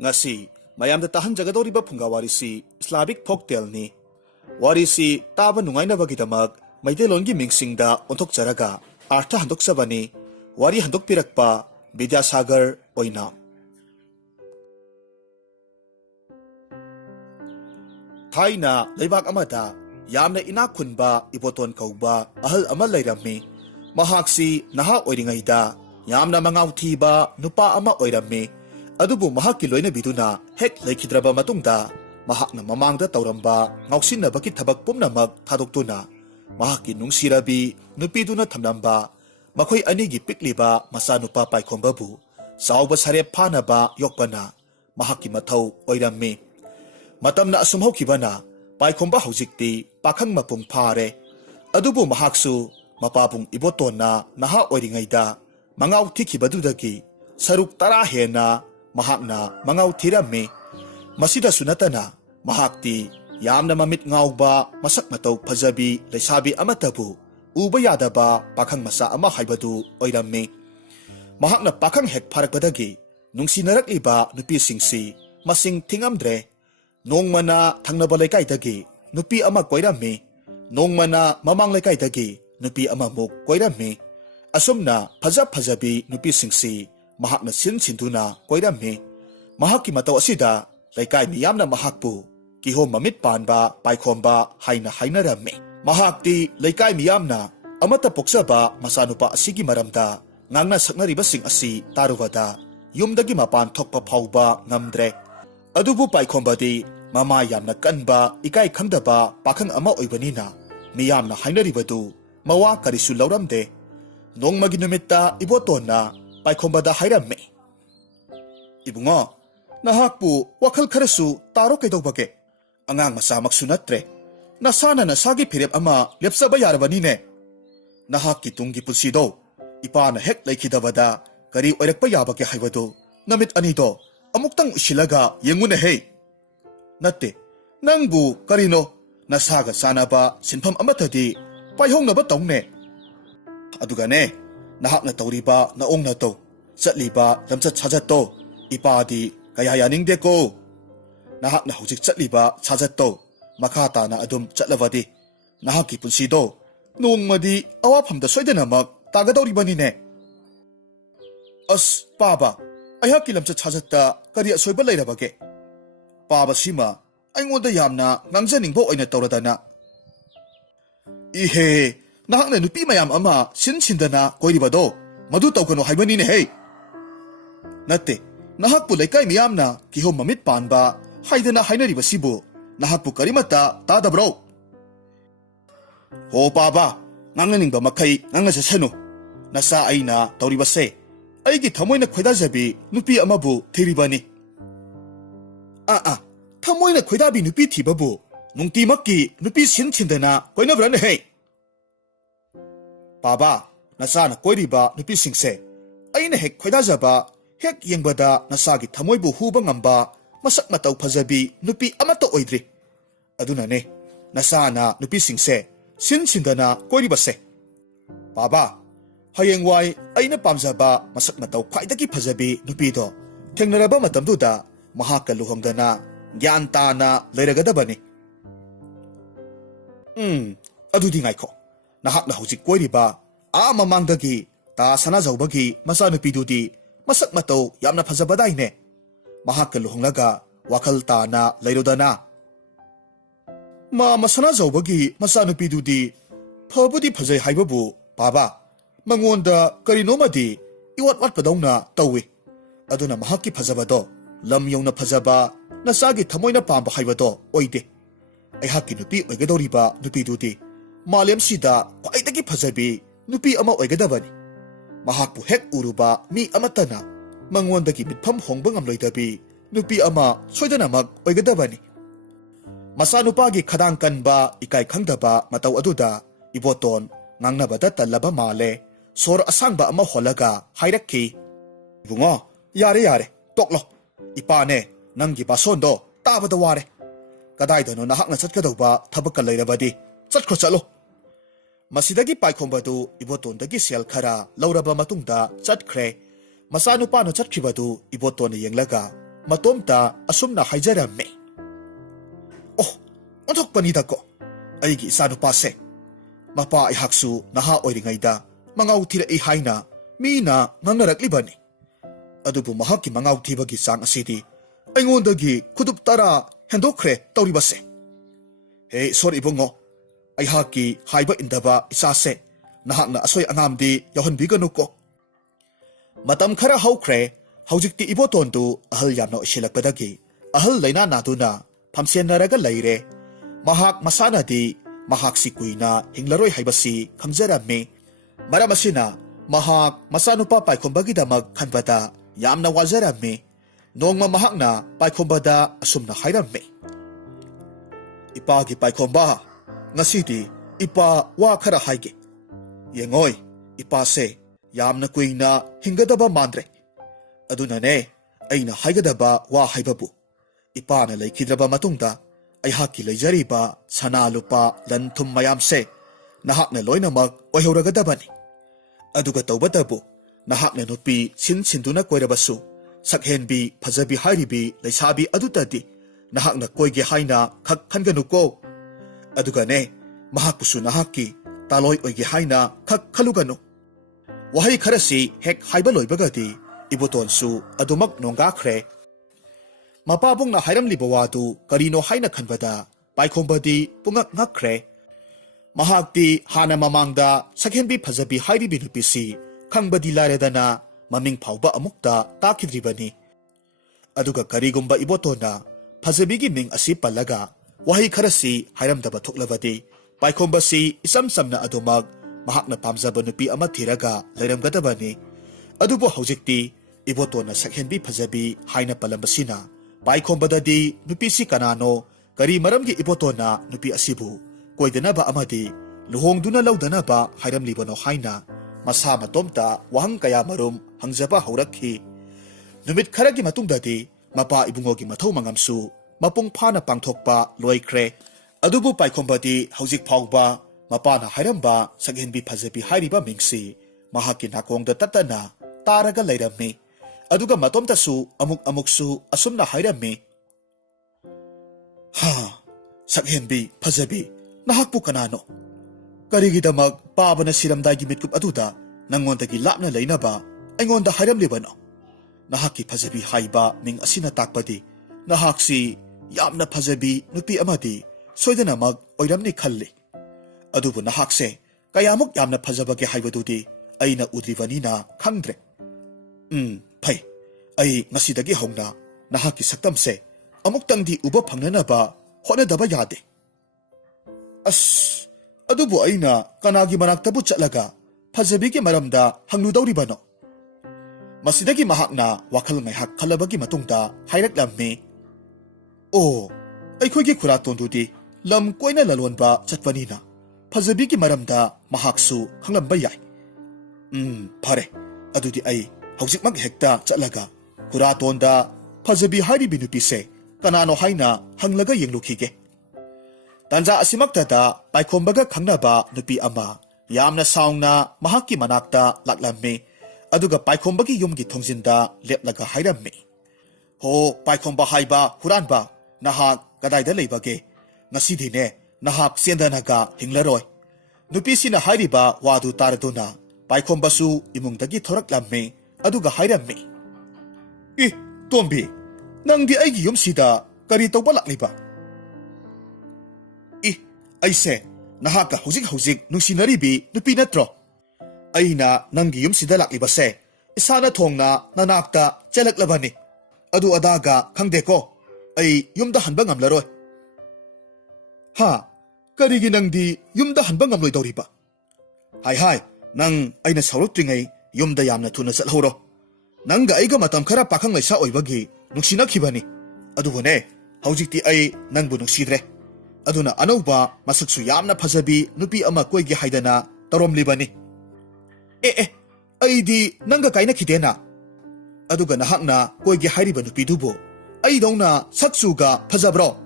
ngasi mayam da tahan jagadori ba phunga warisi Slavic folktale ni warisi taba nungai na bagi damak maitelon gi mingsing da onthok charaga artha handok sabani wari handok pirakpa Vidyasagar oina thaina leibak amada yamna ina khunba iboton kauba ahal ama leirammi mahaksi naha oiringai da yamna mangau thiba nupa ama oirammi adubu mahakki loina biduna hek leikidraba matungda mahakna mamangda tauramba ngausinnabaki thabak pumnamak thadoktuna mahakki nungsirabi nupiduna thamnamba makhoi anigi pikliba masa nupa paikhombabu sauba sare phanaba yokpana mahakki mathau oirammi matamna asum hokibana paikhomba hojikti pakhang mapung phare adubu mahaksu mapabung ibotonna naha oiringaida mangau thikhibadudagi saruk tara hena mahakna mangau thirammi masida sunatana mahakti yamna mamit ngauba masak matau phajabi leisabi amatabu uba yadaba pakhang masa ama haibadu oirammi mahakna pakhang hek pharakpadagi nungsinarакliba nupi singsi masing thingamdre nongmana thangnaba leikaidagi nupi ama koirammi nongmana mamang leikaidagi nupi ama muk koirammi asumna phajabi nupi singsi mahakna sinduna koirammi mahakki matau asida leikai miyamna mahakpu kihom mamit panba paikhomba haina hainarammi mahakti leikai miyamna amata poksaba masanupa asigi maramda ngangna saknariba sing asi tarubada yumdagi mapan thokpa phauba ngamdre adubu paikhombadi mama yamna kanba ikai khangdaba pakhang ama oibanina miyamna hainaribadu mawa karisu lauramde nongmagi numitta ibotonna paikhomba hairammi ibungo nahakpu wakhal kharasu taro kaidobage angang masamaksu natre nasana nasagi phirep ama lepsaba yarbanine nahakki tungi pulsido ipana hek laikidabada kari oirakpa yabake haibadu namit anido amuktang usilaga yengune he natte nangbu karino nasaga sanaba sinpham amatadi paihongnaba taungne adugane nahakna tawriba naongna to chatliba lamchat chajatto ipadi kaya yaningdeko nahakna hojik chatliba chajatto makha tana adum chatlawadi nahakki punsido nongmadi awaphamda soidanamak tagadawribanine as paba ayhakki lamchat chajatta kari asoiba leirabage paba sima aingoda yamna ngangjaningbo oina tawradana ihe nahakna nupi mayam ama sinsindana koiribado madu tawkano haibanine he natte nahakpu leikai miyamna kihom mamit panba haidana hainaribasibu nahakpu karimata tadabro ho paba nganganingba makai ngangasasanu nasa aina tawribase aigi thamoina khoidajabi nupi amabu thiribani thamoina khoidabi nupi thibabu nungtimakki nupi sinchindana koinabrane he paba nasana koiriba nupi singse aina hek khoidajaba hek yengbada nasagi thamoibu huba ngamba masak matau phajabi nupi amata oidri adunane nasana nupi singse sinsindana koiribase paba hayengwai aina pamjaba masak matau khwaidagi phajabi nupido thengnaraba matamduda mahakka luhongdana gyan tana leiragadabani adudi ngaikho nahakna hojik koiriba mamangdagi ta sana jaubagi masa nupidudi masak matau yamna phajabadaine mahakka luhonglaga wakhal tana leirodana masana jaubagi masa nupidudi phabudi phajai haibabu baba mangonda karinomadi iwat wat padawna tawi aduna mahakki phajabado lam yongna phajaba nasagi thamoina pamba haibado oide aihakki nupi oigadoriba nupidudi malem sida khwaidagi phajabi nupi ama oigadabani mahakpu hek uruba mi amatana mangondagi mitpham hongba ngamloidabi nupi ama soidanamak oigadabani masanupagi khadang kanba ikai khangdaba matau aduda iboton ngangnabada tallaba male sor asangba ama holaga hairakki bungo yare toklo ipane nangi basondo tabada ware kadaidano nahakna chatkadauba thabakka leirabadi chatkho chalo masidagi paikhomba iboton dagi sel khara lauraba matungda chatkhre masanu pano chatkhibadu iboton yenglaga matomta asumna haijaramme. Oh, onthokpanidako. Aigi isanupase. Mapa aihaksu naha oiringaida mangaw thirai haina mina ngangnarakliba ni. Adubu mahakki mangaw thibagi sang asidi aingondagi khudup tara hendokre tawribase. Hey, sorry ibungo. Aihakki haiba indaba isase nahakna asoy angamdi yahonbiganu ko. Matam khara haukre haujikti ibotondu ahal yamna isilakpadagi ahal laina naduna phamsiennaraga laire. Mahak masanadi mahak si kuina hinglaroy haibasi khangjarame. Maram asina mahak masanupa paikombagidamag khanbada yamna wajarame. Nongma mahakna paikombada asumna hairame. Ipagi paikomba ngasidi ipa wa khara haige. Yengoy ipa se yamna kuina hingadaba mandre. Adunane aina haigadaba wa haibabu. Ipa na laikidraba matungda aihaki leijariba sana lupa lan thum mayam se nahakna loinamak oihuragadabani. Aduga tawbatabu nahakna nupi sinduna koirabasu sakhenbi phajabi hairibi leisabi adutadi nahakna koige haina khak khanganuko. Aduga ne mahakpusu nahakki taloi oige haina khak khaluganu. Wahai kharasi hek haiba loibagadi ibutonsu adumak nongakre. Mapabong na hairam libawadu karino haina khanbada paikombadi pungak ngakre. Mahakti hana mamangda sakhenbi phajabi hairibi nupisi khangbadi laredana maming phawba amukta takidribani. Aduga karigumba ibotona phajabi ming asi palaga wahi kharasi hairamdaba thoklabadi paikombasi isam samna adumak mahakna pamjaba nupi ama thiraga leiramgadabani. Adubo haujikti ibotona sakhenbi phajabi haina palambasina paikombadadi nupisi kanano kari maramgi ibotona nupi asibu koidanaba amadi luhongduna laudanaba hairamlibano haina masa matomta wahang kaya marum hangjaba haurakhi. Numit kharagi matungdadi mapa ibungogi mathau mangamsu mapung phana pangthokpa loikre. Adubu paikombadi haujik phawba mapana hairamba sakhenbi phajabi hairiba mingsi mahaki nakongda tatana taraga leirammi. Aduga matomtasu amuksu asumna hairame. Ha, sakhenbi phajabi nahakpu kanano. Karigidamak pabana siramdagi mitkup aduda nangondagi lapna leinaba aingonda hairamlibano. Nahaki phajabi haiba ming asina takpadi nahaksi yamna phajabi nupi amadi soidanamak oiramni khalli. Adubu nahakse kayamuk yamna phajabagi haibadudi aina udribanina khangdre. Phai ai ngasidagi hongna nahaki saktamse amuktangdi uba phangnanaba honadaba yade. As adubu aina kanagi manaktabu chatlaga phajabigi maramda hangnudawribano. Masidagi mahakna wakhal ngaihak khalabagi matungda hairaklammi. O aikhoigi khuratonduti lam koina lalonba chatpanina phajabigi maramda mahaksu khanglamba yai. Phare adudi ai haujikmak hekta chatlaga khuratonda phajabi hairibi nupise kanano haina hanglaga yenglukhige. Tanja asimaktada paikhombaga khangnaba nupi ama yamna saungna mahakki manakta laklamme. Aduga paikhomba yumgi thongzinda leplaga hairammi. Ho paikhomba haiba huranba nahak kadaida leibage ngasidine nahak sendanaga hinglaroi. Nupisina hairiba wadu taraduna paikhombasu imungdagi thoraklamme aduga hairammi. Tombi nangdi aigi yumsida kari tawba lakliba. Aise nahaka hujik nungsinaribi nupi natro. Aina nangi yumsida laklibase isana thongna nanakta chalaklabani. Adu adaga khangdeko ai yumda hanba ngamlaroi. Ha karigi nangdi yumda hanba ngamloi dawriba. Hai nang aina saurutringai yumda yamna thuna chalhoro. Nangga aiga matam khara pakhang laisa oibagi nungsinakibani. Adubone haujikti ai nangbu nungsidre. Aduna anauba masaksu yamna phajabi nupi ama koigi haidana taromlibani. Aidi nangga kaina khidena. Aduga nahakna koigi hairiba nupi dubo aidongna saksuga phajabro.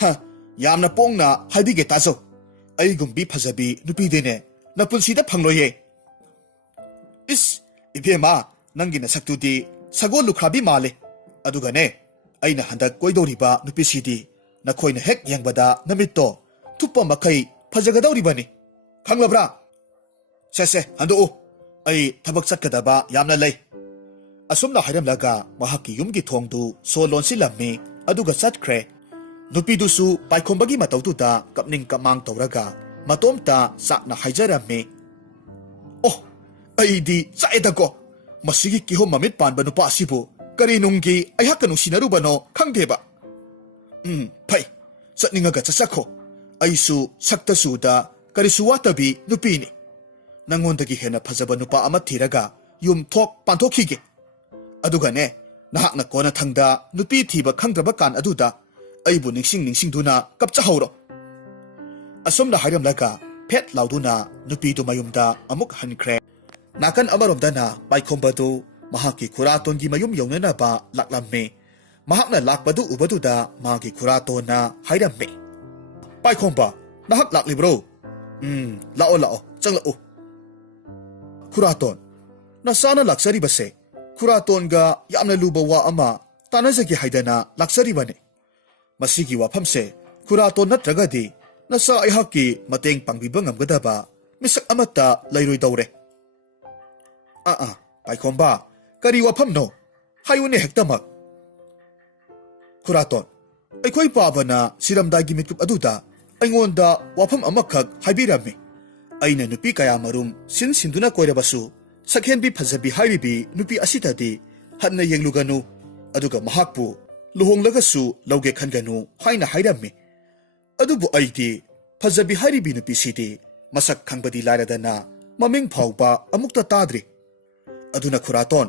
Ha yamna pongna haibige tazo. Aigumbi phajabi nupi dene napunsida phangloye. Is ibema nangina saktudi sagol lukhrabi male. ꯑꯗꯨꯒꯅꯦ ꯑꯩꯅ ꯍꯟꯗꯛ ꯀꯣꯏꯗꯧꯔꯤꯕ ꯅꯨꯄꯤꯁꯤꯗꯤ ꯅꯈꯣꯏꯅ ꯍꯦꯛ ꯌꯦꯡꯕꯗ ꯅꯃꯤꯠꯇꯣ ꯊꯨꯞꯄ ꯃꯈꯩ ꯐꯖꯒꯗꯧꯔꯤꯕꯅꯤ ꯈꯪꯂꯕ꯭ꯔꯥ ꯁꯦ ꯍꯟꯗꯣꯛꯎ ꯑꯩ ꯊꯕꯛ ꯆꯠꯀꯗꯕ ꯌꯥꯝꯅ ꯂꯩ ꯑꯁꯨꯝꯅ ꯍꯥꯏꯔꯝꯂꯒ ꯃꯍꯥꯛꯀꯤ ꯌꯨꯝꯒꯤ ꯊꯣꯡꯗꯨ ꯁꯣ ꯂꯣꯟꯁꯤꯜꯂꯝꯃꯤ ꯑꯗꯨꯒ ꯆꯠꯈ꯭ꯔꯦ ꯅꯨꯄꯤꯗꯨꯁꯨ ꯄꯥꯏꯈꯣꯝꯕꯒꯤ ꯃꯇꯧꯗꯨꯗ ꯀꯞꯅꯤꯡ ꯀꯞꯃꯥꯡ ꯇꯧꯔꯒ ꯃꯇꯣꯝꯇ ꯆꯥꯛꯅ ꯍꯥꯏꯖꯔꯝꯃꯤ ꯑꯣ ꯑꯩꯗꯤ ꯆꯥꯛꯑꯦꯗꯀꯣ ꯃꯁꯤꯒꯤ ꯀꯤꯍꯣꯝ ꯃꯃꯤꯠ ꯄꯥꯟꯕ ꯅꯨꯄꯥ ꯑꯁꯤꯕꯨ ꯀꯔꯤ ꯅꯨꯡꯒꯤ ꯑꯩꯍꯥꯛꯀ ꯅꯨꯡꯁꯤꯅꯔꯨꯕꯅꯣ ꯈꯪꯗꯦꯕ ꯐꯩ ꯆꯠꯅꯤꯡꯉꯒ ꯆꯠꯆꯈꯣ ꯑꯩꯁꯨ ꯁꯛꯇꯁꯨꯗ ꯀꯔꯤꯁꯨ ꯋꯥꯠꯇꯕꯤ ꯅꯨꯄꯤꯅꯤ ꯅꯪꯉꯣꯟꯗꯒꯤ ꯍꯦꯟꯅ ꯐꯖꯕ ꯅꯨꯄꯥ ꯑꯃ ꯊꯤꯔꯒ ꯌꯨꯝ ꯊꯣꯛ ꯄꯥꯟꯊꯣꯛꯈꯤꯒꯦ ꯑꯗꯨꯒꯅꯦ ꯅꯍꯥꯛꯅ ꯀꯣꯟꯅꯊꯪꯗ ꯅꯨꯄꯤ ꯊꯤꯕ ꯈꯪꯗ꯭ꯔꯕ ꯀꯥꯟ ꯑꯗꯨꯗ ꯑꯩꯕꯨ ꯅꯤꯡꯁꯤꯡꯗꯨꯅ ꯀꯞꯆꯍꯧꯔꯣ ꯑꯁꯨꯝꯅ ꯍꯥꯏꯔꯝꯂꯒ ꯐꯦꯠ ꯂꯥꯎꯗꯨꯅ ꯅꯨꯄꯤꯗꯨ ꯃꯌꯨꯝꯗ ꯑꯃꯨꯛ ꯍꯟꯈ꯭ꯔꯦ ꯅꯥꯀꯟ ꯑꯃꯔꯣꯝꯗꯅ ꯄꯥꯏꯈꯣꯝꯕꯗꯨ ꯃꯍꯥꯛꯀꯤ ꯈꯨꯔꯥꯇꯣꯟꯒꯤ ꯃꯌꯨꯝ ꯌꯧꯅꯅꯕ ꯂꯥꯛꯂꯝꯃꯤ ꯃꯍꯥꯛꯅ ꯂꯥꯛꯄꯗꯨ ꯎꯕꯗꯨꯗ ꯃꯥꯒꯤ ꯈꯨꯔꯥꯇꯣꯟꯅ ꯍꯥꯏꯔꯝꯃꯤ ꯄꯥꯏꯈꯣꯝꯕ ꯅꯍꯥꯛ ꯂꯥꯛꯂꯤꯕ꯭ꯔꯣ ꯂꯥꯛꯑꯣ ꯆꯪꯂꯛꯎ ꯈꯨꯔꯥꯇꯣꯟ ꯅꯆꯥꯅ ꯂꯥꯛꯆꯔꯤꯕꯁꯦ ꯈꯨꯔꯥꯇꯣꯟꯒ ꯌꯥꯝꯅ ꯂꯨꯕ ꯋꯥ ꯑꯃ ꯇꯥꯟꯅꯖꯒꯦ ꯍꯥꯏꯗꯅ ꯂꯥꯛꯆꯔꯤꯕꯅꯤ ꯃꯁꯤꯒꯤ ꯋꯥꯐꯝꯁꯦ ꯈꯨꯔꯥꯇꯣꯟ ꯅꯠꯇ꯭ꯔꯒꯗꯤ ꯅꯆꯥ ꯑꯩꯍꯥꯛꯀꯤ ꯃꯇꯦꯡ ꯄꯥꯡꯕꯤꯕ ꯉꯝꯒꯗꯕ ꯃꯤꯁꯛ ꯑꯃꯠꯇ ꯂꯩꯔꯣꯏꯗꯧꯔꯦ ꯄꯥꯏꯈꯣꯝꯕ ꯀꯔꯤ ꯋꯥꯐꯝꯅꯣ ꯍꯥꯏꯌꯨꯅꯦ ꯍꯦꯛꯇꯃꯛ ꯈꯨꯔꯥꯇꯣꯟ ꯑꯩꯈꯣꯏ ꯄꯥꯕꯅ ꯁꯤꯔꯝꯗꯥꯏꯒꯤ ꯃꯤꯀꯨꯞ ꯑꯗꯨꯗ ꯑꯩꯉꯣꯟꯗ ꯋꯥꯐꯝ ꯑꯃꯈꯛ ꯍꯥꯏꯕꯤꯔꯝꯃꯤ ꯑꯩꯅ ꯅꯨꯄꯤ ꯀꯌꯥꯃꯔꯨꯝ ꯁꯤꯟꯗꯨꯅ ꯀꯣꯏꯔꯕꯁꯨ ꯁꯛꯍꯦꯟꯕꯤ ꯐꯖꯕꯤ ꯍꯥꯏꯔꯤꯕꯤ ꯅꯨꯄꯤ ꯑꯁꯤꯗꯗꯤ ꯍꯟꯅ ꯌꯦꯡꯂꯨꯒꯅꯨ ꯑꯗꯨꯒ ꯃꯍꯥꯛꯄꯨ ꯂꯨꯍꯣꯡꯂꯒꯁꯨ ꯂꯧꯒꯦ ꯈꯟꯒꯅꯨ ꯍꯥꯏꯅ ꯍꯥꯏꯔꯝꯃꯤ ꯑꯗꯨꯕꯨ ꯑꯩꯗꯤ ꯐꯖꯕꯤ ꯍꯥꯏꯔꯤꯕꯤ ꯅꯨꯄꯤꯁꯤꯗꯤ ꯃꯁꯛ ꯈꯪꯕꯗꯤ ꯂꯥꯏꯔꯗꯅ ꯃꯃꯤꯡ ꯐꯥꯎꯕ ꯑꯃꯨꯛꯇ ꯇꯥꯗ꯭ꯔꯤ ꯑꯗꯨꯅ ꯈꯨꯔꯥꯇꯣꯟ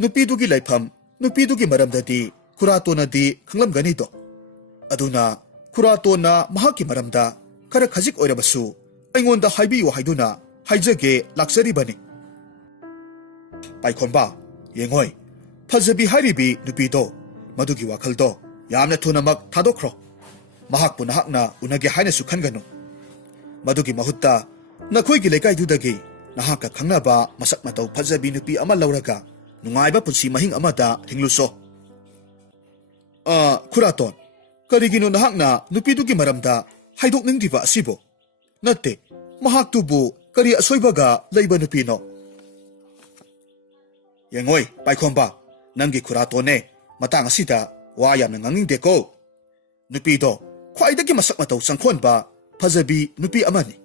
ꯅꯨꯄꯤꯗꯨꯒꯤ ꯂꯩꯐꯝ ꯅꯨꯄꯤꯗꯨꯒꯤ ꯃꯔꯝꯗꯗꯤ ꯈꯨꯔꯥꯇꯣꯟꯅꯗꯤ ꯈꯪꯂꯝꯒꯅꯤꯗꯣ ꯑꯗꯨꯅ ꯈꯨꯔꯥꯇꯣꯟꯅ ꯃꯍꯥꯛꯀꯤ ꯃꯔꯝꯗ ꯈꯔ ꯈꯖꯤꯛ ꯑꯣꯏꯔꯕꯁꯨ ꯑꯩꯉꯣꯟꯗ ꯍꯥꯏꯕꯤꯌꯨ ꯍꯥꯏꯗꯨꯅ ꯍꯥꯏꯖꯒꯦ ꯂꯥꯛꯆꯔꯤꯕꯅꯤ ꯄꯥꯏꯈꯣꯝꯕ ꯌꯦꯡꯉꯣꯏ ꯐꯖꯕꯤ ꯍꯥꯏꯔꯤꯕꯤ ꯅꯨꯄꯤꯗꯣ ꯃꯗꯨꯒꯤ ꯋꯥꯈꯜꯗꯣ ꯌꯥꯝꯅ ꯊꯨꯅꯃꯛ ꯊꯥꯗꯣꯛꯈ꯭ꯔꯣ ꯃꯍꯥꯛꯄꯨ ꯅꯍꯥꯛꯅ ꯎꯅꯒꯦ ꯍꯥꯏꯅꯁꯨ ꯈꯟꯒꯅꯨ ꯃꯗꯨꯒꯤ ꯃꯍꯨꯠꯇ ꯅꯈꯣꯏꯒꯤ ꯂꯩꯀꯥꯏꯗꯨꯗꯒꯤ ꯅꯍꯥꯛꯀ ꯈꯪꯅꯕ ꯃꯁꯛ ꯃꯇꯧ ꯐꯖꯕꯤ ꯅꯨꯄꯤ ꯑꯃ ꯂꯧꯔꯒ ꯅꯨꯡꯉꯥꯏꯕ ꯄꯨꯟꯁꯤ ꯃꯍꯤꯡ ꯑꯃꯗ ꯍꯤꯡꯂꯨꯆꯣ ꯈꯨꯔꯥꯇꯣꯟ ꯀꯔꯤꯒꯤꯅꯣ ꯅꯍꯥꯛꯅ ꯅꯨꯄꯤꯗꯨꯒꯤ ꯃꯔꯝꯗ ꯍꯥꯏꯗꯣꯛꯅꯤꯡꯗ꯭ꯔꯤꯕ ꯑꯁꯤꯕꯨ ꯅꯠꯇꯦ ꯃꯍꯥꯛꯇꯨꯕꯨ ꯀꯔꯤ ꯑꯁꯣꯏꯕꯒ ꯂꯩꯕ ꯅꯨꯄꯤꯅꯣ ꯌꯦꯡꯉꯣꯏ ꯄꯥꯏꯈꯣꯝꯕ ꯅꯪꯒꯤ ꯈꯨꯔꯥꯇꯣꯟꯅꯦ ꯃꯇꯥꯡ ꯑꯁꯤꯗ ꯋꯥ ꯌꯥꯝꯅ ꯉꯥꯡꯅꯤꯡꯗꯦꯀꯣ ꯅꯨꯄꯤꯗꯣ ꯈ꯭ꯋꯥꯏꯗꯒꯤ ꯃꯁꯛ ꯃꯇꯧ ꯆꯪꯈꯣꯟꯕ ꯐꯖꯕꯤ ꯅꯨꯄꯤ ꯑꯃꯅꯤ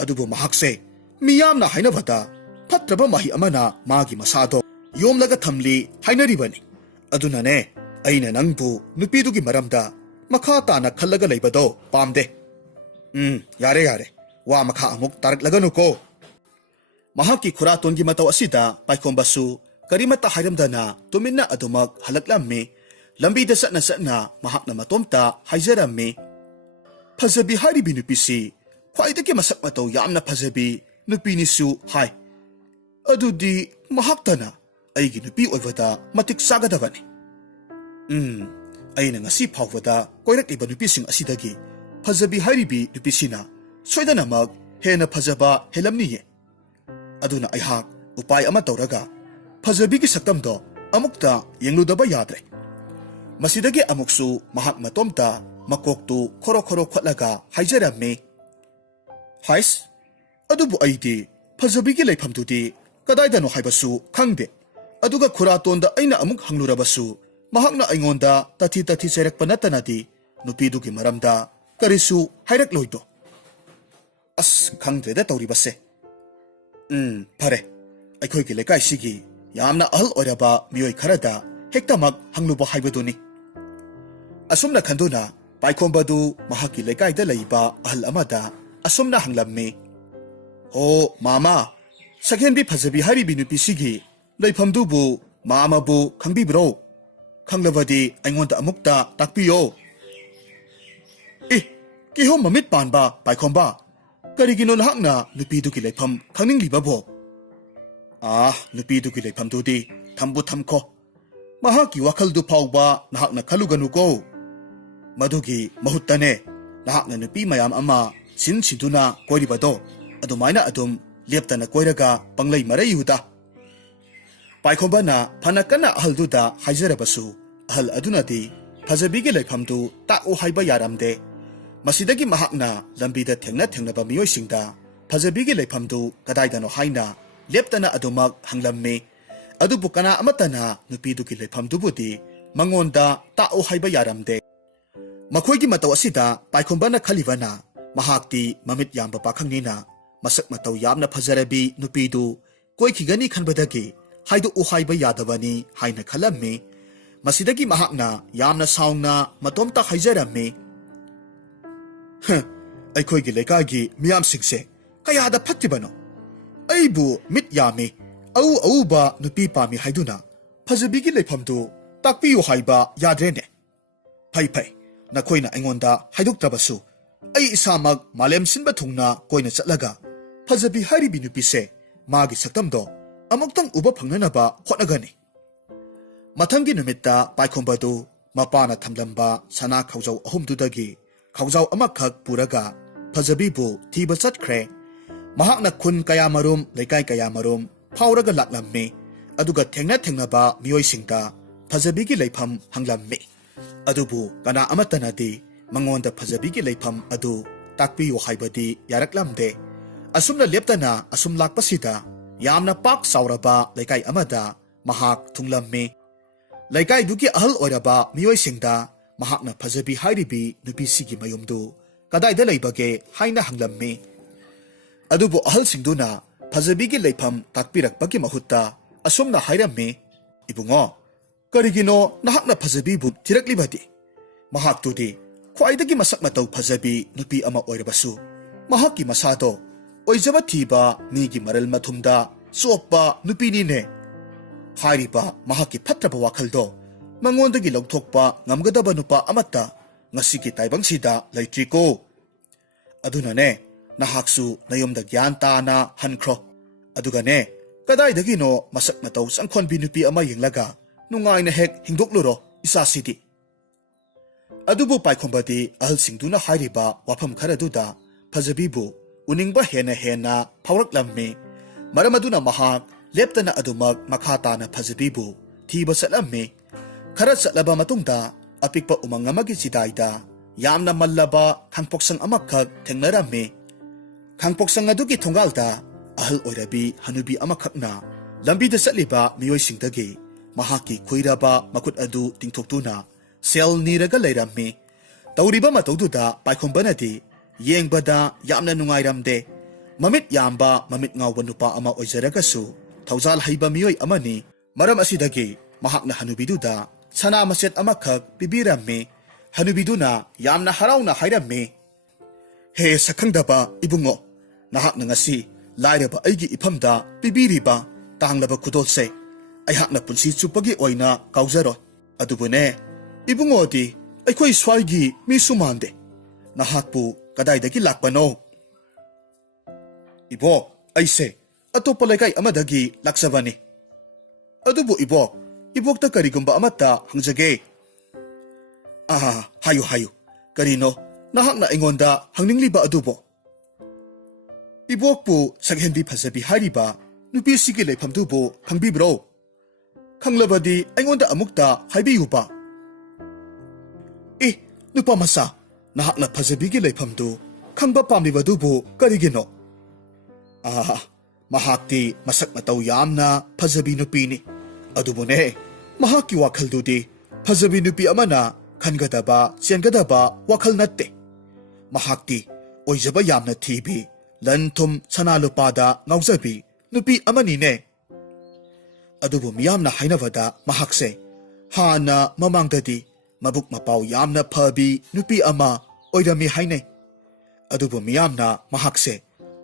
ꯑꯗꯨꯕꯨ ꯃꯍꯥꯛꯁꯦ ꯃꯤꯌꯥꯝꯅ ꯍꯥꯏꯅꯕꯗ ꯐꯠꯇ꯭ꯔꯕ ꯃꯍꯤ ꯑꯃꯅ ꯃꯥꯒꯤ ꯃꯁꯥꯗꯣ ꯌꯣꯝꯂꯒ ꯊꯝꯂꯤ ꯍꯥꯏꯅꯔꯤꯕꯅꯤ ꯑꯗꯨꯅꯅꯦ ꯑꯩꯅ ꯅꯪꯕꯨ ꯅꯨꯄꯤꯗꯨꯒꯤ ꯃꯔꯝꯗ ꯃꯈꯥ ꯇꯥꯅ ꯈꯜꯂꯒ ꯂꯩꯕꯗꯣ ꯄꯥꯝꯗꯦ ꯌꯥꯔꯦ ꯋꯥ ꯃꯈꯥ ꯑꯃꯨꯛ ꯇꯥꯔꯛꯂꯒꯅꯨꯀꯣ ꯃꯍꯥꯛꯀꯤ ꯈꯨꯔꯥꯇꯣꯟꯒꯤ ꯃꯇꯧ ꯑꯁꯤꯗ ꯄꯥꯏꯈꯣꯝꯕꯁꯨ ꯀꯔꯤꯃꯠꯇ ꯍꯥꯏꯔꯝꯗꯅ ꯇꯨꯃꯤꯟꯅ ꯑꯗꯨꯃꯛ ꯍꯜꯂꯛꯂꯝꯃꯤ ꯂꯝꯕꯤꯗ ꯆꯠꯅ ꯃꯍꯥꯛꯅ ꯃꯇꯣꯝꯇ ꯍꯥꯏꯖꯔꯝꯃꯤ ꯐꯖꯕꯤ ꯍꯥꯏꯔꯤꯕꯤ ꯅꯨꯄꯤꯁꯤ ꯈ꯭ꯋꯥꯏꯗꯒꯤ ꯃꯁꯛ ꯃꯇꯧ ꯌꯥꯝꯅ ꯐꯖꯕꯤ ꯅꯨꯄꯤꯅꯤꯁꯨ ꯍꯥꯏ ꯑꯗꯨꯗꯤ ꯃꯍꯥꯛꯇꯅ ꯑꯩꯒꯤ ꯅꯨꯄꯤ ꯑꯣꯏꯕꯗ ꯃꯇꯤꯛ ꯆꯥꯒꯗꯕꯅꯤ ꯑꯩꯅ ꯉꯁꯤ ꯐꯥꯎꯕꯗ ꯀꯣꯏꯔꯛꯂꯤꯕ ꯅꯨꯄꯤꯁꯤꯡ ꯑꯁꯤꯗꯒꯤ ꯐꯖꯕꯤ ꯍꯥꯏꯔꯤꯕꯤ ꯅꯨꯄꯤꯁꯤꯅ ꯁꯣꯏꯗꯅꯃꯛ ꯍꯦꯟꯅ ꯐꯖꯕ ꯍꯦꯜꯂꯝꯅꯤꯌꯦ ꯑꯗꯨꯅ ꯑꯩꯍꯥꯛ ꯎꯄꯥꯏ ꯑꯃ ꯇꯧꯔꯒ ꯐꯖꯕꯤꯒꯤ ꯁꯛꯇꯝꯗꯣ ꯑꯃꯨꯛꯇ ꯌꯦꯡꯂꯨꯗꯕ ꯌꯥꯗ꯭ꯔꯦ ꯃꯁꯤꯗꯒꯤ ꯑꯃꯨꯛꯁꯨ ꯃꯍꯥꯛ ꯃꯇꯣꯝꯇ ꯃꯀꯣꯛꯇꯨ ꯈꯣꯔꯣ ꯈꯣꯠꯂꯒ ꯍꯥꯏꯖꯔꯝꯃꯤ ꯍꯥꯏꯁ ꯑꯗꯨꯕꯨ ꯑꯩꯗꯤ ꯐꯖꯕꯤꯒꯤ ꯂꯩꯐꯝꯗꯨꯗꯤ ꯀꯗꯥꯏꯗꯅꯣ ꯍꯥꯏꯕꯁꯨ ꯈꯪꯗꯦ ꯑꯗꯨꯒ ꯈꯨꯔꯥꯇꯣꯟꯗ ꯑꯩꯅ ꯑꯃꯨꯛ ꯍꯪꯂꯨꯔꯕꯁꯨ ꯃꯍꯥꯛꯅ ꯑꯩꯉꯣꯟꯗ ꯇꯊꯤ ꯆꯩꯔꯛꯄ ꯅꯠꯇꯅꯗꯤ ꯅꯨꯄꯤꯗꯨꯒꯤ ꯃꯔꯝꯗ ꯀꯔꯤꯁꯨ ꯍꯥꯏꯔꯛꯂꯣꯏꯗꯣ ꯑꯁ ꯈꯪꯗ꯭ꯔꯦꯗ ꯇꯧꯔꯤꯕꯁꯦ ꯐꯔꯦ ꯑꯩꯈꯣꯏꯒꯤ ꯂꯩꯀꯥꯏꯁꯤꯒꯤ ꯌꯥꯝꯅ ꯑꯍꯜ ꯑꯣꯏꯔꯕ ꯃꯤꯑꯣꯏ ꯈꯔꯗ ꯍꯦꯛꯇꯃꯛ ꯍꯪꯂꯨꯕ ꯍꯥꯏꯕꯗꯨꯅꯤ ꯑꯁꯨꯝꯅ ꯈꯟꯗꯨꯅ ꯄꯥꯏꯈꯣꯝꯕꯗꯨ ꯃꯍꯥꯛꯀꯤ ꯂꯩꯀꯥꯏꯗ ꯂꯩꯕ ꯑꯍꯜ ꯑꯃꯗ ꯑꯁꯨꯝꯅ ꯍꯪꯂꯝꯃꯤ ꯍꯣ ꯃꯥꯃꯥ ꯁꯛꯍꯦꯟꯕꯤ ꯐꯖꯕꯤ ꯍꯥꯏꯔꯤꯕꯤ ꯅꯨꯄꯤꯁꯤꯒꯤ ꯂꯩꯐꯝꯗꯨꯕꯨ ꯃꯥꯃꯕꯨ ꯈꯪꯕꯤꯕ꯭ꯔꯣ ꯈꯪꯂꯕꯗꯤ ꯑꯩꯉꯣꯟꯗ ꯑꯃꯨꯛꯇ ꯇꯥꯛꯄꯤꯌꯣ ꯀꯤꯍꯣꯝ ꯃꯃꯤꯠ ꯄꯥꯟꯕ ꯄꯥꯏꯈꯣꯝꯕ ꯀꯔꯤꯒꯤꯅꯣ ꯅꯍꯥꯛꯅ ꯅꯨꯄꯤꯗꯨꯒꯤ ꯂꯩꯐꯝ ꯈꯪꯅꯤꯡꯂꯤꯕꯕꯣ ꯅꯨꯄꯤꯗꯨꯒꯤ ꯂꯩꯐꯝꯗꯨꯗꯤ ꯊꯝꯈꯣ ꯃꯍꯥꯛꯀꯤ ꯋꯥꯈꯜꯗꯨ ꯐꯥꯎꯕ ꯅꯍꯥꯛꯅ ꯈꯜꯂꯨꯒꯅꯨꯀꯣ ꯃꯗꯨꯒꯤ ꯃꯍꯨꯠꯇꯅꯦ ꯅꯍꯥꯛꯅ ꯅꯨꯄꯤ ꯃꯌꯥꯝ ꯑꯃ ꯁꯤꯟꯗꯨꯅ ꯀꯣꯏꯔꯤꯕꯗꯣ ꯑꯗꯨꯃꯥꯏꯅ ꯑꯗꯨꯝ ꯂꯦꯞꯇꯅ ꯀꯣꯏꯔꯒ ꯄꯪꯂꯩ ꯃꯔꯩꯌꯨꯗ ꯄꯥꯏꯈꯣꯝꯕꯅ ꯐꯅ ꯀꯟꯅ ꯑꯍꯜꯗꯨꯗ ꯍꯥꯏꯖꯔꯕꯁꯨ ahal adunadi phajabigi leifamdu taku haiba yaramde masidagi mahakna lambida thengna ba miyoi singda phajabigi leifamdu kadaidano haina leptana adumak hanglamme adubu kana amatana nupidugi leifamdubudi mangonda taku haiba yaramde makoigi mataw asida paikhombana khalibana mahakti mamit yamba pakhangnina masak mataw yamna phajarabi nupidu koikhigani khanbadagi haidu uhaiba yadabani haina khalamme masidagi mahakna yamna saungna matomta haijaramme ꯑꯩꯈꯣꯏꯒꯤ ꯂꯩꯀꯥꯏꯒꯤ ꯃꯤꯌꯥꯝꯁꯤꯡꯁꯦ ꯀꯌꯥꯗ ꯐꯠꯇꯤꯕꯅꯣ ꯑꯩꯕꯨ ꯃꯤꯠ ꯌꯥꯝꯃꯤ ꯑꯎꯕ ꯅꯨꯄꯤ ꯄꯥꯝꯃꯤ ꯍꯥꯏꯗꯨꯅ ꯐꯖꯕꯤꯒꯤ ꯂꯩꯐꯝꯗꯨ ꯇꯥꯛꯄꯤꯌꯨ ꯍꯥꯏꯕ ꯌꯥꯗ꯭ꯔꯦꯅꯦ ꯐꯩ ꯅꯈꯣꯏꯅ ꯑꯩꯉꯣꯟꯗ ꯍꯥꯏꯗꯣꯛꯇ꯭ꯔꯕꯁꯨ ꯑꯩ ꯏꯁꯥꯃꯛ ꯃꯥꯂꯦꯝ ꯁꯤꯟꯕ ꯊꯨꯡꯅ ꯀꯣꯏꯅ ꯆꯠꯂꯒ ꯐꯖꯕꯤ ꯍꯥꯏꯔꯤꯕꯤ ꯅꯨꯄꯤꯁꯦ ꯃꯥꯒꯤ ꯁꯛꯇꯝꯗꯣ ꯑꯃꯨꯛꯇꯪ ꯎꯕ ꯐꯪꯅꯅꯕ ꯍꯣꯠꯅꯒꯅꯤ ꯃꯊꯪꯒꯤ ꯅꯨꯃꯤꯠꯇ ꯄꯥꯏꯈꯣꯝꯕꯗꯨ ꯃꯄꯥꯅ ꯊꯝꯂꯝꯕ ꯁꯅꯥ ꯈꯥꯎꯖꯥꯎ ꯑꯍꯨꯝꯗꯨꯗꯒꯤ ꯈꯥꯎꯖꯥꯎ ꯑꯃꯈꯛ ꯄꯨꯔꯒ ꯐꯖꯕꯤꯕꯨ ꯊꯤꯕ ꯆꯠꯈ꯭ꯔꯦ ꯃꯍꯥꯛꯅ ꯈꯨꯟ ꯀꯌꯥꯃꯔꯨꯝ ꯂꯩꯀꯥꯏ ꯀꯌꯥꯃꯔꯨꯝ ꯐꯥꯎꯔꯒ ꯂꯥꯛꯂꯝꯃꯤ ꯑꯗꯨꯒ ꯊꯦꯡꯅꯕ ꯃꯤꯑꯣꯏꯁꯤꯡꯗ ꯐꯖꯕꯤꯒꯤ ꯂꯩꯐꯝ ꯍꯪꯂꯝꯃꯤ ꯑꯗꯨꯕꯨ ꯀꯅꯥ ꯑꯃꯠꯇꯅꯗꯤ ꯃꯉꯣꯟꯗ ꯐꯖꯕꯤꯒꯤ ꯂꯩꯐꯝ ꯑꯗꯨ ꯇꯥꯛꯄꯤꯌꯨ ꯍꯥꯏꯕꯗꯤ ꯌꯥꯔꯛꯂꯝꯗꯦ ꯑꯁꯨꯝꯅ ꯂꯦꯞꯇꯅ ꯑꯁꯨꯝ ꯂꯥꯛꯄꯁꯤꯗ ꯌꯥꯝꯅ ꯄꯥꯛ ꯆꯥꯎꯔꯕ ꯂꯩꯀꯥꯏ ꯑꯃꯗ ꯃꯍꯥꯛ ꯊꯨꯡꯂꯝꯃꯤ ꯂꯩꯀꯥꯏꯗꯨꯒꯤ ꯑꯍꯜ ꯑꯣꯏꯔꯕ ꯃꯤꯑꯣꯏꯁꯤꯡꯗ ꯃꯍꯥꯛꯅ ꯐꯖꯕꯤ ꯍꯥꯏꯔꯤꯕꯤ ꯅꯨꯄꯤꯁꯤꯒꯤ ꯃꯌꯨꯝꯗꯨ ꯀꯗꯥꯏꯗ ꯂꯩꯕꯒꯦ ꯍꯥꯏꯅ ꯍꯪꯂꯝꯃꯤ ꯑꯗꯨꯕꯨ ꯑꯍꯜꯁꯤꯡꯗꯨꯅ ꯐꯖꯕꯤꯒꯤ ꯂꯩꯐꯝ ꯇꯥꯛꯄꯤꯔꯛꯄꯒꯤ ꯃꯍꯨꯠꯇ ꯑꯁꯨꯝꯅ ꯍꯥꯏꯔꯝꯃꯤ ꯏꯕꯨꯡꯉꯣ ꯀꯔꯤꯒꯤꯅꯣ ꯅꯍꯥꯛꯅ ꯐꯖꯕꯤꯕꯨ ꯊꯤꯔꯛꯂꯤꯕꯗꯤ ꯃꯍꯥꯛꯇꯨꯗꯤ ꯈ꯭ꯋꯥꯏꯗꯒꯤ ꯃꯁꯛ ꯃꯇꯧ ꯐꯖꯕꯤ ꯅꯨꯄꯤ ꯑꯃ ꯑꯣꯏꯔꯕꯁꯨ ꯃꯍꯥꯛꯀꯤ ꯃꯁꯥꯗꯣ ꯑꯣꯏꯖꯕ ꯊꯤꯕ ꯃꯤꯒꯤ ꯃꯔꯜ ꯃꯊꯨꯝꯗ ꯆꯣꯞꯄ ꯅꯨꯄꯤꯅꯤꯅꯦ ꯍꯥꯏꯔꯤꯕ ꯃꯍꯥꯛꯀꯤ ꯐꯠꯇ꯭ꯔꯕ ꯋꯥꯈꯜꯗꯣ ꯃꯉꯣꯟꯗꯒꯤ ꯂꯧꯊꯣꯛꯄ ꯉꯝꯒꯗꯕ ꯅꯨꯄꯥ ꯑꯃꯠꯇ ꯉꯁꯤꯒꯤ ꯇꯥꯏꯕꯪꯁꯤꯗ ꯂꯩꯇ꯭ꯔꯤꯀꯣ ꯑꯗꯨꯅꯅꯦ ꯅꯍꯥꯛꯁꯨ ꯅꯌꯨꯝꯗ ꯒ꯭ꯌꯥꯟ ꯇꯥꯅ ꯍꯟꯈ꯭ꯔꯣ ꯑꯗꯨꯒꯅꯦ ꯀꯗꯥꯏꯗꯒꯤꯅꯣ ꯃꯁꯛ ꯃꯇꯧ ꯆꯪꯈꯣꯟꯕꯤ ꯅꯨꯄꯤ ꯑꯃ ꯌꯦꯡꯂꯒ ꯅꯨꯡꯉꯥꯏꯅ ꯍꯦꯛ ꯍꯤꯡꯗꯣꯛꯂꯨꯔꯣ ꯏꯆꯥꯁꯤꯗꯤ ꯑꯗꯨꯕꯨ ꯄꯥꯏꯈꯣꯝꯕꯗꯤ ꯑꯍꯜꯁꯤꯡꯗꯨꯅ ꯍꯥꯏꯔꯤꯕ ꯋꯥꯐꯝ ꯈꯔꯗꯨꯗ ꯐꯖꯕꯤꯕꯨ ꯎꯅꯤꯡꯕ ꯍꯦꯟꯅ ꯐꯥꯎꯔꯛꯂꯝꯃꯤ ꯃꯔꯝ ꯑꯗꯨꯅ ꯃꯍꯥꯛ ꯂꯦꯞꯇꯅ ꯑꯗꯨꯃꯛ ꯃꯈꯥ ꯇꯥꯅ ꯐꯖꯕꯤꯕꯨ ꯊꯤꯕ ꯆꯠꯂꯝꯃꯤ ꯈꯔ ꯆꯠꯂꯕ ꯃꯇꯨꯡꯗ ꯑꯄꯤꯛꯄ ꯎꯃꯪ ꯑꯃꯒꯤ ꯆꯤꯗꯥꯏꯗ ꯌꯥꯝꯅ ꯃꯜꯂꯕ ꯈꯥꯡꯄꯣꯛꯁꯪ ꯑꯃꯈꯛ ꯊꯦꯡꯅꯔꯝꯃꯤ ꯈꯥꯡꯄꯣꯛꯁꯪ ꯑꯗꯨꯒꯤ ꯊꯣꯡꯒꯥꯜꯗ ꯑꯍꯜ ꯑꯣꯏꯔꯕꯤ ꯍꯅꯨꯕꯤ ꯑꯃꯈꯛꯅ ꯂꯝꯕꯤꯗ ꯆꯠꯂꯤꯕ ꯃꯤꯑꯣꯏꯁꯤꯡꯗꯒꯤ ꯃꯍꯥꯛꯀꯤ ꯈꯨꯏꯔꯕ ꯃꯈꯨꯠ ꯑꯗꯨ ꯇꯤꯡꯊꯣꯛꯇꯨꯅ ꯁꯦꯜ ꯅꯤꯔꯒ ꯂꯩꯔꯝꯃꯤ ꯇꯧꯔꯤꯕ ꯃꯇꯧꯗꯨꯗ ꯄꯥꯏꯈꯣꯝꯕꯅꯗꯤ ꯌꯦꯡꯕꯗ ꯌꯥꯝꯅ ꯅꯨꯡꯉꯥꯏꯔꯝꯗꯦ ꯃꯃꯤꯠ ꯌꯥꯝꯕ ꯃꯃꯤꯠ ꯉꯥꯎꯕ ꯅꯨꯄꯥ ꯑꯃ ꯑꯣꯏꯖꯔꯒꯁꯨ ꯊꯧꯖꯥꯜ ꯍꯩꯕ ꯃꯤꯑꯣꯏ ꯑꯃꯅꯤ ꯃꯔꯝ ꯑꯁꯤꯗꯒꯤ ꯃꯍꯥꯛꯅ ꯍꯅꯨꯕꯤꯗꯨꯗ ꯁꯅꯥ ꯃꯆꯦꯠ ꯑꯃꯈꯛ ꯄꯤꯕꯤꯔꯝꯃꯤ ꯍꯅꯨꯕꯤꯗꯨꯅ ꯌꯥꯝꯅ ꯍꯔꯥꯎꯅ ꯍꯥꯏꯔꯝꯃꯤ ꯍꯦ ꯁꯛꯈꯪꯗꯕ ꯏꯕꯨꯡꯉꯣ ꯅꯍꯥꯛꯅ ꯉꯁꯤ ꯂꯥꯏꯔꯕ ꯑꯩꯒꯤ ꯏꯐꯝꯗ ꯄꯤꯕꯤꯔꯤꯕ ꯇꯥꯡꯂꯕ ꯈꯨꯗꯣꯜꯁꯦ ꯑꯩꯍꯥꯛꯅ ꯄꯨꯟꯁꯤ ꯆꯨꯞꯄꯒꯤ ꯑꯣꯏꯅ ꯀꯥꯎꯖꯔꯣꯏ ꯑꯗꯨꯕꯨꯅꯦ ꯏꯕꯨꯡꯉꯣꯗꯤ ꯑꯩꯈꯣꯏ ꯁ꯭ꯋꯥꯏꯒꯤ ꯃꯤꯁꯨ ꯃꯥꯟꯗꯦ ꯅꯍꯥꯛꯄꯨ ꯀꯗꯥꯏꯗꯒꯤ ꯂꯥꯛꯄꯅꯣ ꯏꯕꯣꯛ ꯑꯩꯁꯦ ꯑꯇꯣꯞꯄ ꯂꯩꯀꯥꯏ ꯑꯃꯗꯒꯤ ꯂꯥꯛꯆꯕꯅꯤ ꯑꯗꯨꯕꯨ ꯏꯕꯣꯛꯇ ꯀꯔꯤꯒꯨꯝꯕ ꯑꯃꯠꯇ ꯍꯪꯖꯒꯦ ꯍꯥꯏꯌꯨ ꯀꯔꯤꯅꯣ ꯅꯍꯥꯛꯅ ꯑꯩꯉꯣꯟꯗ ꯍꯪꯅꯤꯡꯂꯤꯕ ꯑꯗꯨꯕꯣ ꯏꯕꯣꯛꯄꯨ ꯁꯛꯍꯦꯟꯕꯤ ꯐꯖꯕꯤ ꯍꯥꯏꯔꯤꯕ ꯅꯨꯄꯤꯁꯤꯒꯤ ꯂꯩꯐꯝꯗꯨꯕꯨ ꯈꯪꯕꯤꯕ꯭ꯔꯣ ꯈꯪꯂꯕꯗꯤ ꯑꯩꯉꯣꯟꯗ ꯑꯃꯨꯛꯇ ꯍꯥꯏꯕꯤꯌꯨꯕ ꯅꯨꯄꯥ ꯃꯆꯥ ꯅꯍꯥꯛꯅ ꯐꯖꯕꯤꯒꯤ ꯂꯩꯐꯝꯗꯨ ꯈꯪꯕ ꯄꯥꯝꯂꯤꯕꯗꯨꯕꯨ ꯀꯔꯤꯒꯤꯅꯣ ꯃꯍꯥꯛꯇꯤ ꯃꯁꯛ ꯃꯇꯧ ꯌꯥꯝꯅ ꯐꯖꯕꯤ ꯅꯨꯄꯤꯅꯤ ꯑꯗꯨꯕꯨꯅꯦ ꯃꯍꯥꯛꯀꯤ ꯋꯥꯈꯜꯗꯨꯗꯤ ꯐꯖꯕꯤ ꯅꯨꯄꯤ ꯑꯃꯅ ꯈꯟꯒꯗꯕ ꯆꯦꯟꯒꯗꯕ ꯋꯥꯈꯜ ꯅꯠꯇꯦ ꯃꯍꯥꯛꯇꯤ ꯑꯣꯏꯖꯕ ꯌꯥꯝꯅ ꯊꯤꯕꯤ ꯂꯟ ꯊꯨꯝ ꯁꯅꯥ ꯂꯨꯄꯥꯗ ꯉꯥꯎꯖꯕꯤ ꯅꯨꯄꯤ ꯑꯃꯅꯤꯅꯦ ꯑꯗꯨꯕꯨ ꯃꯤꯌꯥꯝꯅ ꯍꯥꯏꯅꯕꯗ ꯃꯍꯥꯛꯁꯦ ꯍꯥꯟꯅ ꯃꯃꯥꯡꯗꯗꯤ ꯃꯕꯨꯛ ꯃꯄꯥꯎ ꯌꯥꯝꯅ ꯐꯕꯤ ꯅꯨꯄꯤ ꯑꯃ ꯑꯣꯏꯔꯝꯃꯤ ꯍꯥꯏꯅꯩ ꯑꯗꯨꯕꯨ ꯃꯤꯌꯥꯝꯅ ꯃꯍꯥꯛꯁꯦ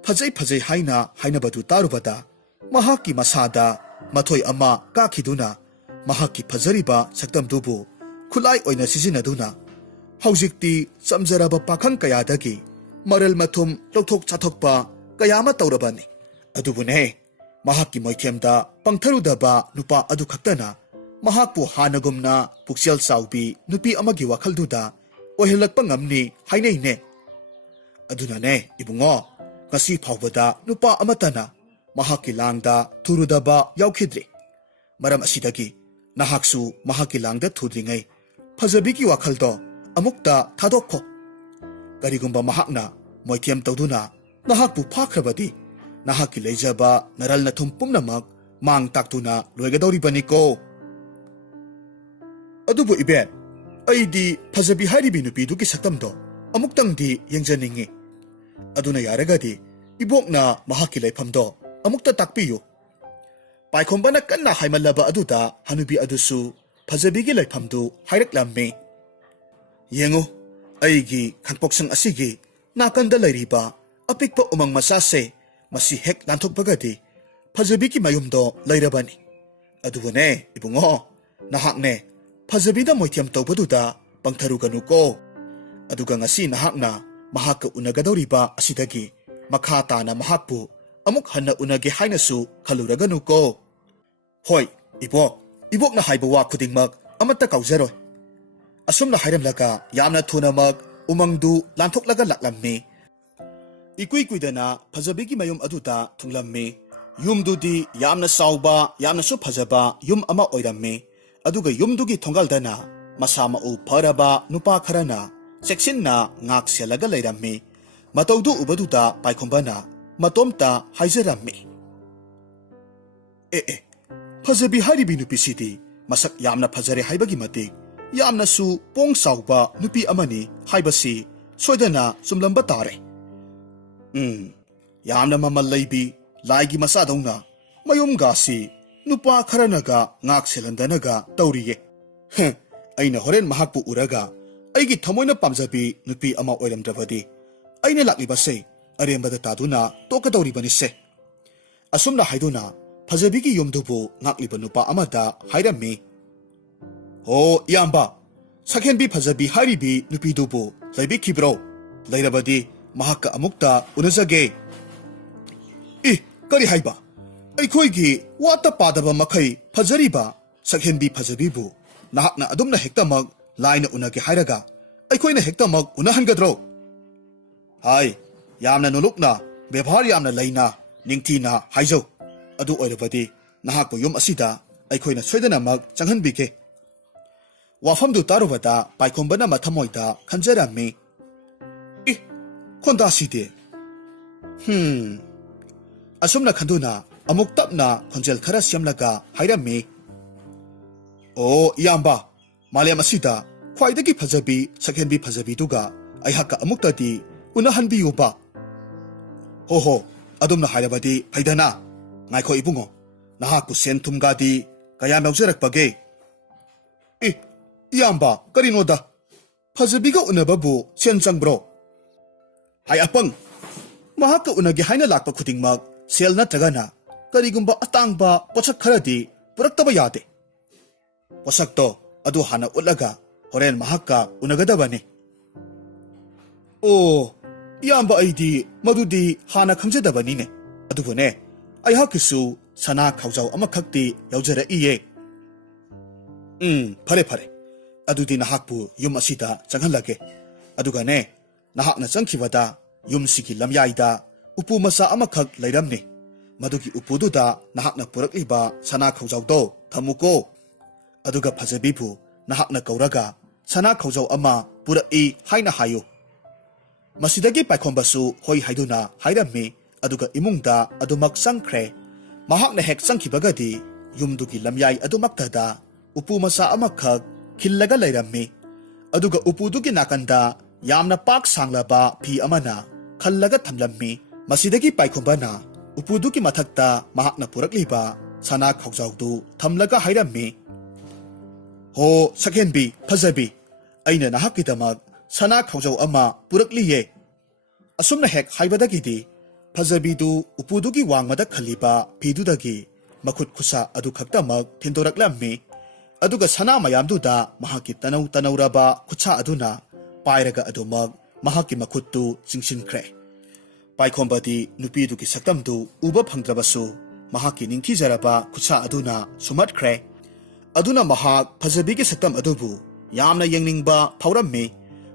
ꯐꯖꯩ ꯍꯥꯏꯅ ꯍꯥꯏꯅꯕꯗꯨ ꯇꯥꯔꯨꯕꯗ ꯃꯍꯥꯛꯀꯤ ꯃꯁꯥꯗ ꯃꯊꯣꯏ ꯑꯃ ꯀꯥꯈꯤꯗꯨꯅ ꯃꯍꯥꯛꯀꯤ ꯐꯖꯔꯤꯕ ꯁꯛꯇꯝꯗꯨꯕꯨ ꯈꯨꯠꯂꯥꯏ ꯑꯣꯏꯅ ꯁꯤꯖꯤꯟꯅꯗꯨꯅ ꯍꯧꯖꯤꯛꯇꯤ ꯆꯝꯖꯔꯕ ꯄꯥꯈꯪ ꯀꯌꯥꯗꯒꯤ ꯃꯔꯜ ꯃꯊꯨꯝ ꯂꯧꯊꯣꯛ ꯆꯥꯊꯣꯛꯄ ꯀꯌꯥ ꯑꯃ ꯇꯧꯔꯕꯅꯤ ꯑꯗꯨꯕꯨꯅꯦ ꯃꯍꯥꯛꯀꯤ ꯃꯣꯏꯊꯦꯝꯗ ꯄꯪꯊꯔꯨꯗꯕ ꯅꯨꯄꯥ ꯑꯗꯨ ꯈꯛꯇꯅ ꯃꯍꯥꯛꯄꯨ ꯍꯥꯟꯅꯒꯨꯝꯅ ꯄꯨꯛꯆꯦꯜ ꯆꯥꯎꯕꯤ ꯅꯨꯄꯤ ꯑꯃꯒꯤ ꯋꯥꯈꯜꯗꯨꯗ ꯑꯣꯏꯍꯜꯂꯛꯄ ꯉꯝꯅꯤ ꯍꯥꯏꯅꯩꯅꯦ ꯑꯗꯨꯅꯅꯦ ꯏꯕꯨꯡꯉꯣ ꯉꯁꯤ ꯐꯥꯎꯕꯗ ꯅꯨꯄꯥ ꯑꯃꯠꯇꯅ ꯃꯍꯥꯛꯀꯤ ꯂꯥꯡꯗ ꯊꯨꯔꯨꯗꯕ ꯌꯥꯎꯈꯤꯗ꯭ꯔꯤ ꯃꯔꯝ ꯑꯁꯤꯗꯒꯤ ꯅꯍꯥꯛꯁꯨ ꯃꯍꯥꯛꯀꯤ ꯂꯥꯡꯗ ꯊꯨꯗ꯭ꯔꯤꯉꯩ ꯐꯖꯕꯤꯒꯤ ꯋꯥꯈꯜꯗꯣ ꯑꯃꯨꯛꯇ ꯊꯥꯗꯣꯛꯈꯣ꯫ ꯀꯔꯤꯒꯨꯝꯕ ꯃꯍꯥꯛꯅ ꯃꯣꯏꯊꯦꯝ ꯇꯧꯗꯨꯅ ꯅꯍꯥꯛꯄꯨ ꯐꯥꯈ꯭ꯔꯕꯗꯤ ꯅꯍꯥꯛꯀꯤ ꯂꯩꯖꯕ ꯅꯔꯜ ꯅꯊꯨꯝ ꯄꯨꯝꯅꯃꯛ ꯃꯥꯡ ꯇꯥꯛꯇꯨꯅ ꯂꯣꯏꯒꯗꯧꯔꯤꯕꯅꯤꯀꯣ꯫ ꯑꯗꯨꯕꯨ ꯏꯕꯦꯟ, ꯑꯩꯗꯤ ꯐꯖꯕꯤ ꯍꯥꯏꯔꯤꯕꯤ ꯅꯨꯄꯤꯗꯨꯒꯤ ꯁꯛꯇꯝꯗꯣ ꯑꯃꯨꯛꯇꯪꯗꯤ ꯌꯦꯡꯖꯅꯤꯡꯉꯤ꯫ ꯑꯗꯨꯅ ꯌꯥꯔꯒꯗꯤ ꯏꯕꯣꯛꯅ ꯃꯍꯥꯛꯀꯤ ꯂꯩꯐꯝꯗꯣ ꯑꯃꯨꯛꯇ ꯇꯥꯛꯄꯤꯌꯨ꯫ ꯄꯥꯏꯈꯣꯝꯕꯅ ꯀꯟꯅ ꯍꯥꯏꯃꯜꯂꯕ ꯑꯗꯨꯗ ꯍꯅꯨꯕꯤ ꯑꯗꯨꯁꯨ ꯐꯖꯕꯤꯒꯤ ꯂꯩꯐꯝꯗꯨ ꯍꯥꯏꯔꯛꯂꯝꯃꯤ꯫ ꯌꯦꯡꯉꯨ, ꯑꯩꯒꯤ ꯈꯪꯄꯣꯛꯁꯪ ꯑꯁꯤꯒꯤ ꯅꯥꯀꯟꯗ ꯂꯩꯔꯤꯕ ꯑꯄꯤꯛꯄ ꯎꯃꯪ ꯃꯆꯥꯁꯦ, ꯃꯁꯤ ꯍꯦꯛ ꯂꯥꯟꯊꯣꯛꯄꯒꯗꯤ ꯐꯖꯕꯤꯒꯤ ꯃꯌꯨꯝꯗꯣ ꯂꯩꯔꯕꯅꯤ꯫ ꯑꯗꯨꯕꯨꯅꯦ ꯏꯕꯨꯡꯉꯣ, ꯅꯍꯥꯛꯅꯦ ꯐꯖꯕꯤꯗ ꯃꯣꯏꯊꯦꯝ ꯇꯧꯕꯗꯨꯗ ꯄꯪꯊꯔꯨꯒꯅꯨꯀꯣ꯫ ꯑꯗꯨꯒ ꯉꯁꯤ ꯅꯍꯥꯛꯅ ꯃꯍꯥꯛꯀ ꯎꯅꯒꯗꯧꯔꯤꯕ ꯑꯁꯤꯗꯒꯤ ꯃꯈꯥ ꯇꯥꯅ ꯃꯍꯥꯛꯄꯨ ꯑꯃꯨꯛ ꯍꯟꯅ ꯎꯅꯒꯦ ꯍꯥꯏꯅꯁꯨ ꯈꯜꯂꯨꯔꯒꯅꯨꯀꯣ꯫ ꯍꯣꯏ ꯏꯕꯣꯛ, ꯏꯕꯣꯛꯅ ꯍꯥꯏꯕ ꯋꯥ ꯈꯨꯗꯤꯡꯃꯛ ꯑꯃꯠꯇ ꯀꯥꯎꯖꯔꯣꯏ꯫ ꯑꯁꯨꯝꯅ ꯍꯥꯏꯔꯝꯂꯒ ꯌꯥꯝꯅ ꯊꯨꯅꯃꯛ ꯎꯃꯪꯗꯨ ꯂꯥꯟꯊꯣꯛꯂꯒ ꯂꯥꯛꯂꯝꯃꯤ꯫ ꯏꯀꯨꯏ ꯀꯨꯏꯗꯅ ꯐꯖꯕꯤꯒꯤ ꯃꯌꯨꯝ ꯑꯗꯨꯗ ꯊꯨꯡꯂꯝꯃꯤ꯫ ꯌꯨꯝꯗꯨꯗꯤ ꯌꯥꯝꯅ ꯆꯥꯎꯕ, ꯌꯥꯝꯅꯁꯨ ꯐꯖꯕ ꯌꯨꯝ ꯑꯃ ꯑꯣꯏꯔꯝꯃꯤ꯫ ꯑꯗꯨꯒ ꯌꯨꯝꯗꯨꯒꯤ ꯊꯣꯡꯒꯥꯜꯗꯅ ꯃꯁꯥ ꯃꯎ ꯐꯔꯕ ꯅꯨꯄꯥ ꯈꯔꯅ ꯆꯦꯛꯁꯤꯟꯅ ꯉꯥꯛ ꯁꯦꯜꯂꯒ ꯂꯩꯔꯝꯃꯤ꯫ ꯃꯇꯧꯗꯨ ꯎꯕꯗꯨꯗ ꯄꯥꯏꯈꯣꯝꯕꯅ ꯃꯇꯣꯝꯇ ꯍꯥꯏꯖꯔꯝꯃꯤ, ꯑꯦ, ꯐꯖꯕꯤ ꯍꯥꯏꯔꯤꯕꯤ ꯅꯨꯄꯤꯁꯤꯗꯤ ꯃꯁꯛ ꯌꯥꯝꯅ ꯐꯖꯔꯦ ꯍꯥꯏꯕꯒꯤ ꯃꯇꯤꯛ ꯌꯥꯝꯅꯁꯨ ꯄꯣꯡ ꯆꯥꯎꯕ ꯅꯨꯄꯤ ꯑꯃꯅꯤ ꯍꯥꯏꯕꯁꯤ ꯁꯣꯏꯗꯅ ꯆꯨꯝꯂꯝꯕ ꯇꯥꯔꯦ꯫ ꯌꯥꯝꯅ ꯃꯃꯜ ꯂꯩꯕꯤ ꯂꯥꯏꯒꯤ ꯃꯆꯥꯗꯧꯅ ꯃꯌꯨꯝꯒꯥꯁꯤ ꯅꯨꯄꯥ ꯈꯔꯅꯒ ꯉꯥꯛ ꯁꯦꯜꯍꯟꯗꯅꯒ ꯇꯧꯔꯤꯌꯦ꯫ ꯑꯩꯅ ꯍꯣꯔꯦꯟ ꯃꯍꯥꯛꯄꯨ ꯎꯔꯒ ꯑꯩꯒꯤ ꯊꯃꯣꯏꯅ ꯄꯥꯝꯖꯕꯤ ꯅꯨꯄꯤ ꯑꯃ ꯑꯣꯏꯔꯝꯗ꯭ꯔꯕꯗꯤ ꯑꯩꯅ ꯂꯥꯛꯂꯤꯕꯁꯦ ꯑꯔꯦꯝꯕꯗ ꯇꯥꯗꯨꯅ ꯇꯣꯛꯀꯗꯧꯔꯤꯕꯅꯤꯁꯦ꯫ ꯑꯁꯨꯝꯅ ꯍꯥꯏꯗꯨꯅ ꯐꯖꯕꯤꯒꯤ ꯌꯨꯝꯗꯨꯕꯨ ꯉꯥꯛꯂꯤꯕ ꯅꯨꯄꯥ ꯑꯃꯗ ꯍꯥꯏꯔꯝꯃꯤ, ꯍꯣ ꯏꯌꯥꯝꯕ, ꯁꯛꯍꯦꯟꯕꯤ ꯐꯖꯕꯤ ꯍꯥꯏꯔꯤꯕꯤ ꯅꯨꯄꯤꯗꯨꯕꯨ ꯂꯩꯕꯤꯈꯤꯕ꯭ꯔꯣ? ꯂꯩꯔꯕꯗꯤ ꯃꯍꯥꯛꯀ ꯑꯃꯨꯛꯇ ꯎꯅꯖꯒꯦ꯫ ꯀꯔꯤ ꯍꯥꯏꯕ? ꯑꯩꯈꯣꯏꯒꯤ ꯋꯥꯠꯇ ꯄꯥꯗꯕ ꯃꯈꯩ ꯐꯖꯔꯤꯕ ꯁꯛꯍꯦꯟꯕꯤ ꯐꯖꯕꯤꯕꯨ ꯅꯍꯥꯛꯅ ꯑꯗꯨꯝꯅ ꯍꯦꯛꯇꯃꯛ ꯂꯥꯏꯅ ꯎꯅꯒꯦ ꯍꯥꯏꯔꯒ ꯑꯩꯈꯣꯏꯅ ꯍꯦꯛꯇꯃꯛ ꯎꯅꯍꯟꯒꯗ꯭ꯔꯣ? ꯍꯥꯏ, ꯌꯥꯝꯅ ꯅꯣꯂꯨꯛꯅ, ꯕꯦꯚꯥꯔ ꯌꯥꯝꯅ ꯂꯩꯅ, ꯅꯤꯡꯊꯤꯅ ꯍꯥꯏꯖꯧ꯫ ꯑꯗꯨ ꯑꯣꯏꯔꯕꯗꯤ ꯅꯍꯥꯛꯄꯨ ꯌꯨꯝ ꯑꯁꯤꯗ ꯑꯩꯈꯣꯏꯅ ꯁꯣꯏꯗꯅꯃꯛ ꯆꯪꯍꯟꯕꯤꯒꯦ꯫ ꯋꯥꯐꯝꯗꯨ ꯇꯥꯔꯨꯕꯗ ꯄꯥꯏꯈꯣꯝꯕꯅ ꯃꯊꯃꯣꯏꯗ ꯈꯟꯖꯔꯝꯃꯤ, ꯈꯣꯟꯗꯥꯁꯤꯗꯤ ꯑꯁꯨꯝꯅ ꯈꯟꯗꯨꯅ ꯑꯃꯨꯛ ꯇꯞꯅ ꯈꯣꯟꯖꯦꯜ ꯈꯔ ꯁꯦꯝꯂꯒ ꯍꯥꯏꯔꯝꯃꯤ, ꯑꯣ ꯏꯌꯥꯝꯕ, ꯃꯥꯂꯦꯝ ꯑꯁꯤꯗ ꯈ꯭ꯋꯥꯏꯗꯒꯤ ꯐꯖꯕꯤ ꯁꯛꯍꯦꯟꯕꯤ ꯐꯖꯕꯤꯗꯨꯒ ꯑꯩꯍꯥꯛꯀ ꯑꯃꯨꯛꯇꯗꯤ ꯎꯅꯍꯟꯕꯤꯌꯨꯕ꯫ ꯍꯣ, ꯑꯗꯨꯝꯅ ꯍꯥꯏꯔꯕꯗꯤ ꯐꯩꯗꯅ꯫ ꯉꯥꯏꯈꯣ ꯏꯕꯨꯡꯉꯣ, ꯅꯍꯥꯛꯄꯨ ꯁꯦꯟ ꯊꯨꯝꯒꯥꯗꯤ ꯀꯌꯥꯝ ꯌꯥꯎꯖꯔꯛꯄꯒꯦ? ꯏꯌꯥꯝꯕ, ꯀꯔꯤꯅꯣꯗ, ꯐꯖꯕꯤꯒ ꯎꯅꯕꯕꯨ ꯁꯦꯟ ꯆꯪꯕ꯭ꯔꯣ? ꯍꯥꯏ ꯑꯄꯪ, ꯃꯍꯥꯛꯀ ꯎꯅꯒꯦ ꯍꯥꯏꯅ ꯂꯥꯛꯄ ꯈꯨꯗꯤꯡꯃꯛ ꯁꯦꯜ ꯅꯠꯇ꯭ꯔꯒꯅ ꯀꯔꯤꯒꯨꯝꯕ ꯑꯇꯥꯡꯕ ꯄꯣꯠꯁꯛ ꯈꯔꯗꯤ ꯄꯨꯔꯛꯇꯕ ꯌꯥꯗꯦ꯫ ꯄꯣꯠꯁꯛꯇꯣ ꯑꯗꯨ ꯍꯥꯟꯅ ꯎꯠꯂꯒ ꯍꯣꯔꯦꯟ ꯃꯍꯥꯛꯀ ꯎꯅꯒꯗꯕꯅꯤ꯫ ꯑꯣ ꯏꯌꯥꯝꯕ, ꯑꯩꯗꯤ ꯃꯗꯨꯗꯤ ꯍꯥꯟꯅ ꯈꯪꯖꯗꯕꯅꯤꯅꯦ꯫ ꯑꯗꯨꯕꯨꯅꯦ, ꯑꯩꯍꯥꯛꯀꯤꯁꯨ ꯁꯅꯥ ꯈꯥꯎꯖꯥꯎ ꯑꯃꯈꯛꯇꯤ ꯌꯥꯎꯖꯔꯛꯏꯌꯦ꯫ ꯐꯔꯦ, ꯑꯗꯨꯗꯤ ꯅꯍꯥꯛꯄꯨ ꯌꯨꯝ ꯑꯁꯤꯗ ꯆꯪꯍꯜꯂꯒꯦ꯫ ꯑꯗꯨꯒꯅꯦ, ꯅꯍꯥꯛꯅ ꯆꯪꯈꯤꯕꯗ ꯌꯨꯝꯁꯤꯒꯤ ꯂꯝꯌꯥꯏꯗ ꯎꯄꯨ ꯃꯆꯥ ꯑꯃꯈꯛ ꯂꯩꯔꯝꯅꯤ꯫ ꯃꯗꯨꯒꯤ ꯎꯄꯨꯗꯨꯗ ꯅꯍꯥꯛꯅ ꯄꯨꯔꯛꯂꯤꯕ ꯁꯅꯥ ꯈꯥꯎꯖꯥꯎꯗꯣ ꯊꯝꯃꯨꯀꯣ꯫ ꯑꯗꯨꯒ ꯐꯖꯕꯤꯕꯨ ꯅꯍꯥꯛꯅ ꯀꯧꯔꯒ ꯁꯅꯥ ꯈꯥꯎꯖꯥꯎ ꯑꯃ ꯄꯨꯔꯛꯏ ꯍꯥꯏꯅ ꯍꯥꯏꯌꯨ꯫ ꯃꯁꯤꯗꯒꯤ ꯄꯥꯏꯈꯣꯝꯕꯁꯨ ꯍꯣꯏ ꯍꯥꯏꯗꯨꯅ ꯍꯥꯏꯔꯝꯃꯤ꯫ ꯑꯗꯨꯒ ꯏꯃꯨꯡꯗ ꯑꯗꯨꯃꯛ ꯆꯪꯈ꯭ꯔꯦ꯫ ꯃꯍꯥꯛꯅ ꯍꯦꯛ ꯆꯪꯈꯤꯕꯒꯗꯤ ꯌꯨꯝꯗꯨꯒꯤ ꯂꯝꯌꯥꯏ ꯑꯗꯨꯃꯛꯇꯗ ꯎꯄꯨ ꯃꯆꯥ ꯑꯃꯈꯛ ꯈꯤꯜꯂꯒ ꯂꯩꯔꯝꯃꯤ꯫ ꯑꯗꯨꯒ ꯎꯄꯨꯗꯨꯒꯤ ナꯀꯟꯗ ꯌꯥꯝꯅ ꯄꯥꯛ ꯁꯥꯡꯂꯕ ꯐꯤ ꯑꯃꯅ ꯈꯜꯂꯒ ꯊꯝꯂꯝꯃꯤ꯫ ꯃꯁꯤꯗꯒꯤ ꯄꯥꯏꯈꯣꯝꯕꯅ ꯎꯄꯨꯗꯨꯒꯤ ꯃꯊꯛꯇ ꯃꯍꯥꯛꯅ ꯄꯨꯔꯛꯂꯤꯕ ꯁꯅꯥ ꯈꯥꯎꯖꯥꯎꯗꯨ ꯊꯝꯂꯒ ꯍꯥꯏꯔꯝꯃꯤ, ꯍꯣ ꯁꯛꯍꯦꯟꯕꯤ ꯐꯖꯕꯤ, ꯑꯩꯅ ꯅꯍꯥꯛꯀꯤꯗꯃꯛ ꯁꯅꯥ ꯈꯥꯎꯖꯥꯎ ꯑꯃ ꯄꯨꯔꯛꯂꯤꯌꯦ꯫ ꯑꯁꯨꯝꯅ ꯍꯦꯛ ꯍꯥꯏꯕꯗꯒꯤꯗꯤ ꯐꯖꯕꯤꯗꯨ ꯎꯄꯨꯗꯨꯒꯤ ꯋꯥꯡꯃꯗ ꯈꯜꯂꯤꯕ ꯐꯤꯗꯨꯗꯒꯤ ꯃꯈꯨꯠ ꯈꯨꯠꯁꯥ ꯑꯗꯨ ꯈꯛꯇꯃꯛ ꯊꯤꯟꯗꯣꯔꯛꯂꯝꯃꯤ꯫ ꯑꯗꯨꯒ ꯁꯅꯥ ꯃꯌꯥꯝꯗꯨꯗ ꯃꯍꯥꯛꯀꯤ ꯇꯅꯧ ꯇꯅꯧꯔꯕ ꯈꯨꯠꯁꯥ ꯑꯗꯨꯅ ꯄꯥꯏꯔꯒ ꯑꯗꯨꯃꯛ ꯃꯍꯥꯛꯀꯤ ꯃꯈꯨꯠꯇꯨ ꯆꯤꯡꯁꯤꯟꯈ꯭ꯔꯦ꯫ ꯄꯥꯏꯈꯣꯝꯕꯗꯤ ꯅꯨꯄꯤꯗꯨꯒꯤ ꯁꯛꯇꯝꯗꯨ ꯎꯕ ꯐꯪꯗ꯭ꯔꯕꯁꯨ ꯃꯍꯥꯛꯀꯤ ꯅꯤꯡꯊꯤꯖꯔꯕ ꯈꯨꯠꯁꯥ ꯑꯗꯨꯅ ꯁꯨꯝꯍꯠꯈ꯭ꯔꯦ꯫ ꯑꯗꯨꯅ ꯃꯍꯥꯛ ꯐꯖꯕꯤꯒꯤ ꯁꯛꯇꯝ ꯑꯗꯨꯕꯨ ꯌꯥꯝꯅ ꯌꯦꯡꯅꯤꯡꯕ ꯐꯥꯎꯔꯝꯃꯤ꯫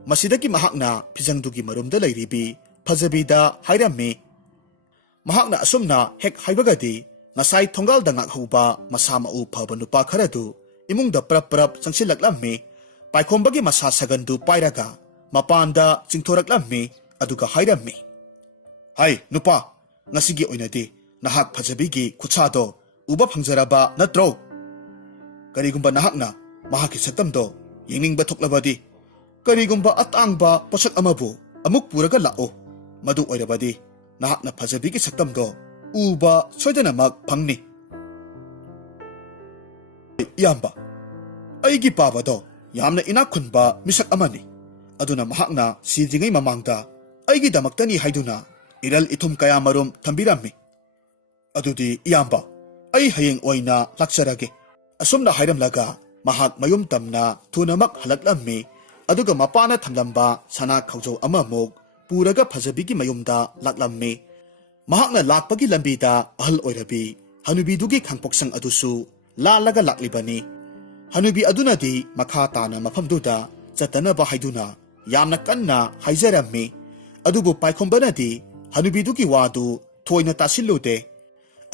ꯃꯁꯤꯗꯒꯤ ꯃꯍꯥꯛꯅ ꯐꯤꯖꯪꯗꯨꯒꯤ ꯃꯔꯨꯝꯗ ꯂꯩꯔꯤꯕꯤ ꯐꯖꯕꯤꯗ ꯍꯥꯏꯔꯝꯃꯤ꯫ ꯃꯍꯥꯛꯅ ꯑꯁꯨꯝꯅ ꯍꯦꯛ ꯍꯥꯏꯕꯒꯗꯤ ꯉꯁꯥꯏ ꯊꯣꯡꯒꯥꯜꯗ ꯉꯥꯛꯍꯧꯕ ꯃꯁꯥ ꯃꯎ ꯐꯕ ꯅꯨꯄꯥ ꯈꯔꯗꯨ imungda prap changsilaklammi paikombagi masa sagandu pairaga mapanda chingthoraklammi aduga hairammi hai nupa ngasigi oinadi nahak phajabigi khuchado uba phangjaraba natro karigumba nahakna mahaki saktamdo yengingba thoklabadi karigumba atangba posak amabu amuk puraga lao madu oirabadi nahakna phajabigi saktamdo uba soidanamak phangni iyamba aigi pabado yamna ina khunba misak amani aduna mahakna sidringai mamangda aigi damaktani haiduna iral ithum kaya marum thambirammi adudi iyamba ai hayeng oina lakcharage asumna hairamlaga mahak mayum tamna thunamak halaklammi aduga mapana thamlamba sana khawjo amamuk puraga phajabigi mayumda laklammi mahakna lakpagi lambida ahal oirabi hanubidugi khangpoksang adusu lalaga laklibani hanubi adunadi makha tana mafamduda chatanaba haiduna yamna kanna haijarammi adubu paikhombanadi hanubidugi wadu thoina tasillude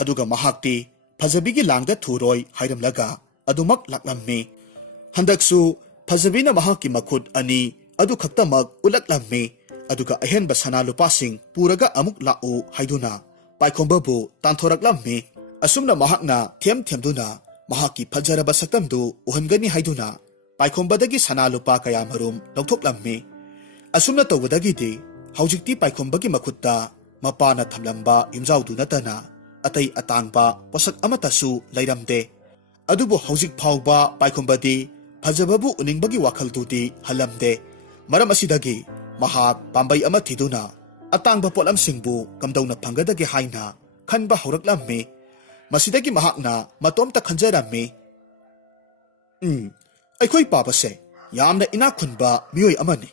aduga mahakti phajabigi langda thuroi hairamlaga adumak laklammi handaksu phajabina mahakki makhut ani adu khaktamak ulaklammi aduga ahenba sana lupasing puraga amuk lau haiduna paikhombabu tanthoraklammi asumna mahakna themduna mahakki phajaraba saktamdu uhangani haiduna paikhombadagi sana lupa kaya marum lawthoklammi asumna tawbadagidi haujikti paikhomba makhutta mapana thamlamba yumjaudu natana atai atangba posak amatasu lairamde adubu haujik phawba paikhomba phajababu uningbagi wakhaltudi halamde maram asidagi mahak pambai ama thiduna atangba polamsingbu kamdauna phangadagi haina khanba hauraklammi masidagi mahakna matomta khanjarammi aikhoi papase yamna ina khunba miyoi amani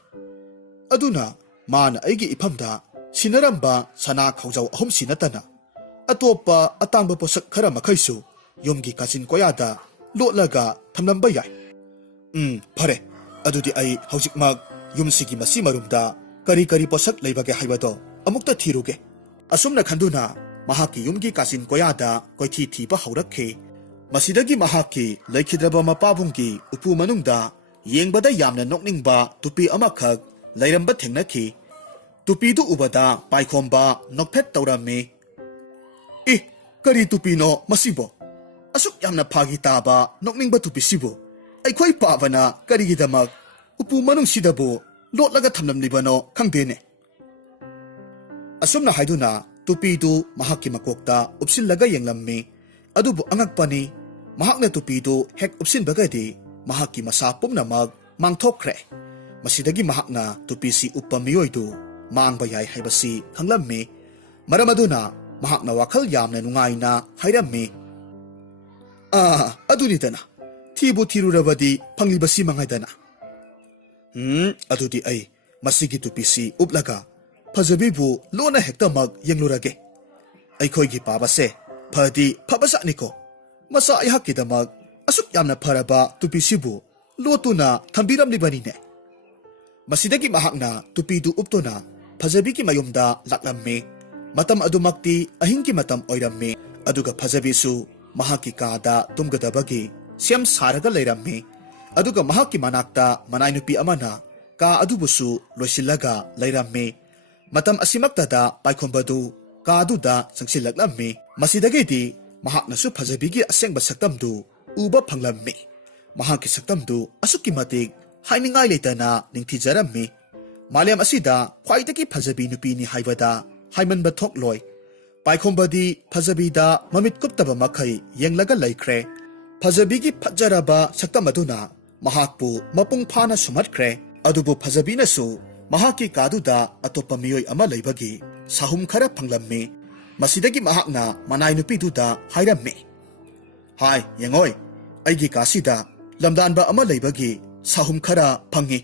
aduna mana aigi iphamda sinaramba sana khawjau ahum sinatana atopa atangba posak khara makhaisu yomgi kachin koyada lotlaga thamlamba yai phare adudi ai haujikmak yumsigi masi marumda kari posak leibage haibado amukta thiruge asumna khanduna mahaki yumgi kachin koyada koithi thiba haurakhe masidagi mahaki laikhidraba mapabunggi upu manungda yengbada yamna nokningba tupi amakhak lairamba thengnakhi tupidu ubada paikhomba nokphet tawrammi kari tupino masibo asuk yamna phagi taba nokningba tupisibo aikhoi pabana karigidamak upu manung sidabu lotlaga thamlamlibano khangdene asumna haiduna tupidu mahakki makokta upsillaga yenglammi adubu angakpani mahakna tupidu hek upsinbagadi mahakki masa pumnamak mangthokre masidagi mahakna tupisi uppamiyoidu mangba yai haibasi khanglammi maramaduna mahakna wakhal yamna nungaina hairammi adunidana thibu thirurabadi phanglibasi mangaidana adudi ai masigi tupisi uplaga phajabibu lona hektamak yenglurage aikhoigi pabase phadi phabasakniko masa aihakidamak asuk yamna pharaba tupisibu lotuna thambiramlibanine masidagi mahakna tupidu uptona phajabigi mayumda laklammi matam adumakti ahingki matam oirammi aduga phajabisu mahaki kada tumgadabagi siam saraga leirammi aduga mahaki manakta manainupi amana ka adubusu loisillaga leirammi matam asimaktada paikhomba ka aduda sangsilaklammi masidagidi mahaknasu phajabigi asengba saktamdu uba phanglammi mahaki saktamdu asuki matik hainingai leitana ningthijarammi malem asida khwaidagi phajabi nupini haibada haimanba thokloi paikhomba phajabida mamit kuptaba makhai yenglaga laikre phajabigi phajaraba saktam aduna mahakpu mapung phana sumatkre adubu phajabina su mahaki kaduda atopa miyoi ama leibagi sahum khara phanglammi masidagi mahakna manai nupi duda hairammi hai yengoi aigi kasida lamdanba ama leibagi sahum khara phangi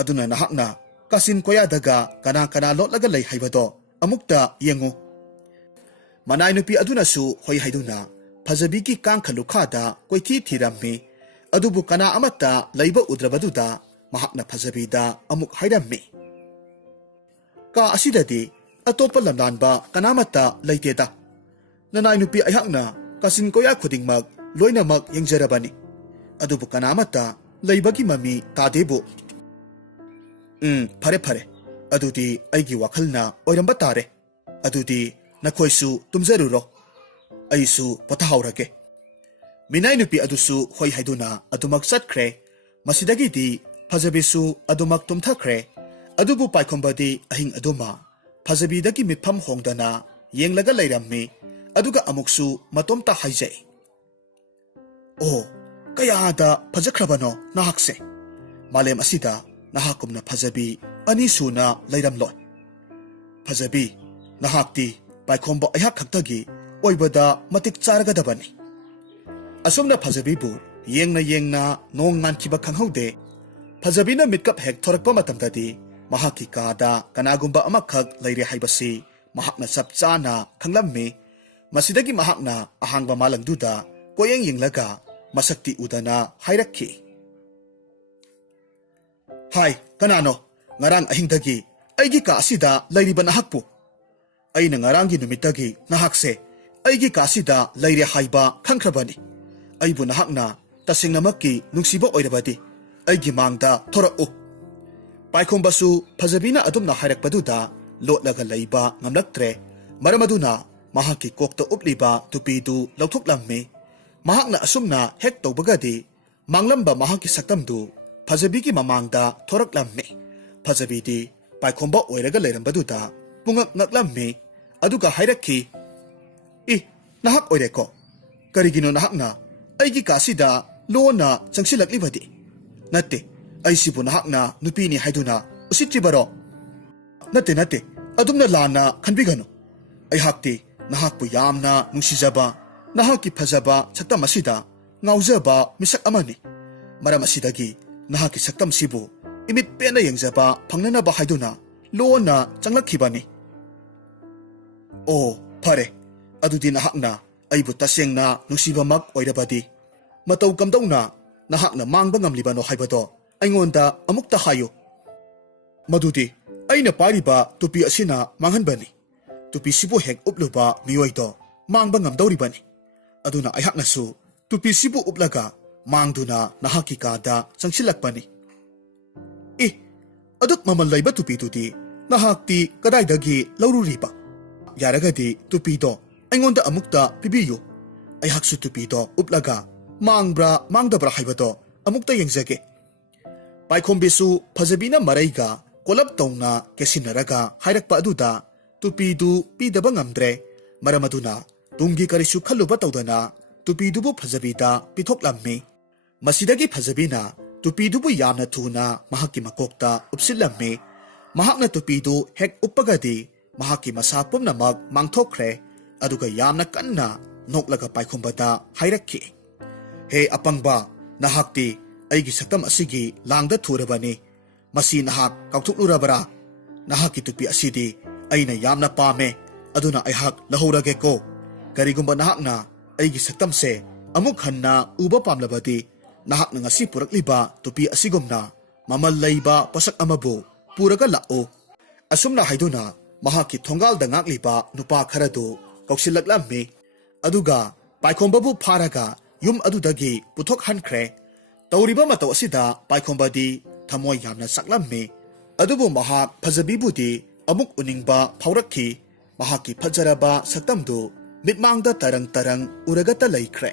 aduna nahakna kasin koyadaga kana lotlaga lei haibado amukta yengu manai nupi aduna su hoi haiduna phajabigi kangkhalukhada koithi thirammi adubu kana amata leiba udrabaduda mahakna phajabida amuk hairammi ka asidadi atopa lamdanba kanamata leiteda nanai nupi aihakna kasin koya khudingmak loinamak yengjarabani ꯑꯗꯨꯕꯨ ꯀꯅꯥꯃꯠꯇ ꯂꯩꯕꯒꯤ ꯃꯃꯤ ꯇꯥꯗꯦꯕꯨ꯫ ꯐꯔꯦ ꯐꯔꯦ, ꯑꯗꯨꯗꯤ ꯑꯩꯒꯤ ꯋꯥꯈꯜꯅ ꯑꯣꯏꯔꯝꯕ ꯇꯥꯔꯦ꯫ ꯑꯗꯨꯗꯤ ꯅꯈꯣꯏꯁꯨ ꯇꯨꯝꯖꯔꯨꯔꯣ, ꯑꯩꯁꯨ ꯄꯣꯊꯥꯍꯧꯔꯒꯦ꯫ ꯃꯤꯅꯥꯏ ꯅꯨꯄꯤ ꯑꯗꯨꯁꯨ ꯍꯣꯏ ꯍꯥꯏꯗꯨꯅ ꯑꯗꯨꯃꯛ ꯆꯠꯈ꯭ꯔꯦ꯫ ꯃꯁꯤꯗꯒꯤꯗꯤ ꯐꯖꯕꯤꯁꯨ ꯑꯗꯨꯃꯛ ꯇꯨꯝꯊꯈ꯭ꯔꯦ꯫ ꯑꯗꯨꯕꯨ ꯄꯥꯏꯈꯣꯝꯕꯗꯤ ꯑꯍꯤꯡ ꯑꯗꯨꯃ ꯐꯖꯕꯤꯗꯒꯤ ꯃꯤꯠꯐꯝ ꯍꯣꯡꯗꯅ ꯌꯦꯡꯂꯒ ꯂꯩꯔꯝꯃꯤ꯫ ꯑꯗꯨꯒ ꯑꯃꯨꯛꯁꯨ ꯃꯇꯣꯝꯇ ꯍꯥꯏꯖꯩ, "ꯑꯣ, ꯀꯌꯥꯗ ꯐꯖꯈ꯭ꯔꯕꯅꯣ ꯅꯍꯥꯛꯁꯦ! ꯃꯥꯂꯦꯝ ꯑꯁꯤꯗ ꯅꯍꯥꯛꯀꯨꯝꯅ ꯐꯖꯕꯤ ꯑꯅꯤ ꯁꯨꯅ ꯂꯩꯔꯝꯂꯣꯏ꯫ ꯐꯖꯕꯤ, ꯅꯍꯥꯛꯇꯤ ꯄꯥꯏꯈꯣꯝꯕ ꯑꯩꯍꯥꯛ ꯈꯛꯇꯒꯤ ꯑꯣꯏꯕꯗ ꯃꯇꯤꯛ ꯆꯥꯔꯒꯗꯕꯅꯤ." ꯑꯁꯨꯝꯅ ꯐꯖꯕꯤꯕꯨ ꯌꯦꯡꯅ ꯌꯦꯡꯅ ꯅꯣꯡ ꯉꯥꯟꯈꯤꯕ ꯈꯪꯍꯧꯗꯦ꯫ ꯐꯖꯕꯤꯅ ꯃꯤꯠꯀꯞ ꯍꯦꯛ ꯊꯣꯔꯛꯄ ꯃꯇꯝꯗꯗꯤ ꯃꯍꯥꯛꯀꯤ ꯀꯥꯗ ꯀꯅꯥꯒꯨꯝꯕ ꯑꯃꯈꯛ ꯂꯩꯔꯦ ꯍꯥꯏꯕꯁꯤ ꯃꯍꯥꯛꯅ ꯆꯞ ꯆꯥꯅ ꯈꯪꯂꯝꯃꯤ꯫ ꯃꯁꯤꯗꯒꯤ ꯃꯍꯥꯛꯅ ꯑꯍꯥꯡꯕ ꯃꯥꯂꯪꯗꯨꯗ ꯀꯣꯌꯦꯡ ꯌꯦꯡꯂꯒ ꯃꯁꯛꯇꯤ ꯎꯗꯅ ꯍꯥꯏꯔꯛꯈꯤ, "ꯍꯥꯏ, ꯀꯅꯥꯅꯣ ꯉꯔꯥꯡ ꯑꯍꯤꯡꯗꯒꯤ ꯑꯩꯒꯤ ꯀꯥ ꯑꯁꯤꯗ ꯂꯩꯔꯤꯕ ꯅꯍꯥꯛꯄꯨ? ꯑꯩꯅ ꯉꯔꯥꯡꯒꯤ ꯅꯨꯃꯤꯠꯇꯒꯤ ꯅꯍꯥꯛꯁꯦ ꯑꯩꯒꯤ ꯀꯥ ꯑꯁꯤꯗ ꯂꯩꯔꯦ ꯍꯥꯏꯕ ꯈꯪꯈ꯭ꯔꯕꯅꯤ꯫ ꯑꯩꯕꯨ ꯅꯍꯥꯛꯅ ꯇꯁꯦꯡꯅꯃꯛꯀꯤ ꯅꯨꯡꯁꯤꯕ ꯑꯣꯏꯔꯕꯗꯤ ꯑꯩꯒꯤ ꯃꯥꯡꯗ ꯊꯣꯔꯛꯎ." ꯄꯥꯏꯈꯣꯝꯕꯁꯨ ꯐꯖꯕꯤꯅ ꯑꯗꯨꯝꯅ ꯍꯥꯏꯔꯛꯄꯗꯨꯗ ꯂꯣꯠꯂꯒ ꯂꯩꯕ ꯉꯝꯂꯛꯇ꯭ꯔꯦ꯫ ꯃꯔꯝ ꯑꯗꯨꯅ ꯃꯍꯥꯛꯀꯤ ꯀꯣꯛꯇ ꯎꯞꯂꯤꯕ ꯇꯨꯄꯤꯗꯨ ꯂꯧꯊꯣꯛꯂꯝꯃꯤ꯫ ꯃꯍꯥꯛꯅ ꯑꯁꯨꯝꯅ ꯍꯦꯛ ꯇꯧꯕꯒꯗꯤ ꯃꯥꯡꯂꯝꯕ ꯃꯍꯥꯛꯀꯤ ꯁꯛꯇꯝꯗꯨ ꯐꯖꯕꯤꯒꯤ ꯃꯃꯥꯡꯗ ꯊꯣꯔꯛꯂꯝꯃꯤ꯫ ꯐꯖꯕꯤꯗꯤ ꯄꯥꯏꯈꯣꯝꯕ ꯑꯣꯏꯔꯒ ꯂꯩꯔꯝꯕꯗꯨꯗ ꯄꯨꯡꯉꯛ ꯉꯛꯂꯝꯃꯤ꯫ ꯑꯗꯨꯒ ꯍꯥꯏꯔꯛꯈꯤ, "ꯅꯍꯥꯛ ꯑꯣꯏꯔꯦꯀꯣ? ꯀꯔꯤꯒꯤꯅꯣ ꯅꯍꯥꯛꯅ ꯑꯩꯒꯤ ꯀꯥꯁꯤꯗ ꯂꯣꯟꯅ ꯆꯪꯁꯤꯜꯂꯛꯂꯤꯕꯗꯤ? ꯅꯠꯇꯦ, ꯑꯩꯁꯤꯕꯨ ꯅꯍꯥꯛꯅ ꯅꯨꯄꯤꯅꯤ ꯍꯥꯏꯗꯨꯅ ꯎꯁꯤꯠꯇ꯭ꯔꯤꯕꯔꯣ? ꯅꯠꯇꯦ, ꯑꯗꯨꯝꯅ ꯂꯥꯟꯅ ꯈꯟꯕꯤꯒꯅꯨ꯫ ꯑꯩꯍꯥꯛꯇꯤ ꯅꯍꯥꯛꯄꯨ ꯌꯥꯝꯅ ꯅꯨꯡꯁꯤꯖꯕ, ꯅꯍꯥꯛꯀꯤ ꯐꯖꯕ ꯁꯛꯇꯝ ꯑꯁꯤꯗ ꯉꯥꯎꯖꯕ ꯃꯤꯁꯛ ꯑꯃꯅꯤ꯫ ꯃꯔꯝ ꯑꯁꯤꯗꯒꯤ ꯅꯍꯥꯛꯀꯤ ꯁꯛꯇꯝꯁꯤꯕꯨ ꯏꯃꯤꯠ ꯄꯦꯟꯅ ꯌꯦꯡꯖꯕ ꯐꯪꯅꯅꯕ ꯍꯥꯏꯗꯨꯅ ꯂꯣꯟꯅ ꯆꯪꯂꯛꯈꯤꯕꯅꯤ." "ꯑꯣ, ꯐꯔꯦ, ꯑꯗꯨꯗꯤ ꯅꯍꯥꯛꯅ ꯑꯩꯕꯨ ꯇꯁꯦꯡꯅ ꯅꯨꯡꯁꯤꯕꯃꯛ ꯑꯣꯏꯔꯕꯗꯤ ꯃꯇꯧ ꯀꯝꯗꯧꯅ ꯅꯍꯥꯛꯅ ꯃꯥꯡꯕ ꯉꯝꯂꯤꯕꯅꯣ ꯍꯥꯏꯕꯗꯣ ꯑꯩꯉꯣꯟꯗ ꯑꯃꯨꯛꯇ ꯍꯥꯏꯌꯨ." "ꯃꯗꯨꯗꯤ ꯑꯩꯅ ꯄꯥꯏꯔꯤꯕ ꯇꯨꯄꯤ ꯑꯁꯤꯅ ꯃꯥꯡꯍꯟꯕꯅꯤ꯫ ꯇꯨꯄꯤꯁꯤꯕꯨ ꯍꯦꯛ ꯎꯞꯂꯨꯕ ꯃꯤꯑꯣꯏꯗꯣ ꯃꯥꯡꯕ ꯉꯝꯗꯧꯔꯤꯕꯅꯤ꯫ ꯑꯗꯨꯅ ꯑꯩꯍꯥꯛꯅꯁꯨ ꯇꯨꯄꯤꯁꯤꯕꯨ ꯎꯞꯂꯒ ꯃꯥꯡꯗꯨꯅ ꯅꯍꯥꯛꯀꯤ ꯀꯥꯗ ꯆꯪꯁꯤꯜꯂꯛꯄꯅꯤ." "ꯑꯗꯨꯛ ꯃꯃꯜ ꯂꯩꯕ ꯇꯨꯄꯤꯗꯨꯗꯤ ꯅꯍꯥꯛꯇꯤ ꯀꯗꯥꯏꯗꯒꯤ ꯂꯧꯔꯨꯔꯤꯕ? ꯌꯥꯔꯒꯗꯤ ꯇꯨꯄꯤꯗꯣ ꯑꯩꯉꯣꯟꯗ ꯑꯃꯨꯛꯇ ꯄꯤꯕꯤꯌꯨ꯫ ꯑꯩꯍꯥꯛꯁꯨ ꯇꯨꯄꯤꯗꯣ ꯎꯞꯂꯒ ꯃꯥꯡꯕ꯭ꯔꯥ ꯃꯥꯡꯗꯕ꯭ꯔꯥ ꯍꯥꯏꯕꯗꯣ ꯑꯃꯨꯛꯇ ꯌꯦꯡꯖꯒꯦ." ꯄꯥꯏꯈꯣꯝꯕꯤꯁꯨ ꯐꯖꯕꯤꯅ ꯃꯔꯩꯒ ꯀꯣꯂꯞ ꯇꯧꯅ ꯀꯦꯁꯤꯟꯅꯔꯒ ꯍꯥꯏꯔꯛꯄ ꯑꯗꯨꯗ ꯇꯨꯄꯤꯗꯨ ꯄꯤꯗꯕ ꯉꯝꯗ꯭ꯔꯦ꯫ ꯃꯔꯝ ꯑꯗꯨꯅ ꯇꯨꯡꯒꯤ ꯀꯔꯤꯁꯨ ꯈꯜꯂꯨꯕ ꯇꯧꯗꯅ ꯇꯨꯄꯤꯗꯨꯕꯨ ꯐꯖꯕꯤꯗ ꯄꯤꯊꯣꯛꯂꯝꯃꯤ꯫ ꯃꯁꯤꯗꯒꯤ ꯐꯖꯕꯤꯅ ꯇꯨꯄꯤꯗꯨꯕꯨ ꯌꯥꯝꯅ ꯊꯨꯅ ꯃꯍꯥꯛꯀꯤ ꯃꯀꯣꯛꯇ ꯎꯞꯁꯤꯜꯂꯝꯃꯤ꯫ ꯃꯍꯥꯛꯅ ꯇꯨꯄꯤꯗꯨ ꯍꯦꯛ ꯎꯞꯄꯒꯗꯤ ꯃꯍꯥꯛꯀꯤ ꯃꯁꯥ ꯄꯨꯝꯅꯃꯛ ꯃꯥꯡꯊꯣꯛꯈ꯭ꯔꯦ꯫ ꯑꯗꯨꯒ ꯌꯥꯝꯅ ꯀꯟꯅ ꯅꯣꯛꯂꯒ ꯄꯥꯏꯈꯣꯝꯕꯗ ꯍꯥꯏꯔꯛꯈꯤ, "ꯍꯦ ꯑꯄꯪꯕ, ꯅꯍꯥꯛꯇꯤ ꯑꯩꯒꯤ ꯁꯛꯇꯝ ꯑꯁꯤꯒꯤ ꯂꯥꯡꯗ ꯊꯨꯔꯕꯅꯤ꯫ ꯃꯁꯤ ꯅꯍꯥꯛ ꯀꯥꯎꯊꯣꯛꯂꯨꯔꯕꯔꯥ? ꯅꯍꯥꯛꯀꯤ ꯇꯨꯄꯤ ꯑꯁꯤꯗꯤ ꯑꯩꯅ ꯌꯥꯝꯅ ꯄꯥꯝꯃꯦ, ꯑꯗꯨꯅ ꯑꯩꯍꯥꯛ ꯂꯧꯍꯧꯔꯒꯦꯀꯣ꯫ ꯀꯔꯤꯒꯨꯝꯕ ꯅꯍꯥꯛꯅ ꯑꯩꯒꯤ ꯁꯛꯇꯝꯁꯦ ꯑꯃꯨꯛ ꯍꯟꯅ ꯎꯕ ꯄꯥꯝꯂꯕꯗꯤ ꯅꯍꯥꯛꯅ ꯉꯁꯤ ꯄꯨꯔꯛꯂꯤꯕ ꯇꯨꯄꯤ ꯑꯁꯤꯒꯨꯝꯅ ꯃꯃꯜ ꯂꯩꯕ ꯄꯣꯠꯁꯛ ꯑꯃꯕꯨ ꯄꯨꯔꯒ ꯂꯥꯛꯎ." ꯑꯁꯨꯝꯅ ꯍꯥꯏꯗꯨꯅ ꯃꯍꯥꯛꯀꯤ ꯊꯣꯡꯒꯥꯜꯗ ꯉꯥꯛꯂꯤꯕ ꯅꯨꯄꯥ ꯈꯔꯗꯨ ꯀꯧꯁꯤꯜꯂꯛꯂꯝꯃꯤ꯫ ꯑꯗꯨꯒ ꯄꯥꯏꯈꯣꯝꯕꯕꯨ ꯐꯥꯔꯒ ꯌꯨꯝ ꯑꯗꯨꯗꯒꯤ ꯄꯨꯊꯣꯛꯍꯟꯈ꯭ꯔꯦ꯫ ꯇꯧꯔꯤꯕ ꯃꯇꯧ ꯑꯁꯤꯗ ꯄꯥꯏꯈꯣꯝꯕꯗꯤ ꯊꯃꯣꯏ ꯌꯥꯝꯅ ꯆꯥꯛꯂꯝꯃꯤ꯫ ꯑꯗꯨꯕꯨ ꯃꯍꯥꯛ ꯐꯖꯕꯤꯕꯨꯗꯤ ꯑꯃꯨꯛ ꯎꯅꯤꯡꯕ ꯐꯥꯎꯔꯛꯈꯤ꯫ ꯃꯍꯥꯛꯀꯤ ꯐꯖꯔꯕ ꯁꯛꯇꯝꯗꯨ ꯃꯤꯠꯃꯥꯡꯗ ꯇꯔꯪ ꯇꯔꯪ ꯎꯔꯒꯇ ꯂꯩꯈ꯭ꯔꯦ꯫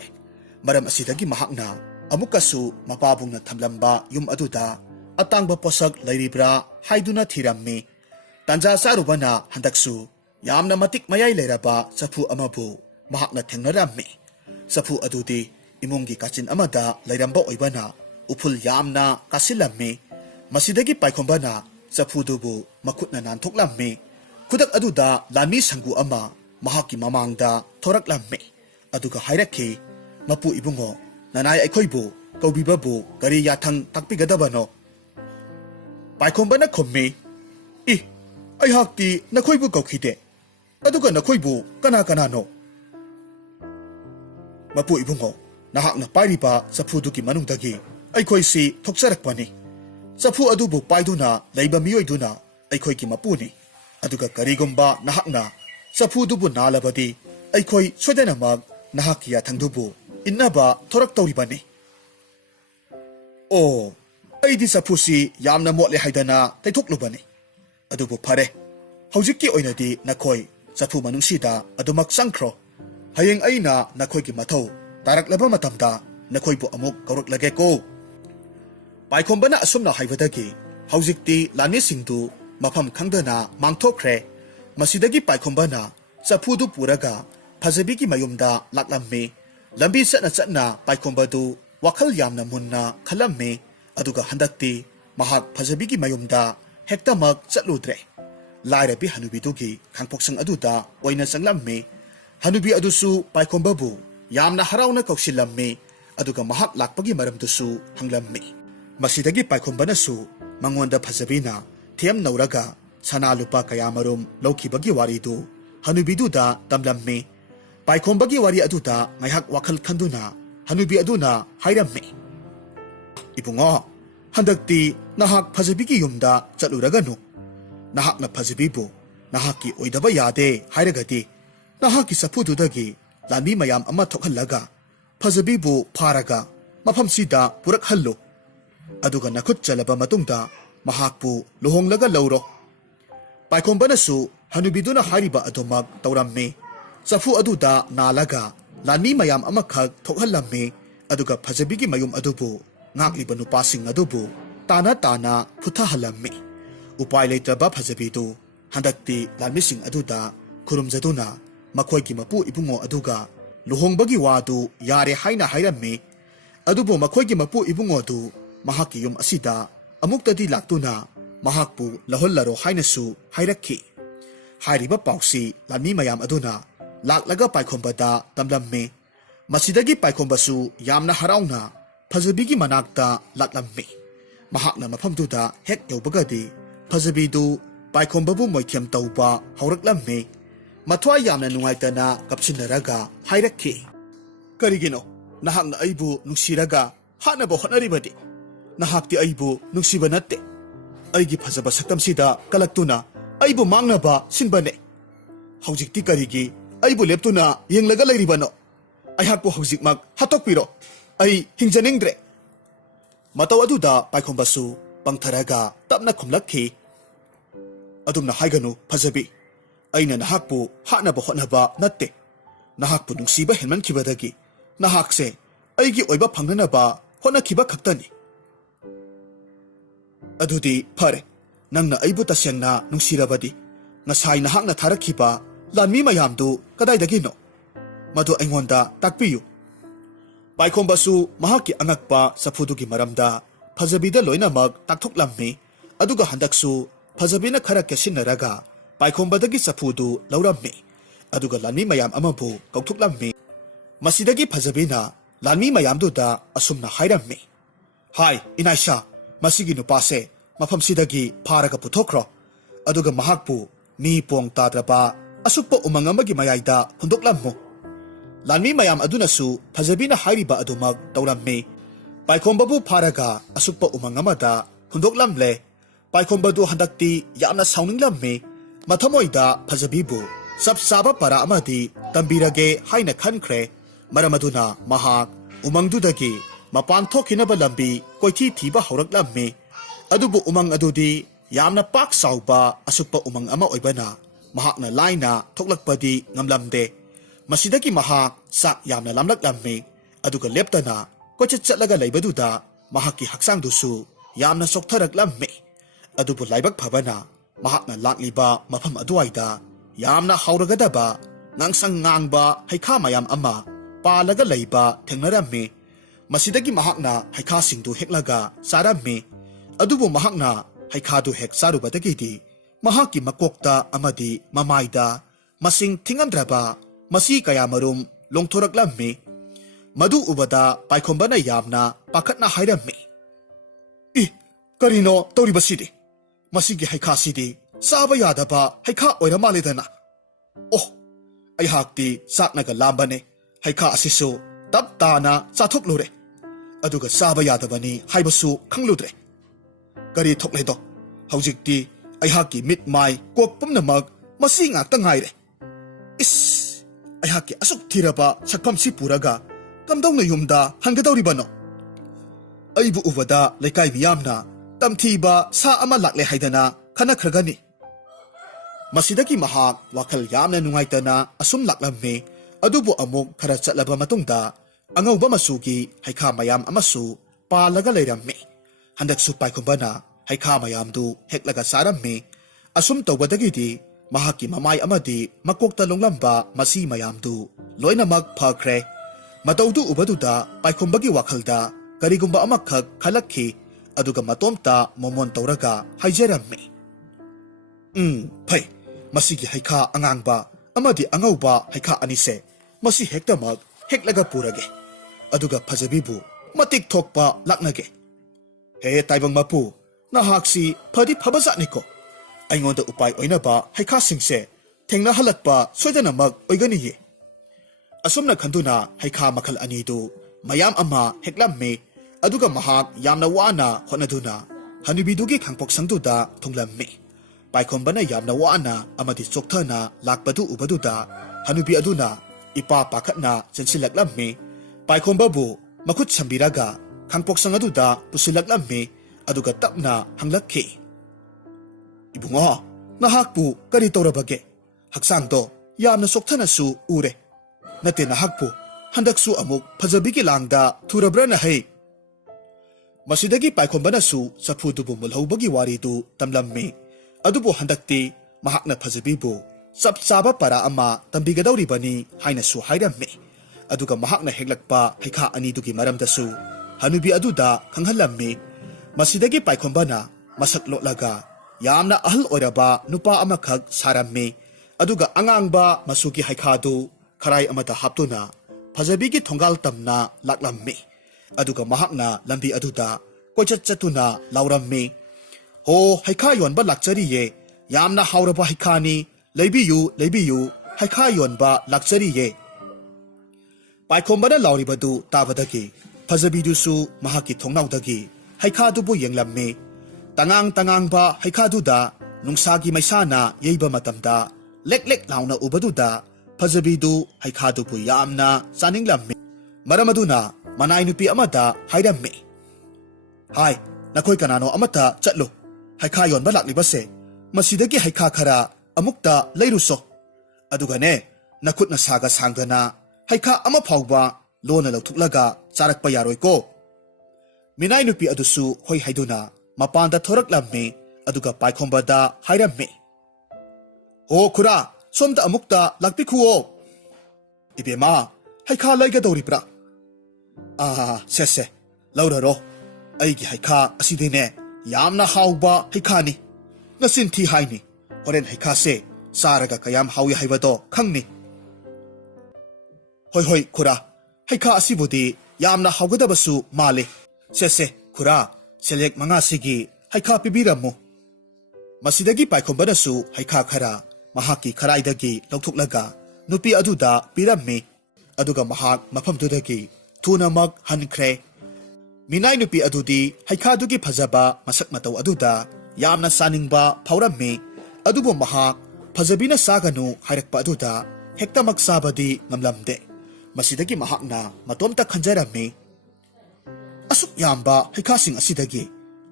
ꯃꯔꯝ ꯑꯁꯤꯗꯒꯤ ꯃꯍꯥꯛꯅ ꯑꯃꯨꯛꯀꯁꯨ ꯃꯄꯥꯕꯨꯡꯅ ꯊꯝꯂꯝꯕ ꯌꯨꯝ ꯑꯗꯨꯗ ꯑꯇꯥꯡꯕ ꯄꯣꯠꯁꯛ ꯂꯩꯔꯤꯕ꯭ꯔꯥ ꯍꯥꯏꯗꯨꯅ ꯊꯤꯔꯝꯃꯤ꯫ ꯇꯥꯟꯖꯥ ꯆꯥꯔꯨꯕꯅ ꯍꯟꯗꯛꯁꯨ ꯌꯥꯝꯅ ꯃꯇꯤꯛ ꯃꯌꯥꯏ ꯂꯩꯔꯕ ꯆꯐꯨ ꯑꯃꯕꯨ ꯃꯍꯥꯛꯅ ꯊꯦꯡꯅꯔꯝꯃꯤ꯫ ꯆꯐꯨ ꯑꯗꯨꯗꯤ ꯏꯃꯨꯡꯒꯤ ꯀꯥꯆꯤꯟ ꯑꯃꯗ ꯂꯩꯔꯝꯕ ꯑꯣꯏꯕꯅ ꯎꯐꯨꯜ ꯌꯥꯝꯅ ꯀꯥꯁꯤꯜꯂꯝꯃꯤ꯫ ꯃꯁꯤꯗꯒꯤ ꯄꯥꯏꯈꯣꯝꯕꯅ ꯆꯐꯨꯗꯨꯕꯨ ꯃꯈꯨꯠꯅ ꯅꯥꯟꯊꯣꯛꯂꯝꯃꯤ꯫ ꯈꯨꯗꯛ ꯑꯗꯨꯗ ꯂꯥꯟꯃꯤ ꯁꯪꯒꯨ ꯑꯃ ꯃꯍꯥꯛꯀꯤ ꯃꯃꯥꯡꯗ ꯊꯣꯔꯛꯂꯝꯃꯤ꯫ ꯑꯗꯨꯒ ꯍꯥꯏꯔꯛꯈꯤ, "ꯃꯄꯨ ꯏꯕꯨꯡꯉꯣ, ꯅꯅꯥꯏ ꯑꯩꯈꯣꯏꯕꯨ ꯀꯧꯕꯤꯕꯕꯨ ꯀꯔꯤ ꯌꯥꯊꯪ ꯇꯥꯛꯄꯤꯒꯗꯕꯅꯣ?" ꯄꯥꯏꯈꯣꯝꯕꯅ ꯈꯨꯝꯃꯤ, "ꯑꯩꯍꯥꯛꯇꯤ ꯅꯈꯣꯏꯕꯨ ꯀꯧꯈꯤꯗꯦ꯫ ꯑꯗꯨꯒ ꯅꯈꯣꯏꯕꯨ ꯀꯅꯥ ꯀꯅꯥꯅꯣ?" "ꯃꯄꯨ ꯏꯕꯨꯡꯉꯣ, ꯅꯍꯥꯛꯅ ꯄꯥꯏꯔꯤꯕ ꯆꯐꯨꯗꯨꯒꯤ ꯃꯅꯨꯡꯗꯒꯤ ꯑꯩꯈꯣꯏꯁꯤ ꯊꯣꯛꯆꯔꯛꯄꯅꯤ꯫ ꯆꯐꯨ ꯑꯗꯨꯕꯨ ꯄꯥꯏꯗꯨꯅ ꯂꯩꯕ ꯃꯤꯑꯣꯏꯗꯨꯅ ꯑꯩꯈꯣꯏꯒꯤ ꯃꯄꯨꯅꯤ꯫ ꯑꯗꯨꯒ ꯀꯔꯤꯒꯨꯝꯕ ꯅꯍꯥꯛꯅ ꯆꯐꯨꯗꯨꯕꯨ ꯅꯥꯜꯂꯕꯗꯤ ꯑꯩꯈꯣꯏ ꯁꯣꯏꯗꯅꯃꯛ ꯅꯍꯥꯛꯀꯤ ꯌꯥꯊꯪꯗꯨꯕꯨ ꯏꯟꯅꯕ ꯊꯣꯔꯛꯇꯧꯔꯤꯕꯅꯤ." ꯑꯣ ꯑꯩꯗꯤ ꯆꯐꯨꯁꯤ ꯌꯥꯝꯅ ꯃꯣꯠꯂꯦ ꯍꯥꯏꯗꯅ ꯇꯩꯊꯣꯛꯂꯨꯕꯅꯤ ꯑꯗꯨꯕꯨ ꯐꯔꯦ ꯍꯧꯖꯤꯛꯀꯤ ꯑꯣꯏꯅꯗꯤ ꯅꯈꯣꯏ ꯆꯐꯨ ꯃꯅꯨꯡꯁꯤꯗ ꯑꯗꯨꯃꯛ ꯆꯪꯈ꯭ꯔꯣ ꯍꯌꯦꯡ ꯑꯩꯅ ꯅꯈꯣꯏꯒꯤ ꯃꯊꯧ ꯇꯥꯔꯛꯂꯕ ꯃꯇꯝꯗ ꯅꯈꯣꯏꯕꯨ ꯑꯃꯨꯛ ꯀꯧꯔꯛꯂꯒꯦꯀꯣ ꯄꯥꯏꯈꯣꯝꯕꯅ ꯑꯁꯨꯝꯅ ꯍꯥꯏꯕꯗꯒꯤ ꯍꯧꯖꯤꯛꯇꯤ ꯂꯥꯟꯃꯤꯁꯤꯡꯗꯨ ꯃꯐꯝ ꯈꯪꯗꯅ ꯃꯥꯡꯊꯣꯛꯈ꯭ꯔꯦ ꯃꯁꯤꯗꯒꯤ ꯄꯥꯏꯈꯣꯝꯕꯅ ꯆꯐꯨꯗꯨ ꯄꯨꯔꯒ ꯐꯖꯕꯤꯒꯤ ꯃꯌꯨꯝꯗ ꯂꯥꯛꯂꯝꯃꯤ ꯂꯝꯕꯤ ꯆꯠꯅ ꯆꯠꯅ ꯄꯥꯏꯈꯣꯝꯕꯗꯨ ꯋꯥꯈꯜ ꯌꯥꯝꯅ ꯃꯨꯟꯅ ꯈꯜꯂꯝꯃꯤ ꯑꯗꯨꯒ ꯍꯟꯗꯛꯇꯤ ꯃꯍꯥꯛ ꯐꯖꯕꯤꯒꯤ ꯃꯌꯨꯝꯗ ꯍꯦꯛꯇꯃꯛ ꯆꯠꯂꯨꯗ꯭ꯔꯦ ꯂꯥꯏꯔꯕꯤ ꯍꯅꯨꯕꯤꯗꯨꯒꯤ ꯈꯥꯡꯄꯣꯛꯁꯪ ꯑꯗꯨꯗ ꯑꯣꯏꯅ ꯆꯪꯂꯝꯃꯤ ꯍꯅꯨꯕꯤ ꯑꯗꯨꯁꯨ ꯄꯥꯏꯈꯣꯝꯕꯕꯨ ꯌꯥꯝꯅ ꯍꯔꯥꯎꯅ ꯀꯧꯁꯤꯜꯂꯝꯃꯤ ꯑꯗꯨꯒ ꯃꯍꯥꯛ ꯂꯥꯛꯄꯒꯤ ꯃꯔꯝꯗꯨꯁꯨ ꯍꯪꯂꯝꯃꯤ ꯃꯁꯤꯗꯒꯤ ꯄꯥꯏꯈꯣꯝꯕꯅꯁꯨ ꯃꯉꯣꯟꯗ ꯐꯖꯕꯤꯅ ꯊꯦꯝ ꯅꯧꯔꯒ ꯁꯅꯥ ꯂꯨꯄꯥ ꯀꯌꯥꯃꯔꯨꯝ ꯂꯧꯈꯤꯕꯒꯤ ꯋꯥꯔꯤꯗꯨ ꯍꯅꯨꯕꯤꯗꯨꯗ ꯇꯝꯂꯝꯃꯤ ꯄꯥꯏꯈꯣꯝꯕꯒꯤ ꯋꯥꯔꯤ ꯑꯗꯨꯗ ꯉꯥꯏꯍꯥꯛ ꯋꯥꯈꯜ ꯈꯟꯗꯨꯅ ꯍꯅꯨꯕꯤ ꯑꯗꯨꯅ ꯍꯥꯏꯔꯝꯃꯤ ꯏꯕꯨꯡꯉꯣ ꯍꯟꯗꯛꯇꯤ ꯅꯍꯥꯛ ꯐꯖꯕꯤꯒꯤ ꯌꯨꯝꯗ ꯆꯠꯂꯨꯔꯒꯅꯨ ꯅꯍꯥꯛꯅ ꯐꯖꯕꯤꯕꯨ ꯅꯍꯥꯛꯀꯤ ꯑꯣꯏꯗꯕ ꯌꯥꯗꯦ ꯍꯥꯏꯔꯒꯗꯤ ꯅꯍꯥꯛꯀꯤ ꯆꯐꯨꯗꯨꯗꯒꯤ ꯂꯥꯟꯃꯤ ꯃꯌꯥꯝ ꯑꯃ ꯊꯣꯛꯍꯜꯂꯒ ꯐꯖꯕꯤꯕꯨ ꯐꯥꯔꯒ ꯃꯐꯝꯁꯤꯗ ꯄꯨꯔꯛꯍꯜꯂꯨ ꯑꯗꯨꯒ ꯅꯈꯨꯠ ꯆꯜꯂꯕ ꯃꯇꯨꯡꯗ ꯃꯍꯥꯛꯄꯨ ꯂꯨꯍꯣꯡꯂꯒ ꯂꯧꯔꯣ ꯄꯥꯏꯈꯣꯝꯕꯅꯁꯨ ꯍꯅꯨꯕꯤꯗꯨꯅ ꯍꯥꯏꯔꯤꯕ ꯑꯗꯨꯃꯛ ꯇꯧꯔꯝꯃꯤ ꯆꯐꯨ ꯑꯗꯨꯗ ꯅꯥꯜꯂꯒ ꯂꯥꯟꯃꯤ ꯃꯌꯥꯝ ꯑꯃꯈꯛ ꯊꯣꯛꯍꯜꯂꯝꯃꯤ ꯑꯗꯨꯒ ꯐꯖꯕꯤꯒꯤ ꯃꯌꯨꯝ ꯑꯗꯨꯕꯨ ꯉꯥꯛꯂꯤꯕ ꯅꯨꯄꯥꯁꯤꯡ ꯑꯗꯨꯕꯨ ꯇꯥꯅ ꯇꯥꯅ ꯐꯨꯊꯍꯜꯂꯝꯃꯤ ꯎꯄꯥꯏ ꯂꯩꯇ꯭ꯔꯕ ꯐꯖꯕꯤꯗꯨ ꯍꯟꯗꯛꯇꯤ ꯂꯥꯟꯃꯤꯁꯤꯡ ꯑꯗꯨꯗ ꯈꯨꯔꯨꯝꯖꯗꯨꯅ ꯃꯈꯣꯏꯒꯤ ꯃꯄꯨ ꯏꯕꯨꯡꯉꯣ ꯑꯗꯨꯒ ꯂꯨꯍꯣꯡꯕꯒꯤ ꯋꯥꯗꯨ ꯌꯥꯔꯦ ꯍꯥꯏꯅ ꯍꯥꯏꯔꯝꯃꯤ ꯑꯗꯨꯕꯨ ꯃꯈꯣꯏꯒꯤ ꯃꯄꯨ ꯏꯕꯨꯡꯉꯣꯗꯨ ꯃꯍꯥꯛꯀꯤ ꯌꯨꯝ ꯑꯁꯤꯗ ꯑꯃꯨꯛꯇꯗꯤ ꯂꯥꯛꯇꯨꯅ ꯃꯍꯥꯛꯄꯨ ꯂꯧꯍꯜꯂꯔꯣ ꯍꯥꯏꯅꯁꯨ ꯍꯥꯏꯔꯛꯈꯤ ꯍꯥꯏꯔꯤꯕ ꯄꯥꯎꯁꯤ ꯂꯥꯟꯃꯤ ꯃꯌꯥꯝ ꯑꯗꯨꯅ ꯂꯥꯛꯂꯒ ꯄꯥꯏꯈꯣꯝꯕꯗ ꯇꯝꯂꯝꯃꯤ ꯃꯁꯤꯗꯒꯤ ꯄꯥꯏꯈꯣꯝꯕꯁꯨ ꯌꯥꯝꯅ ꯍꯔꯥꯎꯅ ꯐꯖꯕꯤꯒꯤ ꯃꯅꯥꯛꯇ ꯂꯥꯛꯂꯝꯃꯤ ꯃꯍꯥꯛꯅ ꯃꯐꯝꯗꯨꯗ ꯍꯦꯛ ꯌꯧꯕꯒꯗꯤ ꯐꯖꯕꯤꯗꯨ ꯄꯥꯏꯈꯣꯝꯕꯕꯨ ꯃꯣꯏꯊꯦꯝ ꯇꯧꯕ ꯍꯧꯔꯛꯂꯝꯃꯤ ꯃꯊ꯭ꯋꯥꯏ ꯌꯥꯝꯅ ꯅꯨꯡꯉꯥꯏꯇꯅ ꯀꯞꯁꯤꯟꯅꯔꯒ ꯍꯥꯏꯔꯛꯈꯤ ꯀꯔꯤꯒꯤꯅꯣ ꯅꯍꯥꯛꯅ ꯑꯩꯕꯨ ꯅꯨꯡꯁꯤꯔꯒ ꯍꯥꯠꯅꯕ ꯍꯣꯠꯅꯔꯤꯕꯗꯤ ꯅꯍꯥꯛꯇꯤ ꯑꯩꯕꯨ ꯅꯨꯡꯁꯤꯕ ꯅꯠꯇꯦ ꯑꯩꯒꯤ ꯐꯖꯕ ꯁꯛꯇꯝꯁꯤꯗ ꯀꯂꯛꯇꯨꯅ ꯑꯩꯕꯨ ꯃꯥꯡꯅꯕ ꯁꯤꯟꯕꯅꯦ ꯍꯧꯖꯤꯛꯇꯤ ꯀꯔꯤꯒꯤ ꯑꯩꯕꯨ ꯂꯦꯞꯇꯨꯅ ꯌꯦꯡꯂꯒ ꯂꯩꯔꯤꯕꯅꯣ ꯑꯩꯍꯥꯛꯄꯨ ꯍꯧꯖꯤꯛꯃꯛ ꯍꯥꯠꯇꯣꯛꯄꯤꯔꯣ ꯑꯩ ꯍꯤꯡꯖꯅꯤꯡꯗ꯭ꯔꯦ ꯃꯇꯧ ꯑꯗꯨꯗ ꯄꯥꯏꯈꯣꯝꯕꯁꯨ ꯄꯪꯊꯔꯒ ꯇꯞꯅ ꯈꯨꯝꯂꯛꯈꯤ ꯑꯗꯨꯝꯅ ꯍꯥꯏꯒꯅꯨ ꯐꯖꯕꯤ ꯑꯩꯅ ꯅꯍꯥꯛꯄꯨ ꯍꯥꯠꯅꯕ ꯍꯣꯠꯅꯕ ꯅꯠꯇꯦ ꯅꯍꯥꯛꯄꯨ ꯅꯨꯡꯁꯤꯕ ꯍꯦꯟꯃꯟꯈꯤꯕꯗꯒꯤ ꯅꯍꯥꯛꯁꯦ ꯑꯩꯒꯤ ꯑꯣꯏꯕ ꯐꯪꯅꯅꯕ ꯍꯣꯠꯅꯈꯤꯕ ꯈꯛꯇꯅꯤ ꯑꯗꯨꯗꯤ ꯐꯔꯦ ꯅꯪꯅ ꯑꯩꯕꯨ ꯇꯁꯦꯡꯅ ꯅꯨꯡꯁꯤꯔꯕꯗꯤ ꯉꯁꯥꯏ ꯅꯍꯥꯛꯅ ꯊꯥꯔꯛꯈꯤꯕ ꯂꯥꯟꯃꯤ ꯃꯌꯥꯝꯗꯨ ꯀꯗꯥꯏꯗꯒꯤꯅꯣ ꯃꯗꯨ ꯑꯩꯉꯣꯟꯗ ꯇꯥꯛꯄꯤꯌꯨ ꯄꯥꯏꯈꯣꯝꯕꯁꯨ ꯃꯍꯥꯛꯀꯤ ꯑꯉꯛꯄ ꯆꯐꯨꯗꯨꯒꯤ ꯃꯔꯝꯗ ꯐꯖꯕꯤꯗ ꯂꯣꯏꯅꯃꯛ ꯇꯥꯛꯊꯣꯛꯂꯝꯃꯤ ꯑꯗꯨꯒ ꯍꯟꯗꯛꯁꯨ ꯐꯖꯕꯤꯅ ꯈꯔ ꯀꯦꯁꯤꯟꯅꯔꯒ ꯄꯥꯏꯈꯣꯝꯕꯗꯒꯤ ꯆꯐꯨꯗꯨ ꯂꯧꯔꯝꯃꯤ ꯑꯗꯨꯒ ꯂꯥꯟꯃꯤ ꯃꯌꯥꯝ ꯑꯃꯕꯨ ꯀꯧꯊꯣꯛꯂꯝꯃꯤ ꯃꯁꯤꯗꯒꯤ ꯐꯖꯕꯤꯅ ꯂꯥꯟꯃꯤ ꯃꯌꯥꯝꯗꯨꯗ ꯑꯁꯨꯝꯅ ꯍꯥꯏꯔꯝꯃꯤ ꯍꯥꯏ ꯏꯅꯥꯏꯁꯥ ꯃꯁꯤꯒꯤ ꯅꯨꯄꯥꯁꯦ ꯃꯐꯝꯁꯤꯗꯒꯤ ꯐꯥꯔꯒ ꯄꯨꯊꯣꯛꯈ꯭ꯔꯣ ꯑꯗꯨꯒ ꯃꯍꯥꯛꯄꯨ ꯃꯤ ꯄꯣꯡ ꯇꯥꯗ꯭ꯔꯕ ꯑꯁꯨꯛꯄ ꯎꯃꯪ ꯑꯃꯒꯤ ꯃꯌꯥꯏꯗ ꯍꯨꯟꯗꯣꯛꯂꯝꯃꯨ ꯂꯥꯟꯃꯤ ꯃꯌꯥꯝ ꯑꯗꯨꯅꯁꯨ ꯐꯖꯕꯤꯅ ꯍꯥꯏꯔꯤꯕ ꯑꯗꯨꯃꯛ ꯇꯧꯔꯝꯃꯤ ꯄꯥꯏꯈꯣꯝꯕꯕꯨ ꯐꯥꯔꯒ ꯑꯁꯨꯛꯄ ꯎꯃꯪ ꯑꯃꯗ ꯍꯨꯟꯗꯣꯛꯂꯝꯂꯦ ꯄꯥꯏꯈꯣꯝꯕꯗꯨ ꯍꯟꯗꯛꯇꯤ ꯌꯥꯝꯅ ꯁꯥꯎꯅꯤꯡꯂꯝꯃꯤ ꯃꯊꯃꯣꯏꯗ ꯐꯖꯕꯤꯕꯨ ꯆꯞ ꯆꯥꯕ ꯄꯔꯥ ꯑꯃꯗꯤ ꯇꯝꯕꯤꯔꯒꯦ ꯍꯥꯏꯅ ꯈꯟꯈ꯭ꯔꯦ ꯃꯔꯝ ꯑꯗꯨꯅ ꯃꯍꯥꯛ ꯎꯃꯪꯗꯨꯗꯒꯤ ꯃꯄꯥꯟ ꯊꯣꯛꯈꯤꯅꯕ ꯂꯝꯕꯤ ꯀꯣꯏꯊꯤ ꯊꯤꯕ ꯍꯧꯔꯛꯂꯝꯃꯤ ꯑꯗꯨꯕꯨ ꯎꯃꯪ ꯑꯗꯨꯗꯤ ꯌꯥꯝꯅ ꯄꯥꯛ ꯆꯥꯎꯕ ꯑꯁꯨꯛꯄ ꯎꯃꯪ ꯑꯃ ꯑꯣꯏꯕꯅ ꯃꯍꯥꯛꯅ ꯂꯥꯏꯅ ꯊꯣꯛꯂꯛꯄꯗꯤ ꯉꯝꯂꯝꯗꯦ ꯃꯁꯤꯗꯒꯤ ꯃꯍꯥꯛ ꯆꯥꯛ ꯌꯥꯝꯅ ꯂꯥꯝꯂꯛꯂꯝꯃꯤ ꯑꯗꯨꯒ ꯂꯦꯞꯇꯅ ꯀꯣꯏꯆꯠ ꯆꯠꯂꯒ ꯂꯩꯕꯗꯨꯗ ꯃꯍꯥꯛꯀꯤ ꯍꯛꯆꯥꯡꯗꯨꯁꯨ ꯌꯥꯝꯅ ꯆꯣꯛꯊꯔꯛꯂꯝꯃꯤ ꯑꯗꯨꯕꯨ ꯂꯥꯏꯕꯛ ꯐꯕꯅ ꯃꯍꯥꯛꯅ ꯂꯥꯛꯂꯤꯕ ꯃꯐꯝ ꯑꯗꯨꯋꯥꯏꯗ ꯌꯥꯝꯅ ꯍꯥꯎꯔꯒꯗꯕ ꯉꯥꯡꯁꯪ ꯉꯥꯡꯕ ꯍꯩꯈꯥ ꯃꯌꯥꯝ ꯑꯃ ꯄꯥꯜꯂꯒ ꯂꯩꯕ ꯊꯦꯡꯅꯔꯝꯃꯤ ꯃꯁꯤꯗꯒꯤ ꯃꯍꯥꯛꯅ ꯍꯩꯈꯥꯁꯤꯡꯗꯨ ꯍꯦꯛꯂꯒ ꯆꯥꯔꯝꯃꯤ ꯑꯗꯨꯕꯨ ꯃꯍꯥꯛꯅ ꯍꯩꯈꯥꯗꯨ ꯍꯦꯛ ꯆꯥꯔꯨꯕꯗꯒꯤꯗꯤ ꯃꯍꯥꯛꯀꯤ ꯃꯀꯣꯛꯇ ꯑꯃꯗꯤ ꯃꯃꯥꯏꯗ ꯃꯁꯤꯡ ꯊꯤꯉꯝꯗ꯭ꯔꯕ ꯃꯁꯤ ꯀꯌꯥꯃꯔꯨꯝ ꯂꯣꯡꯊꯣꯔꯛꯂꯝꯃꯤ ꯃꯗꯨ ꯎꯕꯗ ꯄꯥꯏꯈꯣꯝꯕꯅ ꯌꯥꯝꯅ ꯄꯥꯈꯠꯅ ꯍꯥꯏꯔꯝꯃꯤ ꯀꯔꯤꯅꯣ ꯇꯧꯔꯤꯕꯁꯤꯗꯤ ꯃꯁꯤꯒꯤ ꯍꯩꯈꯥꯁꯤꯗꯤ ꯆꯥꯕ ꯌꯥꯗꯕ ꯍꯩꯈꯥ ꯑꯣꯏꯔ ꯃꯥꯜꯂꯦꯗꯅ ꯑꯣ ꯑꯩꯍꯥꯛꯇꯤ ꯆꯥꯛꯅꯒ ꯂꯥꯝꯕꯅꯦ ꯍꯩꯈꯥ ꯑꯁꯤꯁꯨ ꯇꯞ ꯇꯥꯅ ꯆꯥꯊꯣꯛꯂꯨꯔꯦ ꯑꯗꯨꯒ ꯆꯥꯕ ꯌꯥꯗꯕꯅꯤ ꯍꯥꯏꯕꯁꯨ ꯈꯪꯂꯨꯗ꯭ꯔꯦ ꯀꯔꯤ ꯊꯣꯛꯂꯦꯗꯣ ꯍꯧꯖꯤꯛꯇꯤ ꯑꯩꯍꯥꯛꯀꯤ ꯃꯤꯠ ꯃꯥꯏ ꯀꯣꯛ ꯄꯨꯝꯅꯃꯛ ꯃꯁꯤ ꯉꯥꯛꯇ ꯉꯥꯏꯔꯦ ꯑꯩꯍꯥꯛꯀꯤ ꯑꯁꯨꯛ ꯊꯤꯔꯕ ꯁꯛꯐꯝꯁꯤ ꯄꯨꯔꯒ ꯀꯝꯗꯧꯅ ꯌꯨꯝꯗ ꯍꯟꯒꯗꯧꯔꯤꯕꯅꯣ ꯑꯩꯕꯨ ꯎꯕꯗ ꯂꯩꯀꯥꯏ ꯃꯤꯌꯥꯝꯅ ꯇꯝꯊꯤꯕ ꯁꯥ ꯑꯃ ꯂꯥꯛꯂꯦ ꯍꯥꯏꯗꯅ ꯈꯟꯅꯈ꯭ꯔꯒꯅꯤ꯫ ꯃꯁꯤꯗꯒꯤ ꯃꯍꯥꯛ ꯋꯥꯈꯜ ꯌꯥꯝꯅ ꯅꯨꯡꯉꯥꯏꯇꯅ ꯑꯁꯨꯝ ꯂꯥꯛꯂꯝꯃꯤ꯫ ꯑꯗꯨꯕꯨ ꯑꯃꯨꯛ ꯈꯔ ꯆꯠꯂꯕ ꯃꯇꯨꯡꯗ ꯑꯉꯧꯕ ꯃꯆꯨꯒꯤ ꯍꯩꯈꯥ ꯃꯌꯥꯝ ꯑꯃꯁꯨ ꯄꯥꯜꯂꯒ ꯂꯩꯔꯝꯃꯤ꯫ ꯍꯟꯗꯛꯁꯨ ꯄꯥꯏꯈꯣꯝꯕꯅ ꯍꯩꯈꯥ ꯃꯌꯥꯝꯗꯨ ꯍꯦꯛꯂꯒ ꯆꯥꯔꯝꯃꯤ꯫ ꯑꯁꯨꯝ ꯇꯧꯕꯗꯒꯤꯗꯤ ꯃꯍꯥꯛꯀꯤ ꯃꯃꯥꯏ ꯑꯃꯗꯤ ꯃꯀꯣꯛꯇ ꯂꯣꯡꯂꯝꯕ ꯃꯁꯤ ꯃꯌꯥꯝꯗꯨ ꯂꯣꯏꯅꯃꯛ ꯐꯈ꯭ꯔꯦ꯫ ꯃꯇꯧꯗꯨ ꯎꯕꯗꯨꯗ ꯄꯥꯏꯈꯣꯝꯕꯒꯤ ꯋꯥꯈꯜꯗ ꯀꯔꯤꯒꯨꯝꯕ ꯑꯃꯈꯛ ꯈꯜꯂꯛꯈꯤ꯫ ꯑꯗꯨꯒ ꯃꯇꯣꯝꯇ ꯃꯣꯃꯣꯟ ꯇꯧꯔꯒ ꯍꯥꯏꯖꯔꯝꯃꯤ, ꯐꯩ, ꯃꯁꯤꯒꯤ ꯍꯩꯈꯥ ꯑꯉꯥꯡꯕ ꯑꯃꯗꯤ ꯑꯉꯧꯕ ꯍꯩꯈꯥ ꯑꯅꯤꯁꯦ ꯃꯁꯤ ꯍꯦꯛꯇꯃꯛ ꯍꯦꯛꯂꯒ ꯄꯨꯔꯒꯦ, ꯑꯗꯨꯒ ꯐꯖꯕꯤꯕꯨ ꯃꯇꯤꯛ ꯊꯣꯛꯄ ꯂꯥꯛꯅꯒꯦ꯫ ꯍꯦ ꯇꯥꯏꯕꯪ ꯃꯄꯨ, ꯅꯍꯥꯛꯁꯤ ꯐꯗꯤ ꯐꯕꯖꯥꯠꯅꯤꯀꯣ꯫ ꯑꯩꯉꯣꯟꯗ ꯎꯄꯥꯏ ꯑꯣꯏꯅꯕ ꯍꯩꯈꯥꯁꯤꯡꯁꯦ ꯊꯦꯡꯅꯍꯜꯂꯛꯄ ꯁꯣꯏꯗꯅꯃꯛ ꯑꯣꯏꯒꯅꯤꯌꯦ꯫ ꯑꯁꯨꯝꯅ ꯈꯟꯗꯨꯅ ꯍꯩꯈꯥ ꯃꯈꯜ ꯑꯅꯤꯗꯨ ꯃꯌꯥꯝ ꯑꯃ ꯍꯦꯛꯂꯝꯃꯤ꯫ ꯑꯗꯨꯒ ꯃꯍꯥꯛ ꯌꯥꯝꯅ ꯋꯥꯅ ꯍꯣꯠꯅꯗꯨꯅ ꯍꯅꯨꯕꯤꯗꯨꯒꯤ ꯈꯥꯡꯄꯣꯛꯁꯪꯗꯨꯗ ꯊꯨꯡꯂꯝꯃꯤ꯫ ꯄꯥꯏꯈꯣꯝꯕꯅ ꯌꯥꯝꯅ ꯋꯥꯅ ꯑꯃꯗꯤ ꯆꯣꯛꯊꯅ ꯂꯥꯛꯄꯗꯨ ꯎꯕꯗꯨꯗ ꯍꯅꯨꯕꯤ ꯑꯗꯨꯅ ꯏꯄꯥ ꯄꯥꯈꯠꯅ ꯆꯦꯟꯁꯤꯜꯂꯛꯂꯝꯃꯤ꯫ ꯄꯥꯏꯈꯣꯝꯕꯕꯨ ꯃꯈꯨꯠ ꯁꯝꯕꯤꯔꯒ ꯈꯥꯡꯄꯣꯛꯁꯪ ꯑꯗꯨꯗ ꯄꯨꯁꯤꯜꯂꯛꯂꯝꯃꯤ꯫ ꯑꯗꯨꯒ ꯇꯞꯅ ꯍꯪꯂꯛꯈꯤ, ꯏꯕꯨꯡꯉꯣ, ꯅꯍꯥꯛꯄꯨ ꯀꯔꯤ ꯇꯧꯔꯕꯒꯦ? ꯍꯛꯆꯥꯡꯗꯣ ꯌꯥꯝꯅ ꯆꯣꯛꯊꯅꯁꯨ ꯎꯔꯦ꯫ ꯅꯠꯇꯦ, ꯅꯍꯥꯛꯄꯨ ꯍꯟꯗꯛꯁꯨ ꯑꯃꯨꯛ ꯐꯖꯕꯤꯒꯤ ꯂꯥꯡꯗ ꯊꯨꯔꯕ꯭ꯔꯅ ꯍꯩ? ꯃꯁꯤꯗꯒꯤ ꯄꯥꯏꯈꯣꯝꯕꯅꯁꯨ ꯆꯐꯨꯗꯨꯕꯨ ꯃꯨꯜꯍꯧꯕꯒꯤ ꯋꯥꯔꯤꯗꯨ ꯇꯝꯂꯝꯃꯤ꯫ ꯑꯗꯨꯕꯨ ꯍꯟꯗꯛꯇꯤ ꯃꯍꯥꯛꯅ ꯐꯖꯕꯤꯕꯨ ꯆꯞ ꯆꯥꯕ ꯄꯔꯥ ꯑꯃ ꯇꯝꯕꯤꯒꯗꯧꯔꯤꯕꯅꯤ ꯍꯥꯏꯅꯁꯨ ꯍꯥꯏꯔꯝꯃꯤ꯫ ꯑꯗꯨꯒ ꯃꯍꯥꯛꯅ ꯍꯦꯛꯂꯛꯄ ꯍꯩꯈꯥ ꯑꯅꯤꯗꯨꯒꯤ ꯃꯔꯝꯗꯁꯨ ꯍꯅꯨꯕꯤ ꯑꯗꯨꯗ ꯈꯪꯍꯜꯂꯝꯃꯤ꯫ ꯃꯁꯤꯗꯒꯤ ꯄꯥꯏꯈꯣꯝꯕꯅ ꯃꯁꯛ ꯂꯣꯠꯂꯒ ꯌꯥꯝꯅ ꯑꯍꯜ ꯑꯣꯏꯔꯕ ꯅꯨꯄꯥ ꯑꯃꯈꯛ ꯁꯥꯔꯝꯃꯤ꯫ ꯑꯗꯨꯒ ꯑꯉꯥꯡꯕ ꯃꯆꯨꯒꯤ ꯍꯩꯈꯥꯗꯨ ꯈꯔꯥꯏ ꯑꯃꯗ ꯍꯥꯞꯇꯨꯅ ꯐꯖꯕꯤꯒꯤ ꯊꯣꯡꯒꯥꯜ ꯇꯝꯅ ꯂꯥꯛꯂꯝꯃꯤ꯫ ꯑꯗꯨꯒ ꯃꯍꯥꯛꯅ ꯂꯝꯕꯤ ꯑꯗꯨꯗ ꯀꯣꯏꯆꯠ ꯆꯠꯇꯨꯅ ꯂꯥꯎꯔꯝꯃꯤ, ꯍꯣ, ꯍꯩꯈꯥ ꯌꯣꯟꯕ ꯂꯥꯛꯆꯔꯤꯌꯦ, ꯌꯥꯝꯅ ꯍꯥꯎꯔꯕ ꯍꯩꯈꯥꯅꯤ, ꯂꯩꯕꯤꯌꯨ ꯂꯩꯕꯤꯌꯨ, ꯍꯩꯈꯥ ꯌꯣꯟꯕ ꯂꯥꯛꯆꯔꯤꯌꯦ꯫ ꯄꯥꯏꯈꯣꯝꯕꯅ ꯂꯥꯎꯔꯤꯕꯗꯨ ꯇꯥꯕꯗꯒꯤ ꯐꯖꯕꯤꯗꯨꯁꯨ ꯃꯍꯥꯛꯀꯤ ꯊꯣꯡꯅꯥꯎꯗꯒꯤ ꯍꯩꯈꯥꯗꯨꯕꯨ ꯌꯦꯡꯂꯝꯃꯤ꯫ ꯇꯉꯥꯡ ꯇꯉꯥꯡꯕ ꯍꯩꯈꯥꯗꯨꯗ ꯅꯨꯡꯁꯥꯒꯤ ꯃꯩꯁꯥꯅ ꯌꯩꯕ ꯃꯇꯝꯗ ꯂꯦꯛ ꯂꯦꯛ ꯂꯥꯎꯅ ꯎꯕꯗꯨꯗ ꯐꯖꯕꯤꯗꯨ ꯍꯩꯈꯥꯗꯨꯕꯨ ꯌꯥꯝꯅ ꯆꯥꯅꯤꯡꯂꯝꯃꯤ꯫ ꯃꯔꯝ ꯑꯗꯨꯅ ꯃꯅꯥꯏ ꯅꯨꯄꯤ ꯑꯃꯗ ꯍꯥꯏꯔꯝꯃꯤ, ꯍꯥꯏ, ꯅꯈꯣꯏ ꯀꯅꯥꯅꯣ ꯑꯃꯠꯇ ꯆꯠꯂꯨ, ꯍꯩꯈꯥ ꯌꯣꯟꯕ ꯂꯥꯛꯂꯤꯕꯁꯦ ꯃꯁꯤꯗꯒꯤ ꯍꯩꯈꯥ ꯈꯔ ꯑꯃꯨꯛꯇ ꯂꯩꯔꯨꯁꯣ, ꯑꯗꯨꯒꯅꯦ, ꯅꯈꯨꯠ ꯅꯁꯥꯒ ꯁꯥꯡꯗꯅ ꯍꯩꯈꯥ ꯑꯃ ꯐꯥꯎꯕ ꯂꯣꯟꯅ ꯂꯧꯊꯣꯛꯂꯒ ꯆꯥꯔꯛꯄ ꯌꯥꯔꯣꯏꯀꯣ꯫ ꯃꯤꯅꯥꯏ ꯅꯨꯄꯤ ꯑꯗꯨꯁꯨ ꯍꯣꯏ ꯍꯥꯏꯗꯨꯅ ꯃꯄꯥꯟꯗ ꯊꯣꯔꯛꯂꯝꯃꯤ꯫ ꯑꯗꯨꯒ ꯄꯥꯏꯈꯣꯝꯕꯗ ꯍꯥꯏꯔꯝꯃꯤ, ꯍꯣ ꯈꯨꯔꯥ, ꯁꯣꯝꯗ ꯑꯃꯨꯛꯇ ꯂꯥꯛꯄꯤꯈꯨꯋꯣ꯫ ꯏꯕꯦꯝꯃ, ꯍꯩꯈꯥ ꯂꯩꯒꯗꯧꯔꯤꯕ꯭ꯔꯥ? ꯁꯦ ꯂꯧꯔꯔꯣ, ꯑꯩꯒꯤ ꯍꯩꯈꯥ ꯑꯁꯤꯗꯤꯅꯦ ꯌꯥꯝꯅ ꯍꯥꯎꯕ ꯍꯩꯈꯥꯅꯤ, ꯅꯆꯤꯟ ꯊꯤ ꯍꯥꯏꯅꯤ, ꯍꯣꯔꯦꯟ ꯍꯩꯈꯥꯁꯦ ꯆꯥꯔꯒ ꯀꯌꯥꯝ ꯍꯥꯎꯏ ꯍꯥꯏꯕꯗꯣ ꯈꯪꯅꯤ꯫ ꯍꯣꯏ ꯈꯨꯔꯥ, ꯍꯩꯈꯥ ꯑꯁꯤꯕꯨꯗꯤ ꯌꯥꯝꯅ ꯍꯥꯎꯒꯗꯕꯁꯨ ꯃꯥꯜꯂꯤ꯫ ꯁꯦ ꯈꯨꯔꯥ, ꯁꯦꯂꯦꯛ 5 ꯍꯩꯈꯥ ꯄꯤꯕꯤꯔꯝꯃꯨ꯫ ꯃꯁꯤꯗꯒꯤ ꯄꯥꯏꯈꯣꯝꯕꯅꯁꯨ ꯍꯩꯈꯥ ꯈꯔ ꯃꯍꯥꯛꯀꯤ ꯈꯔꯥꯏꯗꯒꯤ ꯂꯧꯊꯣꯛꯂꯒ ꯅꯨꯄꯤ ꯑꯗꯨꯗ ꯄꯤꯔꯝꯃꯤ꯫ ꯑꯗꯨꯒ ꯃꯍꯥꯛ ꯃꯐꯝꯗꯨꯗꯒꯤ ꯊꯨꯅꯃꯛ ꯍꯟꯈ꯭ꯔꯦ꯫ ꯃꯤꯅꯥꯏ ꯅꯨꯄꯤ ꯑꯗꯨꯗꯤ ꯍꯩꯈꯥꯗꯨꯒꯤ ꯐꯖꯕ ꯃꯁꯛ ꯃꯇꯧ ꯑꯗꯨꯗ ꯌꯥꯝꯅ ꯆꯥꯅꯤꯡꯕ ꯐꯥꯎꯔꯝꯃꯤ꯫ ꯑꯗꯨꯕꯨ ꯃꯍꯥꯛ ꯐꯖꯕꯤꯅ ꯆꯥꯒꯅꯨ ꯍꯥꯏꯔꯛꯄ ꯑꯗꯨꯗ ꯍꯦꯛꯇꯃꯛ ꯆꯥꯕꯗꯤ ꯉꯝꯂꯝꯗꯦ꯫ ꯃꯁꯤꯗꯒꯤ ꯃꯍꯥꯛꯅ ꯃꯇꯣꯝꯇ ꯈꯟꯖꯔꯝꯃꯤ, ꯑꯁꯨꯛ ꯌꯥꯝꯕ ꯍꯩꯈꯥꯁꯤꯡ ꯑꯁꯤꯗꯒꯤ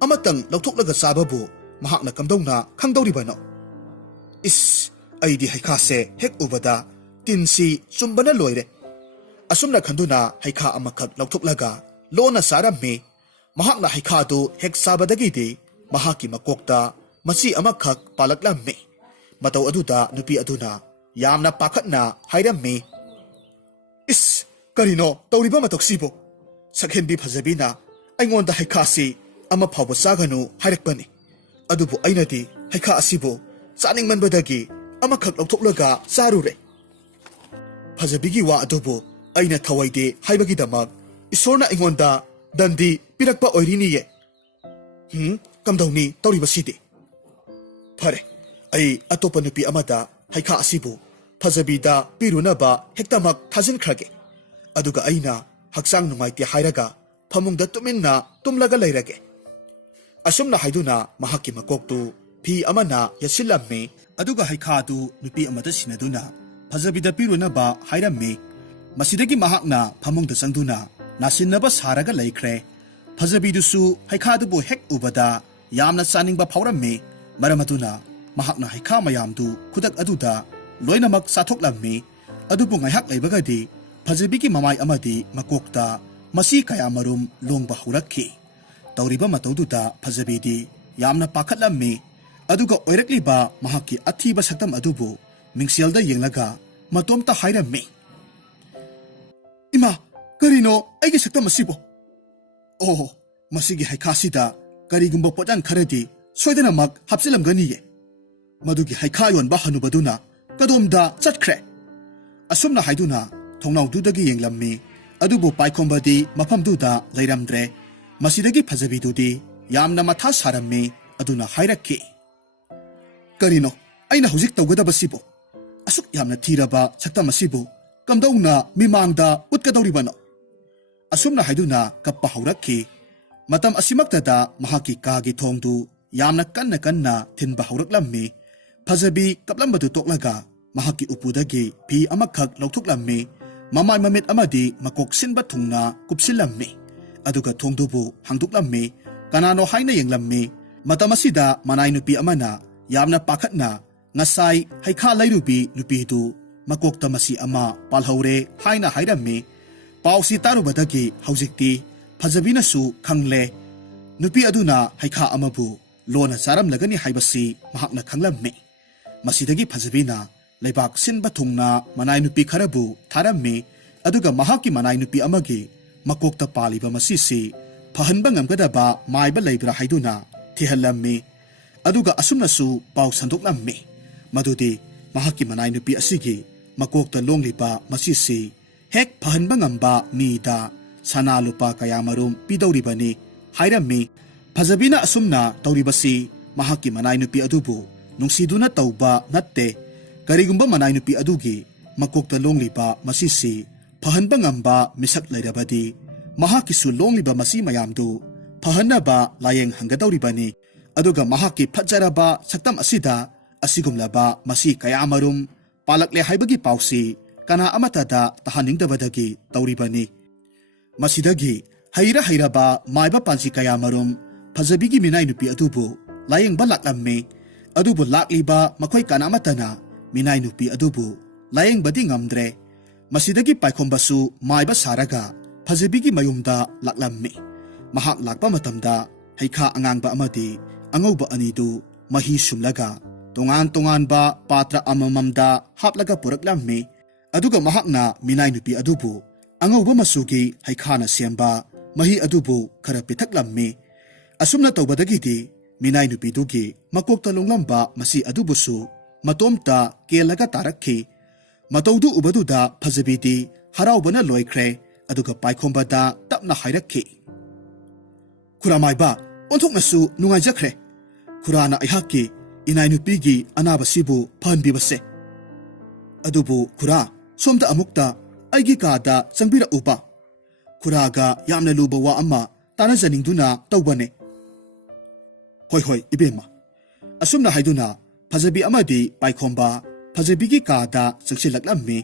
ꯑꯃꯇꯪ ꯂꯧꯊꯣꯛꯂꯒ ꯆꯥꯕꯕꯨ ꯃꯍꯥꯛꯅ ꯀꯝꯗꯧꯅ ꯈꯪꯗꯧꯔꯤꯕꯅꯣ? ꯑꯩꯗꯤ ꯍꯩꯈꯥꯁꯦ ꯍꯦꯛ ꯎꯕꯗ ꯇꯤꯟꯁꯤ ꯆꯨꯝꯕꯅ ꯂꯣꯏꯔꯦ꯫ ꯑꯁꯨꯝꯅ ꯈꯟꯗꯨꯅ ꯍꯩꯈꯥ ꯑꯃꯈꯛ ꯂꯧꯊꯣꯛꯂꯒ ꯂꯣꯟꯅ ꯆꯥꯔꯝꯃꯤ꯫ ꯃꯍꯥꯛꯅ ꯍꯩꯈꯥꯗꯨ ꯍꯦꯛ ꯆꯥꯕꯗꯒꯤꯗꯤ ꯃꯍꯥꯛꯀꯤ ꯃꯀꯣꯛꯇ ꯃꯆꯤ ꯑꯃꯈꯛ ꯄꯥꯜꯂꯛꯂꯝꯃꯤ꯫ ꯃꯇꯧ ꯑꯗꯨꯗ ꯅꯨꯄꯤ ꯑꯗꯨꯅ ꯌꯥꯝꯅ ꯄꯥꯈꯠꯅ ꯍꯥꯏꯔꯝꯃꯤ, ꯀꯔꯤꯅꯣ ꯇꯧꯔꯤꯕ ꯃꯇꯧꯁꯤꯕꯨ? ꯁꯛꯍꯦꯟꯕꯤ ꯐꯖꯕꯤꯅ ꯑꯩꯉꯣꯟꯗ ꯍꯩꯈꯥꯁꯤ ꯑꯃ ꯐꯥꯎꯕ ꯆꯥꯒꯅꯨ ꯍꯥꯏꯔꯛꯄꯅꯤ꯫ ꯑꯗꯨꯕꯨ ꯑꯩꯅꯗꯤ ꯍꯩꯈꯥ ꯑꯁꯤꯕꯨ ꯆꯥꯅꯤꯡꯃꯟꯕꯗꯒꯤ ꯑꯃꯈꯛ ꯂꯧꯊꯣꯛꯂꯒ ꯆꯥꯔꯨꯔꯦ꯫ ꯐꯖꯕꯤꯒꯤ ꯋꯥ ꯑꯗꯨꯕꯨ ꯑꯩꯅ ꯊꯋꯥꯏꯗꯦ ꯍꯥꯏꯕꯒꯤꯗꯃꯛ ꯏꯁꯣꯔꯅ ꯑꯩꯉꯣꯟꯗ ꯗꯟꯗꯤ ꯄꯤꯔꯛꯄ ꯑꯣꯏꯔꯤꯅꯤꯌꯦ꯫ ꯀꯝꯗꯧꯅꯤ ꯇꯧꯔꯤꯕꯁꯤꯗꯤ? ꯐꯔꯦ, ꯑꯩ ꯑꯇꯣꯞꯄ ꯅꯨꯄꯤ ꯑꯃꯗ ꯍꯩꯈꯥ ꯑꯁꯤꯕꯨ ꯐꯖꯕꯤꯗ ꯄꯤꯔꯨꯅꯕ ꯍꯦꯛꯇꯃꯛ ꯊꯥꯖꯤꯟꯈ꯭ꯔꯒꯦ꯫ ꯑꯗꯨꯒ ꯑꯩꯅ ꯍꯛꯆꯥꯡ ꯅꯨꯡꯉꯥꯏꯇꯦ ꯍꯥꯏꯔꯒ ꯐꯃꯨꯡꯗ ꯇꯨꯃꯤꯟꯅ ꯇꯨꯝꯂꯒ ꯂꯩꯔꯒꯦ꯫ ꯑꯁꯨꯝꯅ ꯍꯥꯏꯗꯨꯅ ꯃꯍꯥꯛꯀꯤ ꯃꯀꯣꯛꯇꯨ ꯐꯤ ꯑꯃꯅ ꯌꯦꯠꯁꯤꯜꯂꯝꯃꯤ꯫ ꯑꯗꯨꯒ ꯍꯩꯈꯥꯗꯨ ꯅꯨꯄꯤ ꯑꯃꯗ ꯁꯤꯟꯅꯗꯨꯅ ꯐꯖꯕꯤꯗ ꯄꯤꯔꯨꯅꯕ ꯍꯥꯏꯔꯝꯃꯤ꯫ ꯃꯁꯤꯗꯒꯤ ꯃꯍꯥꯛꯅ ꯐꯃꯨꯡꯗ ꯆꯪꯗꯨꯅ ꯅꯥꯁꯤꯟꯅꯕ ꯁꯥꯔꯒ ꯂꯩꯈ꯭ꯔꯦ꯫ ꯐꯖꯕꯤꯗꯨꯁꯨ ꯍꯩꯈꯥꯗꯨꯕꯨ ꯍꯦꯛ ꯎꯕꯗ ꯌꯥꯝꯅ ꯆꯥꯅꯤꯡꯕ ꯐꯥꯎꯔꯝꯃꯤ ꯃꯔꯝ ꯑꯗꯨꯅ ꯃꯍꯥꯛꯅ ꯍꯩꯈꯥ ꯃꯌꯥꯝꯗꯨ ꯈꯨꯗꯛ ꯑꯗꯨꯗ ꯂꯣꯏꯅꯃꯛ ꯆꯥꯊꯣꯛꯂꯝꯃꯤ ꯑꯗꯨꯕꯨ ꯉꯥꯏꯍꯥꯛ ꯂꯩꯕꯒꯗꯤ ꯐꯖꯕꯤꯒꯤ ꯃꯃꯥꯏ ꯑꯃꯗꯤ ꯃꯀꯣꯛꯇ ꯃꯁꯤ ꯀꯌꯥꯃꯔꯨꯝ ꯂꯣꯡꯕ ꯍꯧꯔꯛꯈꯤ ꯇꯧꯔꯤꯕ ꯃꯇꯧꯗꯨꯗ ꯐꯖꯕꯤꯗꯤ ꯌꯥꯝꯅ ꯄꯥꯈꯠꯂꯝꯃꯤ ꯑꯗꯨꯒ ꯑꯣꯏꯔꯛꯂꯤꯕ ꯃꯍꯥꯛꯀꯤ ꯑꯊꯤꯕ ꯁꯛꯇꯝ ꯑꯗꯨꯕꯨ ꯃꯤꯡꯁꯦꯜꯗ ꯌꯦꯡꯂꯒ ꯃꯇꯣꯝꯇ ꯍꯥꯏꯔꯝꯃꯤ ꯏꯃꯥ ꯀꯔꯤꯅꯣ ꯑꯩꯒꯤ ꯁꯛꯇꯝ ꯑꯁꯤꯕꯨ ꯑꯣ ꯃꯁꯤꯒꯤ ꯍꯩꯈꯥꯁꯤꯗ ꯀꯔꯤꯒꯨꯝꯕ ꯄꯣꯠꯌꯥꯟ ꯈꯔꯗꯤ ꯁꯣꯏꯗꯅꯃꯛ ꯍꯥꯞꯆꯤꯜꯂꯝꯒꯅꯤꯌꯦ ꯃꯗꯨꯒꯤ ꯍꯩꯈꯥ ꯌꯣꯟꯕ ꯍꯅꯨꯕꯗꯨꯅ ꯀꯗꯣꯝꯗ ꯆꯠꯈ꯭ꯔꯦ ꯑꯁꯨꯝꯅ ꯍꯥꯏꯗꯨꯅ ꯊꯣꯡꯅꯥꯎꯗꯨꯗꯒꯤ ꯌꯦꯡꯂꯝꯃꯤ ꯑꯗꯨꯕꯨ ꯄꯥꯏꯈꯣꯝꯕꯗꯤ ꯃꯐꯝꯗꯨꯗ ꯂꯩꯔꯝꯗ꯭ꯔꯦ ꯃꯁꯤꯗꯒꯤ ꯐꯖꯕꯤꯗꯨꯗꯤ ꯌꯥꯝꯅ ꯃꯊꯥ ꯁꯥꯔꯝꯃꯤ ꯑꯗꯨꯅ ꯍꯥꯏꯔꯛꯈꯤ ꯀꯔꯤꯅꯣ ꯑꯩꯅ ꯍꯧꯖꯤꯛ ꯇꯧꯒꯗꯕꯁꯤꯕꯨ ꯑꯁꯨꯛ ꯌꯥꯝꯅ ꯊꯤꯔꯕ ꯁꯛꯇꯝ ꯑꯁꯤꯕꯨ ꯀꯝꯗꯧꯅ ꯃꯤꯃꯥꯡꯗ ꯎꯠꯀꯗꯧꯔꯤꯕꯅꯣ ꯑꯁꯨꯝꯅ ꯍꯥꯏꯗꯨꯅ ꯀꯞꯄ ꯍꯧꯔꯛꯈꯤ ꯃꯇꯝ ꯑꯁꯤꯃꯛꯇꯗ ꯃꯍꯥꯛꯀꯤ ꯀꯥꯒꯤ ꯊꯣꯡꯗꯨ ꯌꯥꯝꯅ ꯀꯟꯅ ꯀꯟꯅ ꯊꯤꯟꯕ ꯍꯧꯔꯛꯂꯝꯃꯤ ꯐꯖꯕꯤ ꯀꯞꯂꯝꯕꯗꯨ ꯇꯣꯛꯂꯒ ꯃꯍꯥꯛꯀꯤ ꯎꯄꯨꯗꯒꯤ ꯐꯤ ꯑꯃꯈꯛ ꯂꯧꯊꯣꯛꯂꯝꯃꯤ ꯃꯃꯥꯏ ꯃꯃꯤꯠ ꯑꯃꯗꯤ ꯃꯀꯣꯛ ꯁꯤꯟꯕ ꯊꯨꯡꯅ ꯀꯨꯞꯁꯤꯜꯂꯝꯃꯤ ꯑꯗꯨꯒ ꯊꯣꯡꯗꯨꯕꯨ ꯍꯥꯡꯗꯣꯛꯂꯝꯃꯤ ꯀꯅꯥꯅꯣ ꯍꯥꯏꯅ ꯌꯦꯡꯂꯝꯃꯤ ꯃꯇꯝ ꯑꯁꯤꯗ ꯃꯅꯥꯏ ꯅꯨꯄꯤ ꯑꯃꯅ ꯌꯥꯝꯅ ꯄꯥꯈꯠꯅ ꯉꯁꯥꯏ ꯍꯩꯈꯥ ꯂꯩꯔꯨꯕꯤ ꯅꯨꯄꯤꯗꯨ ꯃꯀꯣꯛꯇ ꯃꯁꯤ ꯑꯃ ꯄꯥꯜꯍꯧꯔꯦ ꯍꯥꯏꯅ ꯍꯥꯏꯔꯝꯃꯤ ꯄꯥꯎꯁꯤ ꯇꯥꯔꯨꯕꯗꯒꯤ ꯍꯧꯖꯤꯛꯇꯤ ꯐꯖꯕꯤꯅꯁꯨ ꯈꯪꯂꯦ ꯅꯨꯄꯤ ꯑꯗꯨꯅ ꯍꯩꯈꯥ ꯑꯃꯕꯨ ꯂꯣꯟꯅ ꯆꯥꯔꯝꯂꯒꯅꯤ ꯍꯥꯏꯕꯁꯤ ꯃꯍꯥꯛꯅ ꯈꯪꯂꯝꯃꯤ ꯃꯁꯤꯗꯒꯤ ꯐꯖꯕꯤꯅ ꯂꯩꯕꯥꯛ ꯁꯤꯟꯕ ꯊꯨꯡꯅ ꯃꯅꯥꯏ ꯅꯨꯄꯤ ꯈꯔꯕꯨ ꯊꯥꯔꯝꯃꯤ ꯑꯗꯨꯒ ꯃꯍꯥꯛꯀꯤ ꯃꯅꯥꯏ ꯅꯨꯄꯤ ꯑꯃꯒꯤ ꯃꯀꯣꯛꯇ ꯄꯥꯜꯂꯤꯕ ꯃꯁꯤꯁꯤ ꯐꯍꯟꯕ ꯉꯝꯒꯗꯕ ꯃꯥꯏꯕ ꯂꯩꯕ꯭ꯔꯥ ꯍꯥꯏꯗꯨꯅ ꯊꯤꯍꯜꯂꯝꯃꯤ ꯑꯗꯨꯒ ꯑꯁꯨꯝꯅꯁꯨ ꯄꯥꯎ ꯁꯟꯗꯣꯛꯂꯝꯃꯤ ꯃꯗꯨꯗꯤ ꯃꯍꯥꯛꯀꯤ ꯃꯅꯥꯏ ꯅꯨꯄꯤ ꯑꯁꯤꯒꯤ ꯃꯀꯣꯛꯇ ꯂꯣꯡꯂꯤꯕ ꯃꯁꯤꯁꯤ ꯍꯦꯛ ꯐꯍꯟꯕ ꯉꯝꯕ ꯃꯤꯗ ꯁꯅꯥ ꯂꯨꯄꯥ ꯀꯌꯥꯃꯔꯨꯝ ꯄꯤꯗꯧꯔꯤꯕꯅꯤ ꯍꯥꯏꯔꯝꯃꯤ ꯐꯖꯕꯤꯅ ꯑꯁꯨꯝꯅ ꯇꯧꯔꯤꯕꯁꯤ ꯃꯍꯥꯛꯀꯤ ꯃꯅꯥꯏ ꯅꯨꯄꯤ ꯑꯗꯨꯕꯨ ꯅꯨꯡꯁꯤꯗꯨꯅ ꯇꯧꯕ ꯅꯠꯇꯦ ꯀꯔꯤꯒꯨꯝꯕ ꯃꯅꯥꯏ ꯅꯨꯄꯤ ꯑꯗꯨꯒꯤ ꯃꯀꯣꯛꯇ ꯂꯣꯡꯂꯤꯕ ꯃꯁꯤꯁꯤ ꯐꯍꯟꯕ ꯉꯝꯕ ꯃꯤꯁꯛ ꯂꯩꯔꯕꯗꯤ ꯃꯍꯥꯛꯀꯤꯁꯨ ꯂꯣꯡꯂꯤꯕ ꯃꯁꯤ ꯃꯌꯥꯝꯗꯨ ꯐꯍꯟꯅꯕ ꯂꯥꯌꯦꯡ ꯍꯪꯒꯗꯧꯔꯤꯕꯅꯤ ꯑꯗꯨꯒ ꯃꯍꯥꯛꯀꯤ ꯐꯖꯔꯕ ꯁꯛꯇꯝ ꯑꯁꯤꯗ ꯑꯁꯤꯒꯨꯝꯂꯕ ꯃꯁꯤ ꯀꯌꯥꯃꯔꯨꯝ ꯄꯥꯜꯂꯛꯂꯦ ꯍꯥꯏꯕꯒꯤ ꯄꯥꯎꯁꯤ ꯀꯅꯥ ꯑꯃꯠꯇꯗ ꯇꯥꯍꯟꯅꯤꯡꯗꯕꯗꯒꯤ ꯇꯧꯔꯤꯕꯅꯤ ꯃꯁꯤꯗꯒꯤ ꯍꯩꯔꯕ ꯃꯥꯏꯕ ꯄꯥꯟꯖꯤ ꯀꯌꯥꯃꯔꯨꯝ ꯐꯖꯕꯤꯒꯤ ꯃꯤꯅꯥꯏ ꯅꯨꯄꯤ ꯑꯗꯨꯕꯨ ꯂꯥꯌꯦꯡꯕ ꯂꯥꯛꯂꯝꯃꯤ ꯑꯗꯨꯕꯨ ꯂꯥꯛꯂꯤꯕ ꯃꯈꯣꯏ ꯀꯅꯥꯃꯠꯇꯅ ꯃꯤꯅꯥꯏ ꯅꯨꯄꯤ ꯑꯗꯨꯕꯨ ꯂꯥꯌꯦꯡꯕꯗꯤ ꯉꯝꯗ꯭ꯔꯦ ꯃꯁꯤꯗꯒꯤ ꯄꯥꯏꯈꯣꯝꯕꯁꯨ ꯃꯥꯏꯕ ꯁꯥꯔꯒ ꯐꯖꯕꯤꯒꯤ ꯃꯌꯨꯝꯗ ꯂꯥꯛꯂꯝꯃꯤ ꯃꯍꯥꯛ ꯂꯥꯛꯄ ꯃꯇꯝꯗ ꯍꯩꯈꯥ ꯑꯉꯥꯡꯕ ꯑꯃꯗꯤ ꯑꯉꯧꯕ ꯑꯅꯤꯗꯨ ꯃꯍꯤ ꯁꯨꯝꯂꯒ ꯇꯣꯉꯥꯟ ꯇꯣꯉꯥꯟꯕ ꯄꯥꯇ꯭ꯔ ꯑꯃꯃꯝꯗ ꯍꯥꯞꯂꯒ ꯄꯨꯔꯛꯂꯝꯃꯤ ꯑꯗꯨꯒ ꯃꯍꯥꯛꯅ ꯃꯤꯅꯥꯏ ꯅꯨꯄꯤ ꯑꯗꯨꯕꯨ ꯑꯉꯧꯕ ꯃꯆꯨꯒꯤ ꯍꯩꯈꯥꯅ ꯁꯦꯝꯕ ꯃꯍꯤ ꯑꯗꯨꯕꯨ ꯈꯔ ꯄꯤꯊꯛꯂꯝꯃꯤ ꯑꯁꯨꯝꯅ ꯇꯧꯕꯗꯒꯤꯗꯤ ꯃꯤꯅꯥꯏ ꯅꯨꯄꯤꯗꯨꯒꯤ ꯃꯀꯣꯛꯇ ꯂꯣꯡꯂꯝꯕ ꯃꯁꯤ ꯑꯗꯨꯕꯨꯁꯨ ꯃꯇꯣꯝꯇ ꯀꯦꯜꯂꯒ ꯇꯥꯔꯛꯈꯤ ꯃꯇꯧꯗꯨ ꯎꯕꯗꯨꯗ ꯐꯖꯕꯤꯗꯤ ꯍꯔꯥꯎꯕꯅ ꯂꯣꯏꯈ꯭ꯔꯦ ꯑꯗꯨꯒ ꯄꯥꯏꯈꯣꯝꯕꯗ ꯇꯞꯅ ꯍꯥꯏꯔꯛꯈꯤ ꯈꯨꯔꯥꯃꯥꯏꯕ ꯑꯣꯟꯊꯣꯛꯅꯁꯨ ꯅꯨꯡꯉꯥꯏꯖꯈ꯭ꯔꯦ ꯈꯨꯔꯥꯅ ꯑꯩꯍꯥꯛꯀꯤ ꯏꯅꯥꯏ ꯅꯨꯄꯤꯒꯤ ꯑꯅꯥꯕꯁꯤꯕꯨ ꯐꯍꯟꯕꯤꯕꯁꯦ ꯑꯗꯨꯕꯨ ꯈꯨꯔꯥ ꯁꯣꯝꯗ ꯑꯃꯨꯛꯇ ꯑꯩꯒꯤ ꯀꯥꯗ ꯆꯪꯕꯤꯔꯛꯎꯕ ꯈꯨꯔꯥꯒ ꯌꯥꯝꯅ ꯂꯨꯕ ꯋꯥ ꯑꯃ ꯇꯥꯟꯅꯖꯅꯤꯡꯗꯨꯅ ꯇꯧꯕꯅꯦ ꯍꯣꯏ ꯏꯕꯦꯝꯃ ꯑꯁꯨꯝꯅ ꯍꯥꯏꯗꯨꯅ ꯐꯖꯕꯤ ꯑꯃꯗꯤ ꯄꯥꯏꯈꯣꯝꯕ ꯐꯖꯕꯤꯒꯤ ꯀꯥꯗ ꯆꯪꯁꯤꯜꯂꯛꯂꯝꯃꯤ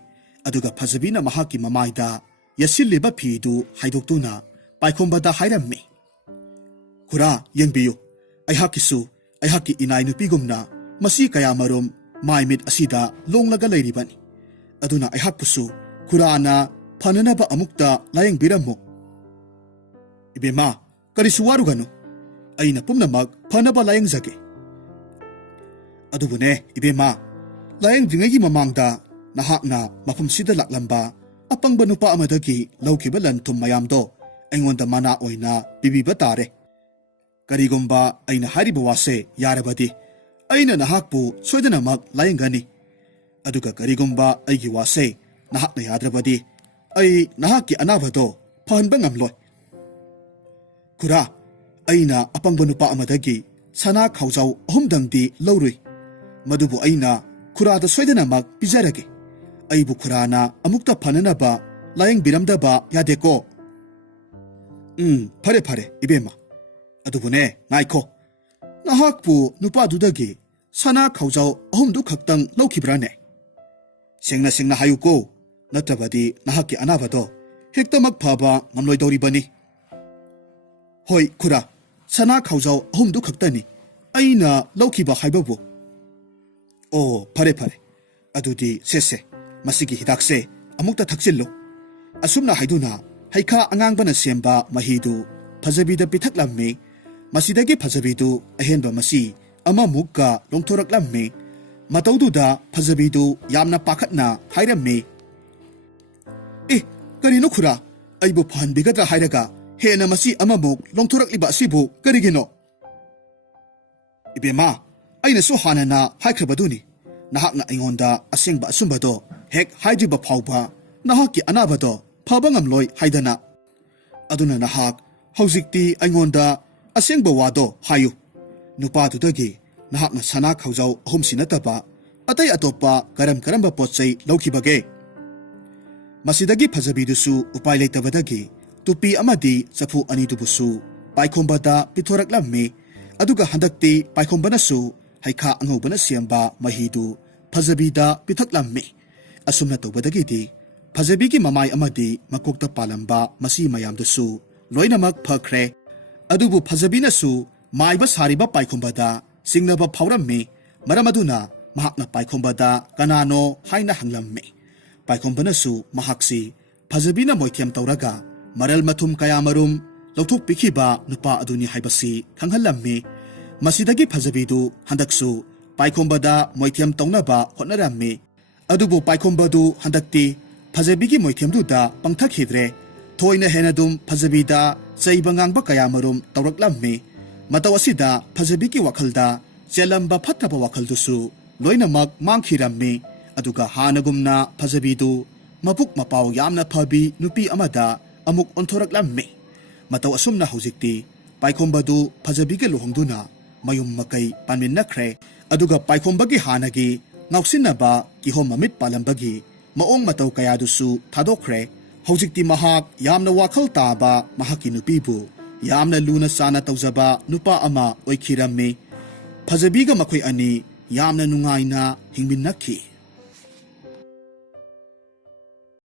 ꯑꯗꯨꯒ ꯐꯖꯕꯤꯅ ꯃꯍꯥꯛꯀꯤ ꯃꯃꯥꯏꯗ ꯌꯦꯠꯁꯤꯜꯂꯤꯕ ꯐꯤꯗꯨ ꯍꯥꯏꯗꯣꯛꯇꯨꯅ ꯄꯥꯏꯈꯣꯝꯕꯗ ꯍꯥꯏꯔꯝꯃꯤ ꯈꯨꯔꯥ ꯌꯦꯡꯕꯤꯌꯨ ꯑꯩꯍꯥꯛꯀꯤꯁꯨ ꯑꯩꯍꯥꯛꯀꯤ ꯏꯅꯥꯏ ꯅꯨꯄꯤꯒꯨꯝꯅ ꯃꯁꯤ ꯀꯌꯥꯃꯔꯨꯝ ꯃꯥꯏ ꯃꯤꯠ ꯑꯁꯤꯗ ꯂꯣꯡꯂꯒ ꯂꯩꯔꯤꯕꯅꯤ ꯑꯗꯨꯅ ꯑꯩꯍꯥꯛꯄꯨꯁꯨ ꯈꯨꯔꯥꯅ ꯐꯅꯅꯕ ꯑꯃꯨꯛꯇ ꯂꯥꯌꯦꯡꯕꯤꯔꯝꯃꯨ ꯏꯕꯦꯝꯃ ꯀꯔꯤꯁꯨ ꯋꯥꯔꯨꯒꯅꯨ ꯑꯩꯅ ꯄꯨꯝꯅꯃꯛ ꯐꯅꯕ ꯂꯥꯌꯦꯡꯖꯒꯦ ꯑꯗꯨꯕꯨꯅꯦ ꯏꯕꯦꯝꯃ ꯂꯥꯌꯦꯡꯗ꯭ꯔꯤꯉꯩꯒꯤ ꯃꯃꯥꯡꯗ ꯅꯍꯥꯛꯅ ꯃꯐꯝꯁꯤꯗ ꯂꯥꯛꯂꯝꯕ ꯑꯄꯪꯕ ꯅꯨꯄꯥ ꯑꯃꯗꯒꯤ ꯂꯧꯈꯤꯕ ꯂꯟ ꯊꯨꯝ ꯃꯌꯥꯝꯗꯣ ꯑꯩꯉꯣꯟꯗ ꯃꯅꯥ ꯑꯣꯏꯅ ꯄꯤꯕꯤꯕ ꯇꯥꯔꯦ ꯀꯔꯤꯒꯨꯝꯕ ꯑꯩꯅ ꯍꯥꯏꯔꯤꯕ ꯋꯥꯁꯦ ꯌꯥꯔꯕꯗꯤ ꯑꯩꯅ ꯅꯍꯥꯛꯄꯨ ꯁꯣꯏꯗꯅꯃꯛ ꯂꯥꯌꯦꯡꯒꯅꯤ ꯑꯗꯨꯒ ꯀꯔꯤꯒꯨꯝꯕ ꯑꯩꯒꯤ ꯋꯥꯁꯦ ꯅꯍꯥꯛꯅ ꯌꯥꯗ꯭ꯔꯕꯗꯤ ꯑꯩ ꯅꯍꯥꯛꯀꯤ ꯑꯅꯥꯕꯗꯣ ꯐꯍꯟꯕ ꯉꯝꯂꯣꯏ ꯈꯨꯔꯥ ꯑꯩꯅ ꯑꯄꯪꯕ ꯅꯨꯄꯥ ꯑꯃꯗꯒꯤ ꯁꯅꯥ ꯈꯥꯎꯖꯥꯎ 3ꯗꯪꯗꯤ ꯂꯧꯔꯨꯏ ꯃꯗꯨꯕꯨ ꯑꯩꯅ ꯈꯨꯔꯥꯗ ꯁꯣꯏꯗꯅꯃꯛ ꯄꯤꯖꯔꯒꯦ ꯑꯩꯕꯨ ꯈꯨꯔꯥꯅ ꯑꯃꯨꯛꯇ ꯐꯅꯅꯕ ꯂꯥꯌꯦꯡꯕꯤꯔꯝꯗꯕ ꯌꯥꯗꯦꯀꯣ ꯐꯔꯦ ꯏꯕꯦꯝꯃ ꯑꯗꯨꯕꯨꯅꯦ ꯉꯥꯏꯈꯣ ꯅꯍꯥꯛꯄꯨ ꯅꯨꯄꯥꯗꯨꯗꯒꯤ ꯁꯅꯥ ꯈꯥꯎꯖꯥꯎ 3ꯗꯨ ꯈꯛꯇꯪ ꯂꯧꯈꯤꯕ꯭ꯔꯥꯅꯦ ꯁꯦꯡꯅ ꯍꯥꯏꯌꯨꯀꯣ ꯅꯠꯇ꯭ꯔꯕꯗꯤ ꯅꯍꯥꯛꯀꯤ ꯑꯅꯥꯕꯗꯣ ꯍꯦꯛꯇꯃꯛ ꯐꯕ ꯉꯝꯂꯣꯏꯗꯧꯔꯤꯕꯅꯤ ꯍꯣꯏ ꯈꯨꯔꯥ ꯁꯅꯥ ꯈꯥꯎꯖꯥꯎ ꯑꯍꯨꯝꯗꯨ ꯈꯛꯇꯅꯤ ꯑꯩꯅ ꯂꯧꯈꯤꯕ ꯍꯥꯏꯕꯕꯨ ꯑꯣ ꯐꯔꯦ ꯐꯔꯦ ꯑꯗꯨꯗꯤ ꯁꯦ ꯃꯁꯤꯒꯤ ꯍꯤꯗꯥꯛꯁꯦ ꯑꯃꯨꯛꯇ ꯊꯛꯆꯤꯜꯂꯨ ꯑꯁꯨꯝꯅ ꯍꯥꯏꯗꯨꯅ ꯍꯩꯈꯥ ꯑꯉꯥꯡꯕꯅ ꯁꯦꯝꯕ ꯃꯍꯤꯗꯨ ꯐꯖꯕꯤꯗ ꯄꯤꯊꯛꯂꯝꯃꯤ ꯃꯁꯤꯗꯒꯤ ꯐꯖꯕꯤꯗꯨ ꯑꯍꯦꯟꯕ ꯃꯁꯤ ꯑꯃꯃꯨꯛꯀ ꯂꯣꯡꯊꯣꯔꯛꯂꯝꯃꯤ ꯃꯇꯧꯗꯨꯗ ꯐꯖꯕꯤꯗꯨ ꯌꯥꯝꯅ ꯄꯥꯈꯠꯅ ꯍꯥꯏꯔꯝꯃꯤ ꯑꯦ ꯀꯔꯤꯅꯣ ꯈꯨꯔꯥ ꯑꯩꯕꯨ ꯐꯍꯟꯕꯤꯒꯗ꯭ꯔꯥ ꯍꯥꯏꯔꯒ ꯍꯦꯟꯅ ꯃꯁꯤ ꯑꯃꯃꯨꯛ ꯂꯣꯡꯊꯣꯔꯛꯂꯤꯕ ꯑꯁꯤꯕꯨ ꯀꯔꯤꯒꯤꯅꯣ ꯏꯕꯦꯝꯃ ꯑꯩꯅꯁꯨ ꯍꯥꯟꯅꯅ ꯍꯥꯏꯈ꯭ꯔꯕꯗꯨꯅꯤ ꯅꯍꯥꯛꯅ ꯑꯩꯉꯣꯟꯗ ꯑꯁꯦꯡꯕ ꯑꯆꯨꯝꯕꯗꯣ ꯍꯦꯛ ꯍꯥꯏꯗ꯭ꯔꯤꯕ ꯐꯥꯎꯕ ꯅꯍꯥꯛꯀꯤ ꯑꯅꯥꯕꯗꯣ ꯐꯕ ꯉꯝꯂꯣꯏ ꯍꯥꯏꯗꯅ ꯑꯗꯨꯅ ꯅꯍꯥꯛ ꯍꯧꯖꯤꯛꯇꯤ ꯑꯩꯉꯣꯟꯗ ꯑꯁꯦꯡꯕ ꯋꯥꯗꯣ ꯍꯥꯏꯌꯨ ꯅꯨꯄꯥꯗꯨꯗꯒꯤ ꯅꯍꯥꯛꯅ ꯁꯅꯥ ꯈꯥꯎꯖꯥꯎ ꯑꯍꯨꯝꯁꯤ ꯅꯠꯇꯕ ꯑꯇꯩ ꯑꯇꯣꯞꯄ ꯀꯔꯝꯕ ꯄꯣꯠꯆꯩ ꯂꯧꯈꯤꯕꯒꯦ ꯃꯁꯤꯗꯒꯤ ꯐꯖꯕꯤꯗꯨꯁꯨ ꯎꯄꯥꯏ ꯂꯩꯇꯕꯗꯒꯤ ꯇꯨꯄꯤ ꯑꯃꯗꯤ ꯆꯐꯨ ꯑꯅꯤꯗꯨꯕꯨꯁꯨ ꯄꯥꯏꯈꯣꯝꯕꯗ ꯄꯤꯊꯣꯔꯛꯂꯝꯃꯤ ꯑꯗꯨꯒ ꯍꯟꯗꯛꯇꯤ ꯄꯥꯏꯈꯣꯝꯕꯅꯁꯨ ꯍꯩꯈꯥ ꯑꯉꯧꯕꯅ ꯁꯦꯝꯕ ꯃꯍꯤꯗꯨ ꯐꯖꯕꯤꯗ ꯄꯤꯊꯛꯂꯝꯃꯤ ꯑꯁꯨꯝꯅ ꯇꯧꯕꯗꯒꯤꯗꯤ ꯐꯖꯕꯤꯒꯤ ꯃꯃꯥꯏ ꯑꯃꯗꯤ ꯃꯀꯣꯛꯇ ꯄꯥꯜꯂꯝꯕ ꯃꯁꯤ ꯃꯌꯥꯝꯗꯨꯁꯨ ꯂꯣꯏꯅꯃꯛ ꯐꯈ꯭ꯔꯦ ꯑꯗꯨꯕꯨ ꯐꯖꯕꯤꯅꯁꯨ ꯃꯥꯏꯕ ꯁꯥꯔꯤꯕ ꯄꯥꯏꯈꯣꯝꯕꯗ ꯆꯤꯡꯅꯕ ꯐꯥꯎꯔꯝꯃꯤ ꯃꯔꯝ ꯑꯗꯨꯅ ꯃꯍꯥꯛꯅ ꯄꯥꯏꯈꯣꯝꯕꯗ ꯀꯅꯥꯅꯣ ꯍꯥꯏꯅ ꯍꯪꯂꯝꯃꯤ ꯄꯥꯏꯈꯣꯝꯕꯅꯁꯨ ꯃꯍꯥꯛꯁꯤ ꯐꯖꯕꯤꯅ ꯃꯣꯏꯊꯦꯝ ꯇꯧꯔꯒ ꯃꯔꯜ ꯃꯊꯨꯝ ꯀꯌꯥꯃꯔꯨꯝ ꯂꯧꯊꯣꯛꯄꯤꯈꯤꯕ ꯅꯨꯄꯥ ꯑꯗꯨꯅꯤ ꯍꯥꯏꯕꯁꯤ ꯈꯪꯍꯜꯂꯝꯃꯤ ꯃꯁꯤꯗꯒꯤ ꯐꯖꯕꯤꯗꯨ ꯍꯟꯗꯛꯁꯨ ꯄꯥꯏꯈꯣꯝꯕꯗ ꯃꯣꯏꯊꯦꯝ ꯇꯧꯅꯕ ꯍꯣꯠꯅꯔꯝꯃꯤ ꯑꯗꯨꯕꯨ ꯄꯥꯏꯈꯣꯝꯕꯗꯨ ꯍꯟꯗꯛꯇꯤ ꯐꯖꯕꯤꯒꯤ ꯃꯣꯏꯊꯦꯝꯗꯨꯗ ꯄꯪꯊꯈꯤꯗ꯭ꯔꯦ ꯊꯣꯏꯅ ꯍꯦꯟꯅꯗꯨꯝ ꯐꯖꯕꯤꯗ ꯆꯩꯕ ꯉꯥꯡꯕ ꯀꯌꯥꯃꯔꯨꯝ ꯇꯧꯔꯛꯂꯝꯃꯤ ꯃꯇꯧ ꯑꯁꯤꯗ ꯐꯖꯕꯤꯒꯤ ꯋꯥꯈꯜꯗ ꯆꯦꯜꯂꯝꯕ ꯐꯠꯇꯕ ꯋꯥꯈꯜꯗꯨꯁꯨ ꯂꯣꯏꯅꯃꯛ ꯃꯥꯡꯈꯤꯔꯝꯃꯤ ꯑꯗꯨꯒ ꯍꯥꯟꯅꯒꯨꯝꯅ ꯐꯖꯕꯤꯗꯨ ꯃꯄꯨꯛ ꯃꯄꯥꯎ ꯌꯥꯝꯅ ꯐꯕꯤ ꯅꯨꯄꯤ ꯑꯃꯗ ꯑꯃꯨꯛ ꯑꯣꯟꯊꯣꯔꯛꯂꯝꯃꯤ ꯃꯇꯧ ꯑꯁꯨꯝꯅ ꯍꯧꯖꯤꯛꯇꯤ ꯄꯥꯏꯈꯣꯝꯕꯗꯨ ꯐꯖꯕꯤꯒ ꯂꯨꯍꯣꯡꯗꯨꯅ ꯃꯌꯨꯝ ꯃꯀꯩ ꯄꯥꯟꯃꯤꯟꯅꯈ꯭ꯔꯦ ꯑꯗꯨꯒ ꯄꯥꯏꯈꯣꯝꯕꯒꯤ ꯍꯥꯟꯅꯒꯤ ꯉꯥꯎꯁꯤꯟꯅꯕ ꯀꯤꯍꯣꯝ ꯃꯃꯤꯠ ꯄꯥꯜꯂꯝꯕꯒꯤ ꯃꯑꯣꯡ ꯃꯇꯧ ꯀꯌꯥꯗꯨꯁꯨ ꯊꯥꯗꯣꯛꯈ꯭ꯔꯦ ꯍꯧꯖꯤꯛꯇꯤ ꯃꯍꯥꯛ ꯌꯥꯝꯅ ꯋꯥꯈꯜ ꯇꯥꯕ ꯃꯍꯥꯛꯀꯤ ꯅꯨꯄꯤꯕꯨ ꯌꯥꯝꯅ ꯂꯨꯅ ꯆꯥꯅ ꯇꯧꯖꯕ ꯅꯨꯄꯥ ꯑꯃ ꯑꯣꯏꯈꯤꯔꯝꯃꯤ ꯐꯖꯕꯤꯒ ꯃꯈꯣꯏ ꯑꯅꯤ ꯌꯥꯝꯅ ꯅꯨꯡꯉꯥꯏꯅ ꯍꯤꯡꯃꯤꯟꯅꯈꯤ